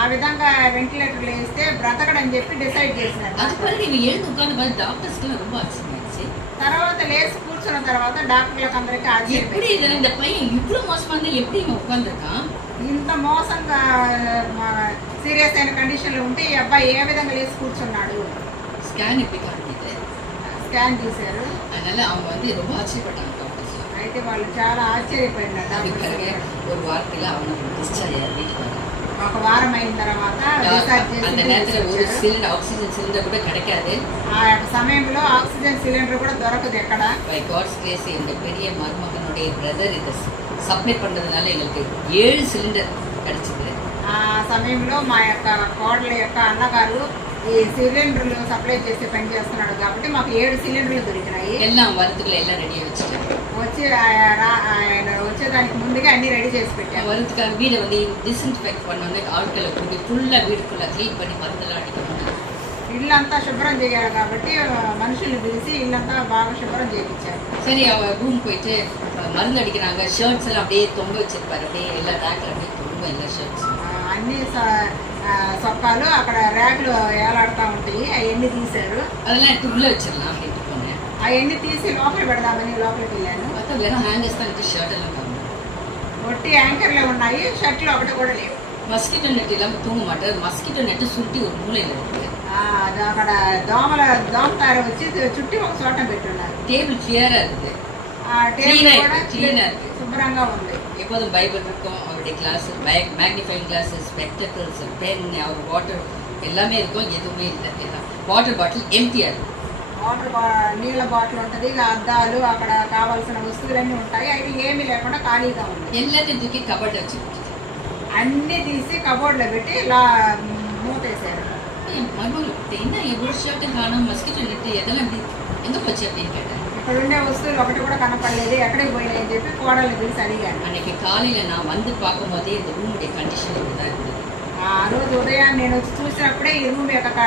ఆ విధంగా వెంటిలేటర్లు వేస్తే బ్రతకడని చెప్పి డిసైడ్ చేసినారు. அது பிறகு இவன் எழுந்து உட்காந்து பார்த்து டாக்டர்ஸ்க்குலாம் ரொம்ப ஆச்சரியமாயிடுச்சு. తర్వాత లేచి కూర్చున్న తర్వాత డాక్టర్లకు అందరికీ எப்படி இது இந்த பையன் இவ்வளவு மோசமா இருந்தா எப்படி இவன் உட்காந்துருக்கான், ఇంత మోసంగా సీరియస్ అయిన కండిషన్ లో ఉంటే ఈ అబ్బాయి ఏ విధంగా లేచి కూర్చున్నాడు. ஸ்கேன் எப்படி காட்டிது, స్కాన్ చేశారు. அதனால அவங்க வந்து ரொம்ப ஆச்சரியப்பட்டாங்க டாக்டர்ஸ். అయితే వాళ్ళు చాలా ఆశ్చర్యపోయినారు. அதுக்கு பிறகு ஒரு வாரத்துல அவனுக்கு டிஸ்சார்ஜ் ஆகி வீட்டுக்கு வந்தான். ఒక వారం అయిన తర్వాత அந்த நேரத்துல ஒரு சிலிண்டர் ஆக்சிஜன் சிலிண்டர் கூட கிடைக்காது. ఆ యొక్క సమయంలో ఆక్సిజన్ సిలిండర్ కూడా దొరకదు ఎక్కడ. பை காட்ஸ் கிரேஸ் எங்க பெரிய மருமகனுடைய பிரதர் இதை சப்ளை பண்றதுனால எங்களுக்கு 7 சிலிண்டர் கிடைச்சது. ఆ సమయంలో మా యొక్క కోడల యొక్క అన్నగారు ఈ సిలిండర్లు సప్లై చేసి పని చేస్తున్నాడు కాబట్టి మాకు 7 సిలిండర్లు దొరికినాయి. எல்லாம் வரதுக்குள்ள எல்லாம் ரெடியா வச்சுட்டேன். వచ్చి ఆయన వచ్చేదానికి ముందుగా అన్ని రెడీ చేసి పెట్టాను. வரதுக்காக வீடை வந்து டிஸ்இன்ஃபெக்ட் பண்ணோன்னு ஆட்களை கூட்டி ஃபுல்லா வீடு ஃபுல்லா க்ளீன் பண்ணி மருந்தெல்லாம் அடிக்கணும். ఇల్లంతా శుభ్రం చేయాలి కాబట్టి మనుషుల్ని పిలిచి ఇల్లంతా బాగా శుభ్రం చేయించారు. சரி அவ ரூம் போயிட்டு மருந்து அடிக்கிறாங்க. ஷர்ட்ஸ் எல்லாம் அப்படியே தொங்க வச்சிருப்பாரு, அப்படியே எல்லா ரேக்ல அப்படியே தொங்க எல்லா ஷர்ட்ஸ். అన్ని సొక్కాలు అక్కడ ర్యాక్లు ఏలాడుతూ ఉంటాయి, అవన్నీ తీశారు. அதெல்லாம் எடுத்து உள்ள வச்சிடலாம் அப்படின்ட்டு போனேன். అవన్నీ తీసి లోపల పెడదామని లోపలికి వెళ్ళాను. பார்த்தா வெறும் ஹேங்கர்ஸ் தான் இருக்கு, ஷர்ட் எல்லாம் காணும். ఒట్టి యాంకర్లే ఉన్నాయి, షర్ట్లు ఒకటి కూడా లేవు. மஸ்கிட்டோ நெட் இல்லாம தூங்க மாட்டாரு. மஸ்கிட்டோ நெட் சுருட்டி ஒரு மூலையில இருக்கு. అది అక్కడ దోమతార వచ్చి చుట్టి ఒక చోట పెట్టున్నారు. டேபிள் கிளியரா இருக்குது, ఆ టేబుల్ కూడా கிளீனா இருக்கு. శుభ్రంగా ఉంది. எப்போதும் பைபிள் இருக்கும், அவருடைய glass, magnifying glasses, spectacles, pen, அவர் வாட்டர் எல்லாமே இருக்கும். எதுவுமே இல்லை, வாட்டர் பாட்டில் எம்டியா இருக்கு. నీళ్ళ బాటిల్ ఉంటుంది, అద్దాలు, అక్కడ కావాల్సిన వస్తువులన్నీ ఉంటాయి. అయితే ఏమీ లేకుండా ఖాళీగా ఉంది. ಎಲ್ಲದಕ್ಕೆ ಕಬರ್ಡ್ ಹಚ್ಚಿ అన్ని తీసి కబోర్డ్ లో పెట్టి ఇలా మూతేశారు. మగలు తిన్న ఎప్పుడు షర్ట్ కాను మస్కిటో నెట్టి ఎదలండి ఎందుకు వచ్చారు నేను కేటాను. ఇక్కడ ఉండే వస్తువులు ఒకటి కూడా కనపడలేదు, ఎక్కడికి పోయినాయి అని చెప్పి కోడలు తెలిసి అడిగాను. అన్నకి కాలిలో నా வந்து பார்க்கும்போதே இந்த ரூமுடைய கண்டிஷன் இதுதான் இருந்தது. ఆ రోజు ఉదయాన్ని నేను వచ్చి చూసినప్పుడే ఈ రూమ్ యొక్క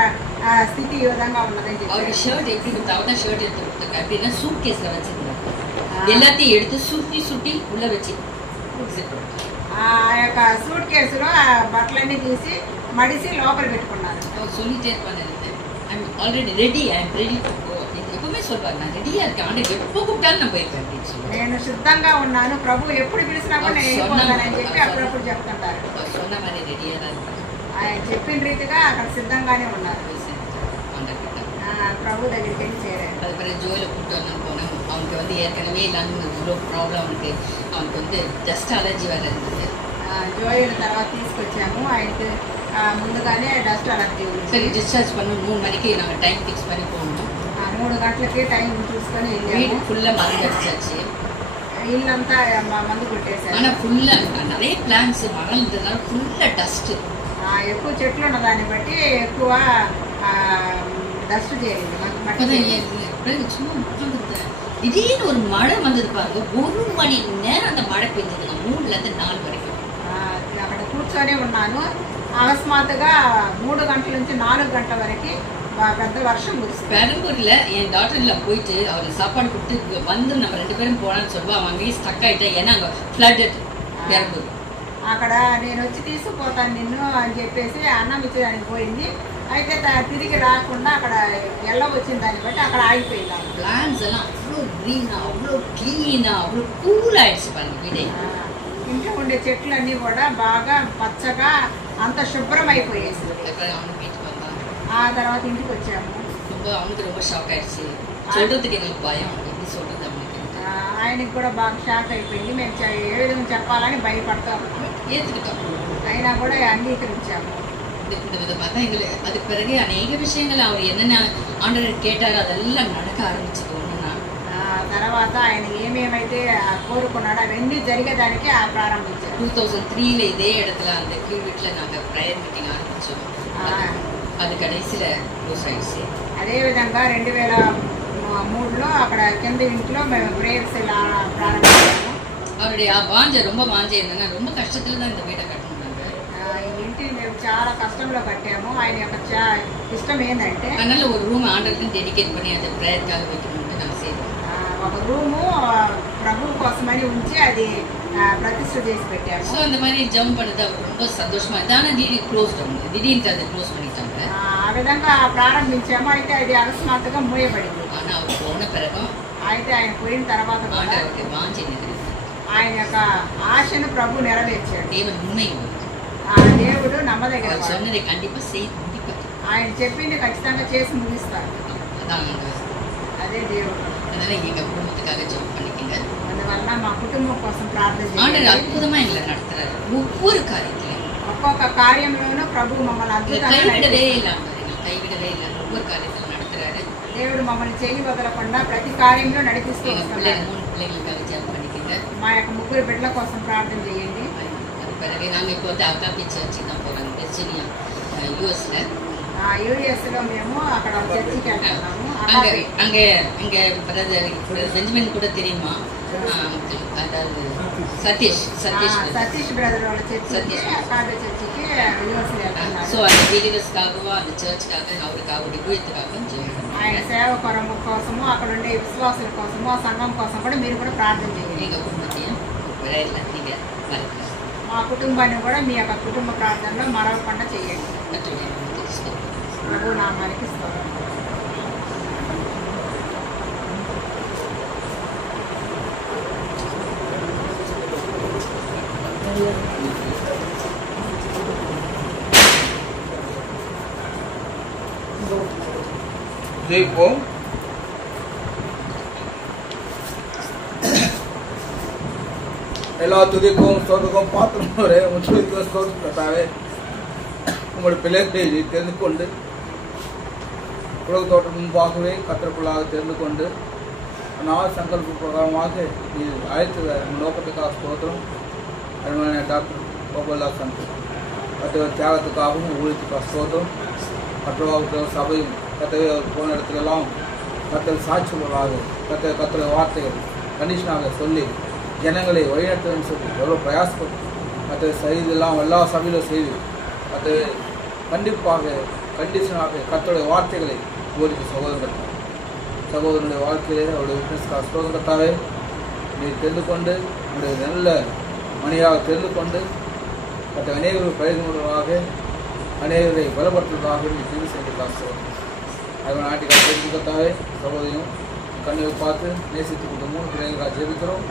స్థితి ఈ విధంగా ఉన్నదని அவர் చెప్పి ஷர்ட் எப்படி கொடுத்தாவதா ஷர்ட் எடுத்து கொடுத்தாங்க அப்படின்னா சூட் கேஸ்ல வச்சிருந்தாங்க. எல்லாத்தையும் எடுத்து சுத்தி சுத்தி உள்ள வச்சு ఆ యొక్క సూట్ కేసులో ఆ బట్టలన్నీ తీసి మడిసి లోపల పెట్టుకున్నారు. அவர் சொல்லிட்டே இருப்பாங்க I'm already ready I'm ready to go. எப்பவுமே சொல்வார் நான் ரெடியா இருக்கேன், ஆண்டு எப்போ கூப்பிட்டாலும் நான் போயிருக்கேன் அப்படின்னு சொல்லுவாங்க. నేను సిద్ధంగా ఉన్నాను, ప్రభు ఎప్పుడు పిలిచినా కూడా నేను వెళ్ళిపోతానని చెప్పి అప్పుడప్పుడు చెప్తుంటారు. அவர் சொன்ன மாதிரி ரெடியா தான் இருப்பாங்க. ఆయన చెప్పిన రీతిగా అక్కడ సిద్ధంగానే ఉన్నారు. ప్రభు దగ్గరికి వెళ్ళి చేరారు. அது பிறகு ஜோயில கூப்பிட்டு வரணும்னு போனோம். அவனுக்கு வந்து ஏற்கனவே லங் இவ்வளோ ப்ராப்ளம் அவனுக்கு, அவனுக்கு வந்து டஸ்ட் அலர்ஜி வேறு இருந்தது. జోయిల తర్వాత తీసుకొచ్చాము. ఆయనకి ముందుగానే డస్ట్ అలర్జీ ఉంది. சரி டிஸ்சார்ஜ் பண்ணணும் 3 மணிக்கு நாங்கள் டைம் ஃபிக்ஸ் பண்ணி போகணும். 3 గంటలకి టైం చూసుకొని வீடு వెళ్ళాము. ஃபுல்லாக மருந்து அடிச்சாச்சு. ఇల్లంతా మందు కొట్టేశారు. ஆனால் ஃபுல்லாக நிறைய பிளான்ஸ் மரம் இருந்ததுனால ஃபுல்லாக டஸ்ட்டு. ఎక్కువ చెట్లు ఉన్న దాన్ని బట్టి ఎక్కువ డస్ట్ చేరింది. பிறகு சும்மா உட்காந்துருந்தேன். திடீர்னு ஒரு மழை வந்தது பாருங்க. 1 மணி நேரம் அந்த மழை பெஞ்சதுங்க 3லேருந்து 4 வரைக்கும். అక్కడ కూర్చొని ఉన్నాను. అకస్మాత్తుగా 3 గంటల నుంచి 4 గంటల వరకు పెద్ద వర్షం కురిసింది. பெரம்பூர்ல என் டாக்டர்ல போயிட்டு அவருக்கு சாப்பாடு கொடுத்து வந்து நம்ம 2 பேரும் போனான்னு சொல்லுவா. அவன் அங்கேயே ஸ்டக் ஆயிட்டேன், ஏன்னா அங்கே ஃப்ளட்டட் பெரம்பூர். అక్కడ నేను వచ్చి తీసుకుపోతాను నిన్ను అని చెప్పేసి అన్నం ఇచ్చేదానికి పోయింది. అయితే తిరిగి రాకుండా అక్కడ ఎల్ల వచ్చిన దాన్ని బట్టి అక్కడ ఆగిపోయింది. பிளான்ஸ் எல்லாம் அவ்வளோ க்ரீனா அவ்வளோ க்ளீனா அவ்வளோ கூல் ஆயிடுச்சு பாருங்க வீடே. ఇంట్లో ఉండే చెట్లన్నీ కూడా బాగా పచ్చగా అంత శుభ్రం అయిపోయేసి அவனுக்கு வீட்டுக்கு வந்தான். ఆ తర్వాత ఇంటికి వచ్చాము. அவனுக்கு ரொம்ப ஷாக் ஆயிடுச்சு. சொல்றதுக்கு எங்களுக்கு பயம், எப்படி சொல்றது அவனுக்கு. ఆయనకి కూడా బాగా షాక్ అయిపోయింది. మేము ఏ విధంగా చెప్పాలని భయపడతా ఉన్నాము. ஏற்றுக்கிட்டோம். అయినా కూడా అంగీకరించాము. இந்த விதமாக தான் எங்களுக்கு அதுக்கு பிறகு அநேக விஷயங்கள் அவர் என்னென்ன ஆண்டவர் கேட்டாரோ அதெல்லாம் நடக்க ஆரம்பிச்சது. ஒன்றுனா తర్వాత ఆయన ఏమేమైతే కోరుకున్నాడో అవన్నీ జరిగేదానికి ప్రారంభించారు. 2003 இதே இடத்துல அந்த கீழ் வீட்டில் நாங்கள் ப்ரேயர் மீட்டிங் ஆரம்பித்தோம். அது கடைசியில் க்ளோஸ் ஆயிடுச்சு. అదేవిధంగా 2003లో అక్కడ కింద ఇంట్లో మేము ప్రేయర్స్ ఇలా ప్రారంభించాము. அவருடைய வாஞ்சை ரொம்ப வாஞ்சை இருந்தேன்னா ரொம்ப கஷ்டத்தில் தான் இந்த வீட்டை கட்டணும். ఈ ఇంటిని మేము చాలా కష్టంలో కట్టాము. ఆయన యొక్క ఇష్టం ఏంటంటే அதனால ஒரு ரூம் ஆண்டருக்கு டெடிகேட் பண்ணி அந்த ப்ரேயர்க்காக வைக்கணும்னு நான் செய்தேன். ఒక రూము ప్రభు కోసమని ఉంచి అది ప్రతిష్ఠ చేసి పెట్టాము. ஸோ அந்த மாதிரி ஜம்ப் பண்ணது அவர் ரொம்ப சந்தோஷமா இருந்தது. ஆனால் திடீர்னு அதை க்ளோஸ் பண்ணிட்டாங்க. ఆ విధంగా ప్రారంభించాము. అయితే అది అకస్మాత్తుగా మూయబడింది. ஆனால் அவர் போன பிறகும் అయితే ఆయన పోయిన తర్వాత ஆண்டவருக்கு வாஞ்சை நினைக்கிறார். ఆయన యొక్క ఆశను ప్రభు నెరవేర్చాడు. தேவன் உண்மை ఆ దేవుడు నమ్మదగిన அவர் சொன்னதை கண்டிப்பா செய்து முடிப்பார். ఆయన చెప్పింది ఖచ్చితంగా చేసి ముగిస్తారు. அதான் అదే దేవుడు. அதனால எங்க குடும்பத்துக்காக ஜெபம் பண்ணிக்கங்க. అందువల్ల మా కుటుంబం కోసం ప్రార్థన ஆண்டவர் చేయండి. அற்புதமா எங்களை நடத்துறாரு ஒவ்வொரு காரியத்திலையும். ఒక్కొక్క కార్యంలోనూ ప్రభు మమ్మల్ని అద్భుతంగా கைவிடவே இல்லை ஆண்டவர், எங்களை கைவிடவே இல்லை. ஒவ்வொரு காரியத்திலும் நடத்துறாரு. దేవుడు మమ్మల్ని చెయ్యి వదలకుండా ప్రతి కార్యంలో నడిపిస్తూ எங்க వస్తున్నాడు. 3 பிள்ளைகளுக்காக ஜெபம் பண்ணிக்கங்க. మా యొక్క 3 బిడ్డల కోసం ప్రార్థన చేయండి. அது பிறகு நாங்க இப்போ வந்து அகாபி சர்ச்சுக்கு தான் போறோம். வெர்ஜீனியா யூஎஸ்ல. యుఎస్ లో మేము అక్కడ చర్చికి వెళ్తున్నాము. அங்க பிரதர் பெஞ்சமின் கூட தெரியுமா? அதாவது சதீஷ் బ్రదర్ వాళ్ళ చర్చికి అకాబి చర్చికి యుఎస్ లో వెళ్తున్నారు. ஸோ அந்த பிலீவர்ஸ்க்காகவும் அந்த சர்ச்சுக்காக அவருக்கு அவருடைய ஊழியத்துக்காகவும் ఆయన సేవ కోసము అక్కడ ఉండే విశ్వాసుల కోసము ఆ సంఘం కోసం కూడా మీరు కూడా ప్రార్థన చేయండి. எங்கள் குடும்பத்தையும் வேலையில் நீங்கள் மறக்க మా కుటుంబాన్ని కూడా మీ యొక్క కుటుంబ ప్రార్థనలో మరవకుండా చేయండి. ప్రభు నామానికి స్తోత్రం. ஜெயிப்போம். எல்லா துதிக்கும் ஸ்தோத்திரக்கும் பாத்திரமுறை முற்றுகைக்கு ஸ்தோத்திரம் கர்த்தாவே. உங்களுடைய பிள்ளைகளை தெரிந்து கொண்டு உலக தோற்றம் முன்பாகவே கத்தருக்குள்ளாக தெரிந்து கொண்டு நாள் சங்கல்ப பிரகாரமாக நீ அழைத்த நோக்கத்துக்காக ஸ்தோத்திரம். அருமையான டாக்டர் கோபாலா சந்த் கத்தவை தியாகத்துக்காகவும் ஊழியத்துக்காக ஸ்தோத்திரம். மற்றவர்கள் சபையும் கத்தவை அவர் போன இடத்துலெல்லாம் கத்தல் சாட்சிகளாக கத்தரை வார்த்தைகள் கண்டிஷனாக சொல்லி ஜனங்களை வழிநடத்துன்னு சொல்லி எவ்வளோ பிரயாசப்பட்டு கத்தவை செய்தெல்லாம் எல்லா சபையிலும் செய்து அது கண்டிப்பாக கண்டிஷனாக கத்தோடைய வார்த்தைகளை போதிக்க சகோதரனுடைய வாழ்க்கையிலே அவருடைய விட்னஸ்க்காக ஸ்தோத்திரத்தாவே நீ தெரிந்து கொண்டு உடைய நல்ல மணியாக தெரிந்து கொண்டு மற்ற அநேகர்கள் பிரயோஜனமாக அநேகரை பலப்படுத்துவதாக நீ தீர்வு செய்திருக்காக அதனால் நாட்டுக்காக தெரிஞ்சுக்கத்தாவே சகோதரியும் கண்ணில் பார்த்து நேசித்து கொண்டு 3 பிள்ளைகளுக்காக ஜெபிக்கிறோம்.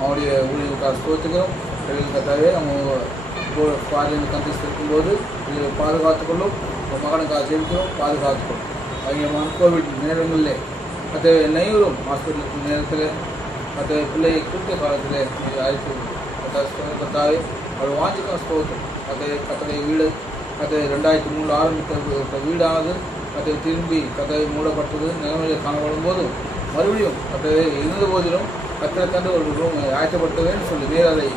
அவருடைய ஊழியர்களுக்காக ஸ்தோத்திக்கிறோம். பிள்ளைகளுக்காகவே அவங்க பாதையில் கண்டிச்சு இருக்கும்போது இதை பாதுகாத்துக்கொள்ளும். மகனுக்காக ஜெபிக்கிறோம், பாதுகாத்துக்கொள்ளும். அதிகமான கோவிட் நேரங்களில் மற்ற நைவரும் ஹாஸ்பிட்டலுக்கு நேரத்தில் மற்ற பிள்ளையை குறித்த காலத்தில் அழைப்பு கத்தாவே அவர் வாஞ்சிக்கா ஸ்தோத்திரம். கத்தடைய வீடு அது 2003 ஆரம்பித்த வீடானது அதை திரும்பி கதவை மூடப்பட்டது நிலைமையில் காணப்படும் போதும் மறுபடியும் கத்தவை இருந்த போதிலும் கத்தரை கண்டு ஒரு ரூம் ஆயத்தப்படுத்தவேன்னு சொல்லி நேரலை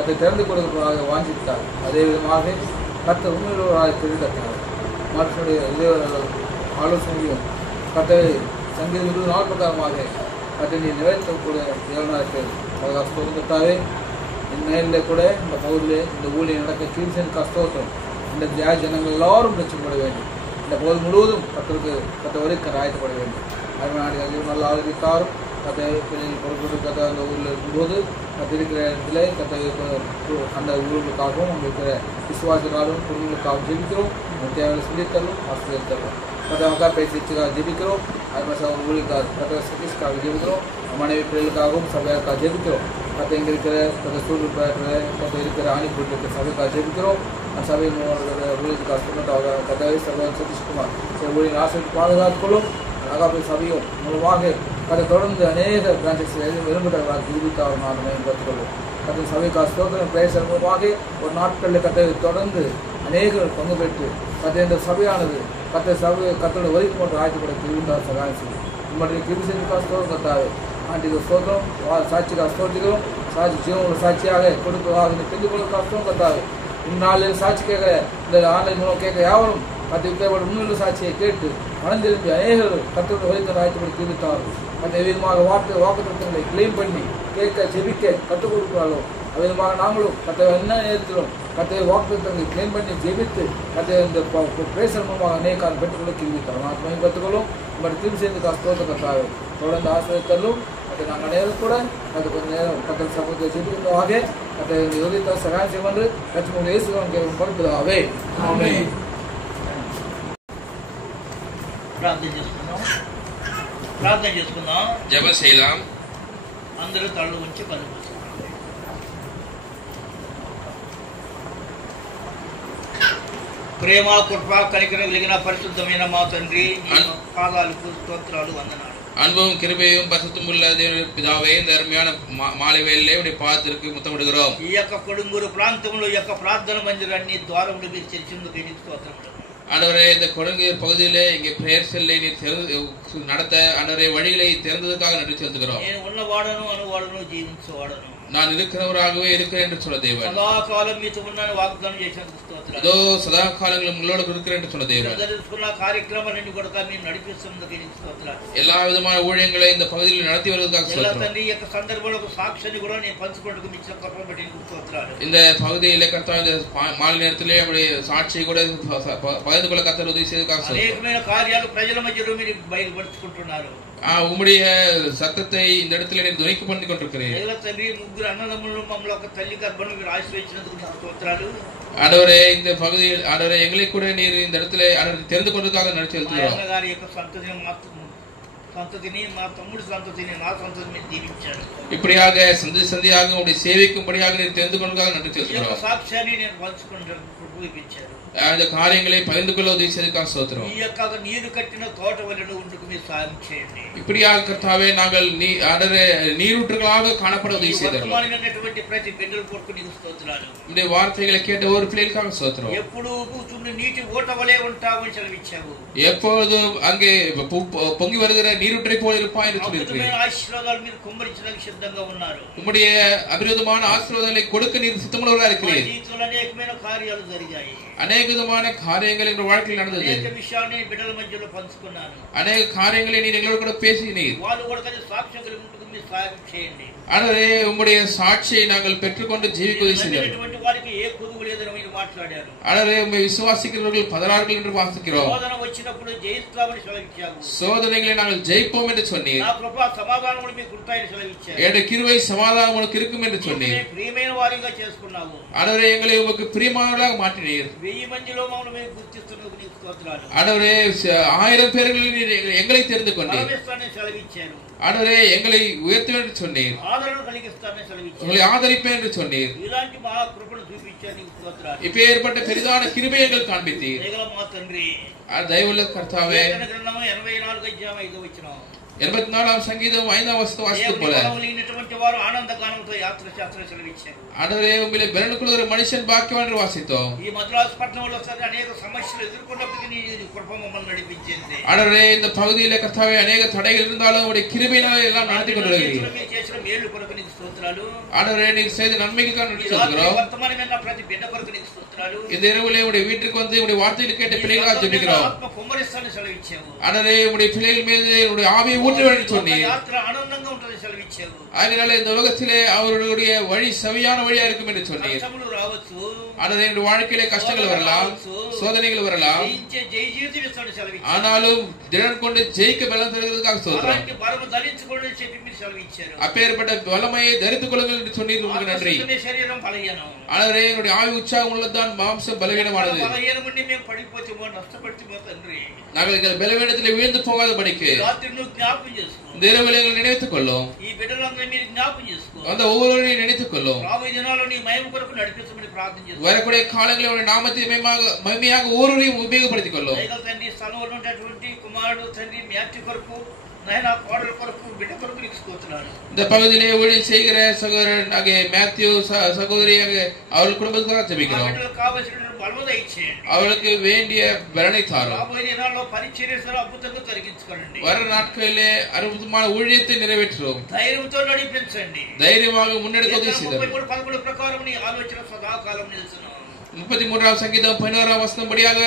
அதை திறந்து கொடுப்பதாக வாஞ்சித்தார். அதே விதமாக கத்த உண்மையுள்ளவராக தெரிவித்தார். மனுஷனுடைய ஆலோசனையும் கத்தவை சங்கீதம் 20 நாள் பிரகாரமாக அதை நீ நிறைவேற்றக்கூடிய தேவனாக ஸ்தோத்திரத்தாவே இந்நேரில் கூட இந்த பகுதியில் இந்த ஊழியர் நடக்க கீழ்சன் கஸ்தோத்திரம். இந்த தியாக ஜனங்கள் எல்லாரும் ரட்சிக்கப்பட வேண்டும். இந்த பகுதி முழுவதும் கத்த வரைக்கும் ஆயத்தப்பட வேண்டும். அருமையானவர்கள் நல்லா ஆதரித்தாரும் கத்தை பொறுப்பு கதை அந்த ஊரில் இருக்கும்போது இருக்கிற இடத்துல கத்தை அந்த ஊர்களுக்காகவும் அங்கே இருக்கிற விசுவாசிகளும் குடும்பங்களுக்காகவும் ஜெபிக்கிறோம். தேவையான சொல்லித்தரலும் ஆசிரியர் தரலாம் கதை மக்கா பேசிக்காக ஜெபிக்கிறோம். அது மாதிரி அவங்க ஊழியக்காக கதை சதீஷ்காக ஜெபிக்கிறோம். மனைவி பிள்ளைகளுக்காகவும் சபையாருக்காக ஜெபிக்கிறோம். கத்தை இங்கே இருக்கிற கதை சூழல் கதை இருக்கிற ஆணிப்பூர் இருக்கிற சபைக்காக ஜெபிக்கிறோம். அந்த சபையின் ஊழியத்துக்காக சொன்னதாக கதை சகோதரர் சதீஷ்குமார் ஊழியர் ஆசிரியர் பாதுகாத்துக்கொள்ளும். அகாபி சபையும் மூலமாக அதை தொடர்ந்து அநேக பிரான்ச்சஸ் விரும்புகிறவர்களாக ஜீவித்தார் நான் மேம்படுத்திக்கொள்ளும். கதை சபைக்காக ஸ்தோத்திரம் பிரேசர் மூலமாக ஒரு நாட்களில் கத்தை தொடர்ந்து அநேகர் பங்கு பெற்று கதை இந்த சபையானது கத்தோட ஒதுக்கி போன்ற ஆய்ச்சிப்பட திருவிழார் சகாயம் செய்யும். நம்முடைய கிருமிசேனுக்காக ஸ்தோத்திரம் கத்தாவே ஆண்டிக ஸ்தோத்திரம் சாட்சிக்காக ஸ்தோத்திக்கிறோம். சாட்சி ஜீவனோட சாட்சியாக கொடுப்பதாக தெரிந்து கொள்வதற்காக ஸ்தோத்திரம் கத்தாவே இந்நாளில் சாட்சி கேட்க இந்த ஆன்லைன் மூலம் கேட்க யாவரும் கத்தை இப்பேற்பட்ட உண்மையுள்ள சாட்சியை கேட்டு மனம் திரும்பி அநேகர்கள் கத்தோட ஒதுக்க ஆய்ச்சிப்பட திருவித்தார்கள். அந்த விதமாக வாக்குத்தங்களை கிளைம் பண்ணி கேட்க ஜெபிக்க கற்றுக் கொடுக்கிறார்களோ அவ்விதமாக நாங்களும் கத்தை என்ன நேரத்திலும் கத்தை வாக்குத்தங்களை கிளைம் பண்ணி ஜெபித்து கத்தை இந்த பேசுகிற மூலமாக அநேகாரம் பெற்றுக்கொள்ள கிருவித்தார்கள். நான் மேம்படுத்திக்கொள்ளும் நம்முடைய திரும்பி சேர்ந்து காசோத்த கத்தாவே தொடர்ந்து ஆசிரியர்களும் அதை நாங்கள் நேரம் கூட அது கொஞ்சம் நேரம் கத்தல் சமூகத்தை ஜெபிக்கிறதாக அதை யோகித்த சகாயம் செய்வது லட்சுமி இயேசுவாங்க படுத்துதாவே. ప్రార్థన చేసుకుందాం. జపం చేయలాం. అందరూ కళ్ళు ఉంచి కళ్ళు ప్రేమ కృప కనికరం కలిగిన పరిశుద్ధమైన మా తండ్రి పాదాలకు స్తోత్రాలు వందనాలు. அன்பும் கிருபையும் பரிசுத்தமுள்ள பிதாவே இந்த அருமையான மாலை வேளையிலே உடைய பாதத்திற்கு முத்தமிடுகிறோம். ఈ యొక్క కొడుంగూరు ప్రాంతంలో ఈ యొక్క ప్రార్థన మందిరాన్ని ద్వారములు మీరు తెరిచినందుకు నీకు స్తోత్రములు. ஆண்டவரே இந்த கொடுங்கு பகுதியிலே இங்கே பிரேயர் செல்லை நீர் நடத்த ஆண்டவரே வழிகளை திறந்ததுக்காக நன்றி செலுத்துகிறோம். నేను ఉన్నవాడను అనువాడను జీవించేవాడను நான் இருக்கிறவராகவே இருக்கிறேன் என்று சொல்ல தேவன். సదాకాలం మీతో ఉన్నాను వాగ్దానం చేసినందుకు స్తోత్రాలు. இதோ சதா காலங்களும் உங்களோடு இருக்கிறேன் என்று சொல்ல தேவன். జరుగుతున్న కార్యక్రమాన్ని కూడా మీరు నడిపిస్తున్నందుకు నీకు స్తోత్రాలు. எல்லா விதமான ஊழியங்களை இந்த பகுதியில் நடத்தி வருவதற்காக స్తోత్రం. తండ్రి యొక్క సందర్భంలో ఒక సాక్ష్యాన్ని కూడా నేను పంచుకోవడానికి మీ కృప బట్టి నీకు స్తోత్రాలు. இந்த பகுதியிலே கர்த்தாவே மாலை நேரத்திலே நம்முடைய சாட்சியை கூட பகிர்ந்து கொள்ள கர்த்தர் உதவி செய்ததற்காக స్తోత్రం. అనేకమైన కార్యాలు ప్రజల మధ్యలో మీరు బయలుపరుచుకుంటున్నారు. உம்முடைய சத்தத்தை இந்த இடத்துல நீர் துணிக்கு பண்ணி கொண்டிருக்கிறேன். తండ్రి ముగ్గురు అన్నదమ్ములను మమ్మల్ని ఒక తల్లి గర్భంలో మీరు ఆశీర్వదించినందుకు స్తోత్రాలు. ஆண்டவரே இந்த பகுதியில் ஆண்டவரே எங்களை கூட நீர் இந்த இடத்துல தெரிந்து கொண்டதுக்காக நன்றி செலுத்துகிறோம். గారి యొక్క సంతతిని సంతతిని, మా తమ్ముడి సంతతిని, నా సంతతిని దీవించారు. இப்படியாக சந்தி சந்தியாக உடைய சேவைக்கும்படியாக நீர் தெரிந்து கொள்வதாக நன்றி செலுத்துகிறோம். సాక్ష్యాన్ని నేను పంచుకుంటాను ఇప్పించారు. அந்த காரியங்களை பகிர்ந்து கொள்ள உதவி செய்ததுக்காக ஸ்தோத்திரம். ఈ యొక్క నీరు కట్టిన తోట వలె ఉండుకు మీరు సాయం చేయండి. இப்படியாக கர்த்தாவே நாங்கள் நீரூற்றுகளாக காணப்பட உதவி செய்தோம். వర్తమానమైనటువంటి ప్రతి బిడ్డల కొరకు నీకు స్తోత్రాలు. இந்த வார்த்தைகளை கேட்ட ஒரு பிள்ளைகளுக்காக ஸ்தோத்திரம். ఎప్పుడు కూర్చుని నీటి ఓట వలె ఉంటావని సెలవిచ్చావు. எப்பொழுதும் அங்கே பொங்கி வருகிற நீரூற்றை போல இருப்பாய் என்று சொல்லியிருக்கிறீர். ఆశీర్వాదాలు మీరు కుమ్మరించడానికి సిద్ధంగా ఉన్నారు. உம்முடைய அபிரோதமான ஆசீர்வாதங்களை கொடுக்க நீர் சித்தமுள்ளவராக இருக்கிறீர். జీవితంలో అనేకమైన కార్యాలు జరిగాయి. అనేక விதமான காரியங்கள் எங்கள் வாழ்க்கையில் நடந்தது. అనేక విషయాన్ని బిడ్డల మధ్యలో పంచుకున్నాను. అనేక காரியங்களை நீர் எங்களோடு கூட பேசினீர். వాళ్ళు కూడా సాక్ష్యం కలిగి ఉంటూ మీరు సహాయం చేయండి. ஆண்டவரே உம்முடைய சாட்சியை நாங்கள் பெற்றுக்கொண்டு ஜீவிக்க உதவி செய்தீர். వారికి ఏ కొదువు లేదని మీరు మాట్లాడారు. ஆண்டவரே உம்மை விசுவாசிக்கிறவர்கள் பதறார்கள் என்று வாசிக்கிறோம். சோதனை వచ్చినప్పుడు జయిస్తామని సెలవిచ్చావు. சோதனைகளை நாங்கள் ஜெயிப்போம் என்று சொன்னீர். నా కృప సమాధానములు మీకు ఉంటాయని సెలవిచ్చారు. என்னுடைய கிருபை சமாதானம் உனக்கு இருக்கும் என்று சொன்னீர். ప్రియమైన వారిగా చేసుకున్నావు. ஆண்டவரே எங்களை உமக்கு பிரியமானவர்களாக மாற்றினீர். 1000 మందిలో మమ్మల్ని మీరు గుర్తిస్తున్నందుకు నీకు స్తోత్రాలు. ஆண்டவரே 1000 பேர்களில் நீர் எங்களை தெரிந்து கொண்டீர். పరమేశ్వరుని సెలవిచ్చారు. ஆண்டவரே எங்களை உயர்த்துவேன் என்று சொன்னீர். ఆదరణ కలిగిస్తానని సెలవిచ్చారు. உங்களை ஆதரிப்பேன் என்று சொன்னீர். ఇలాంటి మహా కృపను చూపించారు నీకు స్తోత్రాలు. இப்பேற்பட்ட பெரிதான கிருபையை எங்கள் காண்பித்தீர். దయగల మా తండ్రి, தயவுள்ள கர்த்தாவே, కీర్తన గ్రంథము 84 అధ్యాయం 5వ వచనం. 84 సంగీతం 5వ వచనం వాசித்து போல. దేవుని వారు ఆనందగానంతో యాత్ర శాస్త్ర సెలవిచ్చారు. ஆண்டவரே உம்மிலே பெலனுக்குள்ள மனுஷன் பாக்கியவான் என்று வாசித்தோம். ఈ మద్రాసు పట్టణంలో సరే అనేక సమస్యలు ఎదుర్కొన్నప్పటికీ నీ కృప మమ్మల్ని నడిపించింది. ஆண்டவரே இந்த பகுதியிலே கர்த்தாவே அநேக தடைகள் இருந்தாலும் உம்முடைய கிருபையினால் எல்லாம் நடத்தி கொண்டு வருகிறீர். మీరు చేసిన మేలు కొరకు నీకు స్తోత్రాలు. ஆண்டவரே நீர் செய்த நன்மைகளுக்காக நன்றி சொல்கிறோம். వర్తమానమైన ప్రతి బిడ్డ కొరకు నీకు స్తోత్రాలు. இந்த இரவிலே உம்முடைய வீட்டுக்கு வந்து உம்முடைய வார்த்தைகளை கேட்ட பிள்ளைகளாக ஜெபிக்கிறோம். ఆత్మ కుమ్మరిస్తానని సెలవిచ్చావు. ஆண்டவரே உம்முடைய பிள்ளைகள் மீது உம்முடைய ஆவியை ஊற்ற வேண்டும் சொன்னீர். యాత్ర ఆనందంగా ఉంటుందని సెలవిచ్చావు. அதனால இந்த உலகத்திலே அவர்களுடைய வழி சரியான வழியா இருக்கும் என்று சொன்னீர். కష్టములు రావచ్చు. ஆண்டவரே இந்த வாழ்க்கையிலே கஷ்டங்கள் வரலாம், சோதனைகள் வரலாம். జయ జీవితం ఇస్తానని సెలవిచ్చావు. ஆனாலும் திடன் கொண்டு ஜெயிக்க பலம் தருவதற்காக ஸ்தோத்திரம். అలాంటి బలము ధరించుకోండి అని చెప్పి మీరు సెలవిచ్చారు. அப்பேற்பட்ட வல்லமையை தரித்துக் கொள்ளுங்கள் என்று சொன்னீர். உங்களுக்கு நன்றி. శరీరం బలహీనం. ஆண்டவரே என்னுடைய ஆவி உற்சாகம் உள்ளதுதான், மாம்சம் பலவீனமானது. బలహీనముని మేము పడిపోతేమో నష్టపడితేమో తండ్రి, நாங்கள் பலவீனத்திலே வீழ்ந்து போகாத படிக்கு రాత్రి నువ్వు జ్ఞాపకం చేసుకో. இந்த இரவில் எங்களை நினைத்துக் கொள்ளும். ఈ బిడ్డలందరూ మీరు జ్ఞాపకం చేసుకో. அந்த ஒவ்வொருவரையும் நினைத்துக் கொள்ளும். రాబోయే దినాల్లో నీ మహిమ కొరకు నడిపించమని ప్రార్థన చేస్తున్నాను. வரக்கூடிய காலங்களில் உடைய நாமத்தை மகிமையாக ஒவ்வொருவரையும் உபயோகப்படுத்திக் கொள்ளும். దయగల తండ్రి, స్థలంలో ఉన్నటువంటి కుమారుడు తండ్రి మ్యాథ్యూ కొరకు, నాయన కోడల కొరకు, బిడ్డ కొరకు నీకు స్తోత్రాలు. இந்த பகுதியிலே ஊழியம் செய்கிற சகோதரன் ஆகிய மேத்யூ சகோதரி அவர்கள் குடும்பத்துக்காக ஜெபிக்கிறோம். బిడ్డలకు కావాల్సిన బలము దయచేయండి. அவர்களுக்கு வேண்டிய பலனை தாரும். రాబోయే దినాల్లో పరిచర్యలు అద్భుతంగా జరిగించుకోండి. வர நாட்களிலே அற்புதமான ஊழியத்தை நிறைவேற்றுவோம். ధైర్యంతో నడిపించండి. தைரியமாக முன்னெடுக்க உதவி செய்தோம். 33:11 ప్రకారం నీ ఆలోచన సదాకాలం నిలుచును. 33వ సంగీతం 11వ వచనం படியாக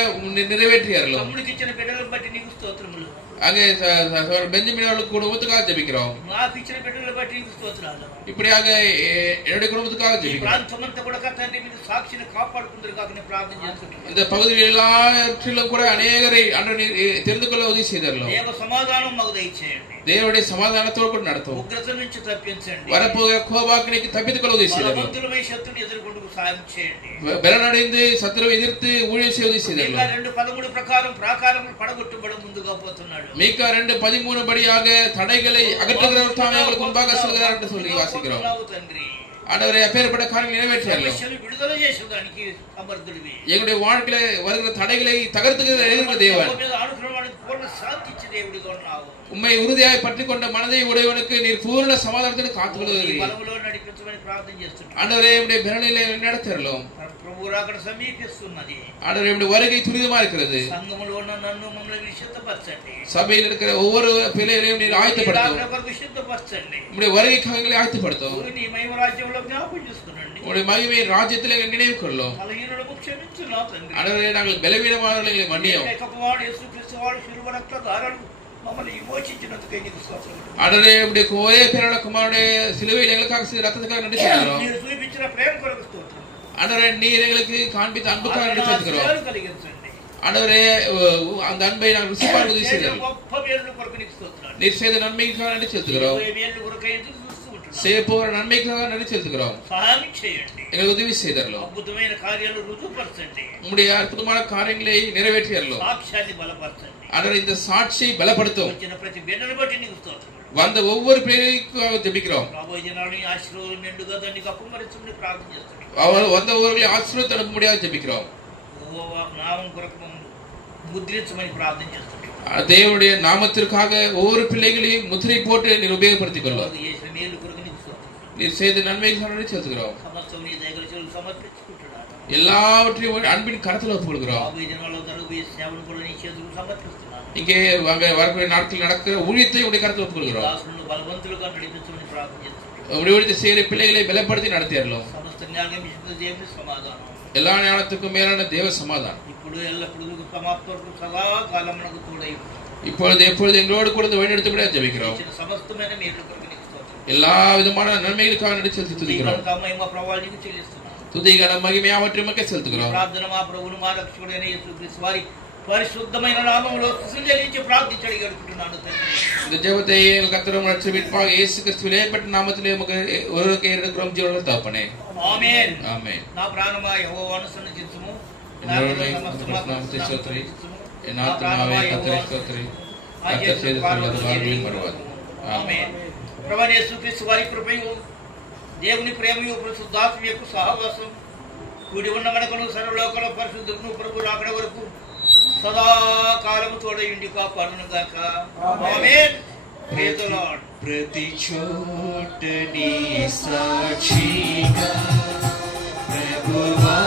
நிறைவேற்றியார்கள். తమ్ముడికి ఇచ్చిన బిడ్డలను బట్టి నీకు స్తోత్రములు. அங்கே பெஞ்சமின் அவர்களுக்கு குடும்பத்துக்காக ஜெபிக்கிறோம். నాకు ఇచ్చిన బిడ్డలను బట్టి నీకు స్తోత్రాలు. இப்படியாக என்னுடைய குடும்பத்துக்காக ஜெபிக்கிறோம். ప్రాంతమంతా కూడా తండ్రి మీరు సాక్షిని కాపాడుకుందరు కాక నేను ప్రార్థన చేస్తున్నాను. இந்த பகுதியில் எல்லாற்றிலும் கூட அநேகரை தெரிந்து கொள்ள உதவி செய்தார்கள். దేవ సమాధానం మాకు దయచేయండి. தேவனுடைய சமாதானத்தோடு கூட நடத்தும். ఉగ్రత నుంచి తప్పించండి. வரப்போகிற கோபாக்கினைக்கு தப்பித்துக் கொள்ள உதவி செய்தார்கள். బలవంతులమై శత్రుని ఎదుర్కొంటూ సాయం చేయండి. பலனடைந்து சத்துருவை எதிர்த்து ஊழியம் செய்ய உதவி செய்தார்கள். 2:13 ప్రకారం ప్రాకారములు పడగొట్టబడి ముందుగా పోతున్నాడు. மீகா 2:13 படியாக தடைகளை அகற்றுகிறவர் தாமே உங்களுக்கு முன்பாக செல்கிறார் என்று சொல்லி வாசிக்கிறோம். ஆண்டவரே அப்பேற்பட்ட காரியங்களை நிறைவேற்றியார்கள். విడుదల చేసేదానికి సమర్థుడివి. எங்களுடைய வாழ்க்கையில வருகிற தடைகளை தகர்த்துகிற தேவன். పూర్ణ శాంతి ఇచ్చే దేవుడిగా ఉన్నావు. உம்மை உறுதியாய் பற்றிக் கொண்ட மனதை உடையவனுக்கு நீர் பூர்ண சமாதானத்தை காத்துக்கொள்கிறீர். బలములో నడిపించమని ప్రార్థన చేస్తున్నాను. ஆண்டவரே உம்முடைய பலனிலே நடத்தறலும். ప్రభు రాకడ సమీపిస్తున్నది. ஆண்டவரே உம்முடைய வருகை துரிதமா இருக்கிறது. సంఘములో ఉన్న నన్ను మమ్మల్ని విశుద్ధపరచండి. சபையில் இருக்கிற ஒவ்வொரு பிள்ளைகளையும் நீர் ஆயத்தப்படுத்தும். విశుద్ధపరచండి. உம்முடைய வருகைக்காக எங்களை ஆயத்தப்படுத்தும். నీ మహిమ రాజ్యంలో జ్ఞాపకం చేసుకునండి. உம்முடைய மகிமை ராஜ்யத்திலே நினைவு கொள்ளும். బలహీనులను క్షమించు నా తండ్రి. ஆண்டவரே நாங்கள் பலவீனமானவர்களை மன்னியும். ఏకకుమారుడు యేసుక్రీస్తు వారు శిలువ రక్తధారలు మమ్మల్ని విమోచించినందుకే నీకు స్తోత్రం. ஆண்டவரே உம்முடைய ஒரே பேரான குமாரனுடைய சிலுவையில் எங்களுக்காக ரத்தத்துக்காக நன்றி சொல்கிறோம். మీరు చూపించిన ప్రేమ కొరకు స్తోత్రం. ஆண்டவரே நீர் எங்களுக்கு காண்பித்த அன்புக்காக நன்றி சொல்கிறோம். కలిగించండి. ஆண்டவரே அந்த அன்பை நாங்கள் ருசிப்பார் உதவி செய்கிறோம். గొప్ప మేలు కొరకు నీకు స్తోత్రాలు. நீர் செய்த நன்மைக்காக நன்றி செலுத்துகிறோம். మేలు కొరకు ఎదురు చూస్తూ ఉంటున్నాం. செய்ய போகிற நன்மைக்காக நன்றி செலுத்துகிறோம். సహాయం చేయండి. எங்களுக்கு உதவி செய்தரலோ. అద్భుతమైన కార్యాలు రుజువుపరచండి. உம்முடைய அற்புதமான காரியங்களை நிறைவேற்றியரலோ. సాక్ష్యాన్ని బలపరచండి. ஆண்டவரே இந்த சாட்சியை பலப்படுத்தும். వచ్చిన ప్రతి బిడ్డను బట్టి నీకు స్తోత్రం. வந்த ஒவ்வொரு பிள்ளைகளுக்கும் ஜெபிக்கிறோம். రాబోయే దినాల్లో ఆశీర్వాదం మెండుగా దాన్ని కప్పుమరించమని ప్రార్థన చేస్తున్నాం. அவர் வந்த ஒவ்வொருவரையும் ஆசீர்வாதம் அனுப்ப முடியாது ஜெபிக்கிறோம். నామం కొరకు ముద్రించమని ప్రార్థన చేస్తున్నాం. தேவனுடைய நாமத்திற்காக ஒவ்வொரு பிள்ளைகளையும் முத்திரை போட்டு நீர் உபயோகப்படுத்திக் கொள்ளும். చేసిన మేలు కొరకు నీకు స్తోత్రం. நீர் செய்த நன்மைகளை செலுத்துகிறோம். సమస్తం నీ దయగల చెవులు సమర్పించుకుంటున్నాను. எல்லாவற்றையும் அன்பின் கரத்தில் ஒப்புக்கொள்கிறோம். రాబోయే దినాల్లో జరగబోయే సేవను కూడా నీ చేతులకు సమర్పిస్తున్నాను. இங்கே வரக்கூடிய நாட்களில் நடக்கிற ஊழியத்தை உடைய கரத்தில் ஒப்புக்கொள்கிறோம். దాసులను బలవంతులుగా నడిపించమని ప్రార్థన చేస్తున్నాను. உடைய செய்கிற பிள்ளைகளை பலப்படுத்தி நடத்தியறோம். సమస్త జ్ఞానం దేవుని సమాధానం. எல்லா ஞானத்துக்கும் மேலான தேவ சமாதானம் ఇప్పుడు ఎల్లప్పుడూ సమాప్తి వరకు సదాకాలం మనకు తోడై இப்பொழுது எப்பொழுது எங்களோடு கூட வழிநடத்த கூட ஜெபிக்கிறோம். సమస్తమైన మేలు కొరకు నీకు స్తోత్రం. எல்லா விதமான நன்மைகளுக்காக நன்றி செலுத்தி துதிக்கிறோம். మహిమ ప్రభావాలు నీకు చెల్లిస్తున్నాను. துதி கன மகிமை யாவற்றையும் செலுத்துகிறோம். ప్రార్థన మా ప్రభువును మా రక్షకుడైన యేసుక్రీస్తు వారి పరిశుద్ధమైన నామములో స్తుతించి ప్రార్థించి అడుగుతున్నాను తండ్రి. இந்த ஜெபத்தை எங்கள் கர்த்தரும் ரட்சகருமாகிய இயேசு கிறிஸ்துவின் ஏற்பட்ட நாமத்திலே உமக்கு ஒருவருக்கே எடுக்கிறோம் ஜீவனுள்ள தகப்பனே. ఆమేన్. ஆமென். నా ప్రాణమా యెహోవాను సన్నిధించుము. నా நாமத்தை ஸ்தோத்திரி. என் ஆத்துமாவே கர்த்தரை ஸ்தோத்திரி. கர்த்தர் செய்த சகலகாரியங்களையும் மறவாது. ఆమేన్. ప్రభువైన యేసుక్రీస్తు వారి కృపయు దేవుని ప్రేమయు పరిశుద్ధాత్మ యొక్క సహవాసం కూడి ఉన్న మనకును సర్వలోకంలో పరిశుద్ధులను ప్రభు రాకడ వరకు సదాకాలము తోడయుండి కాపాడును గాక. ఆమేన్. Praise the lord. ప్రతి చోట నీ సాక్షిగా ప్రభువా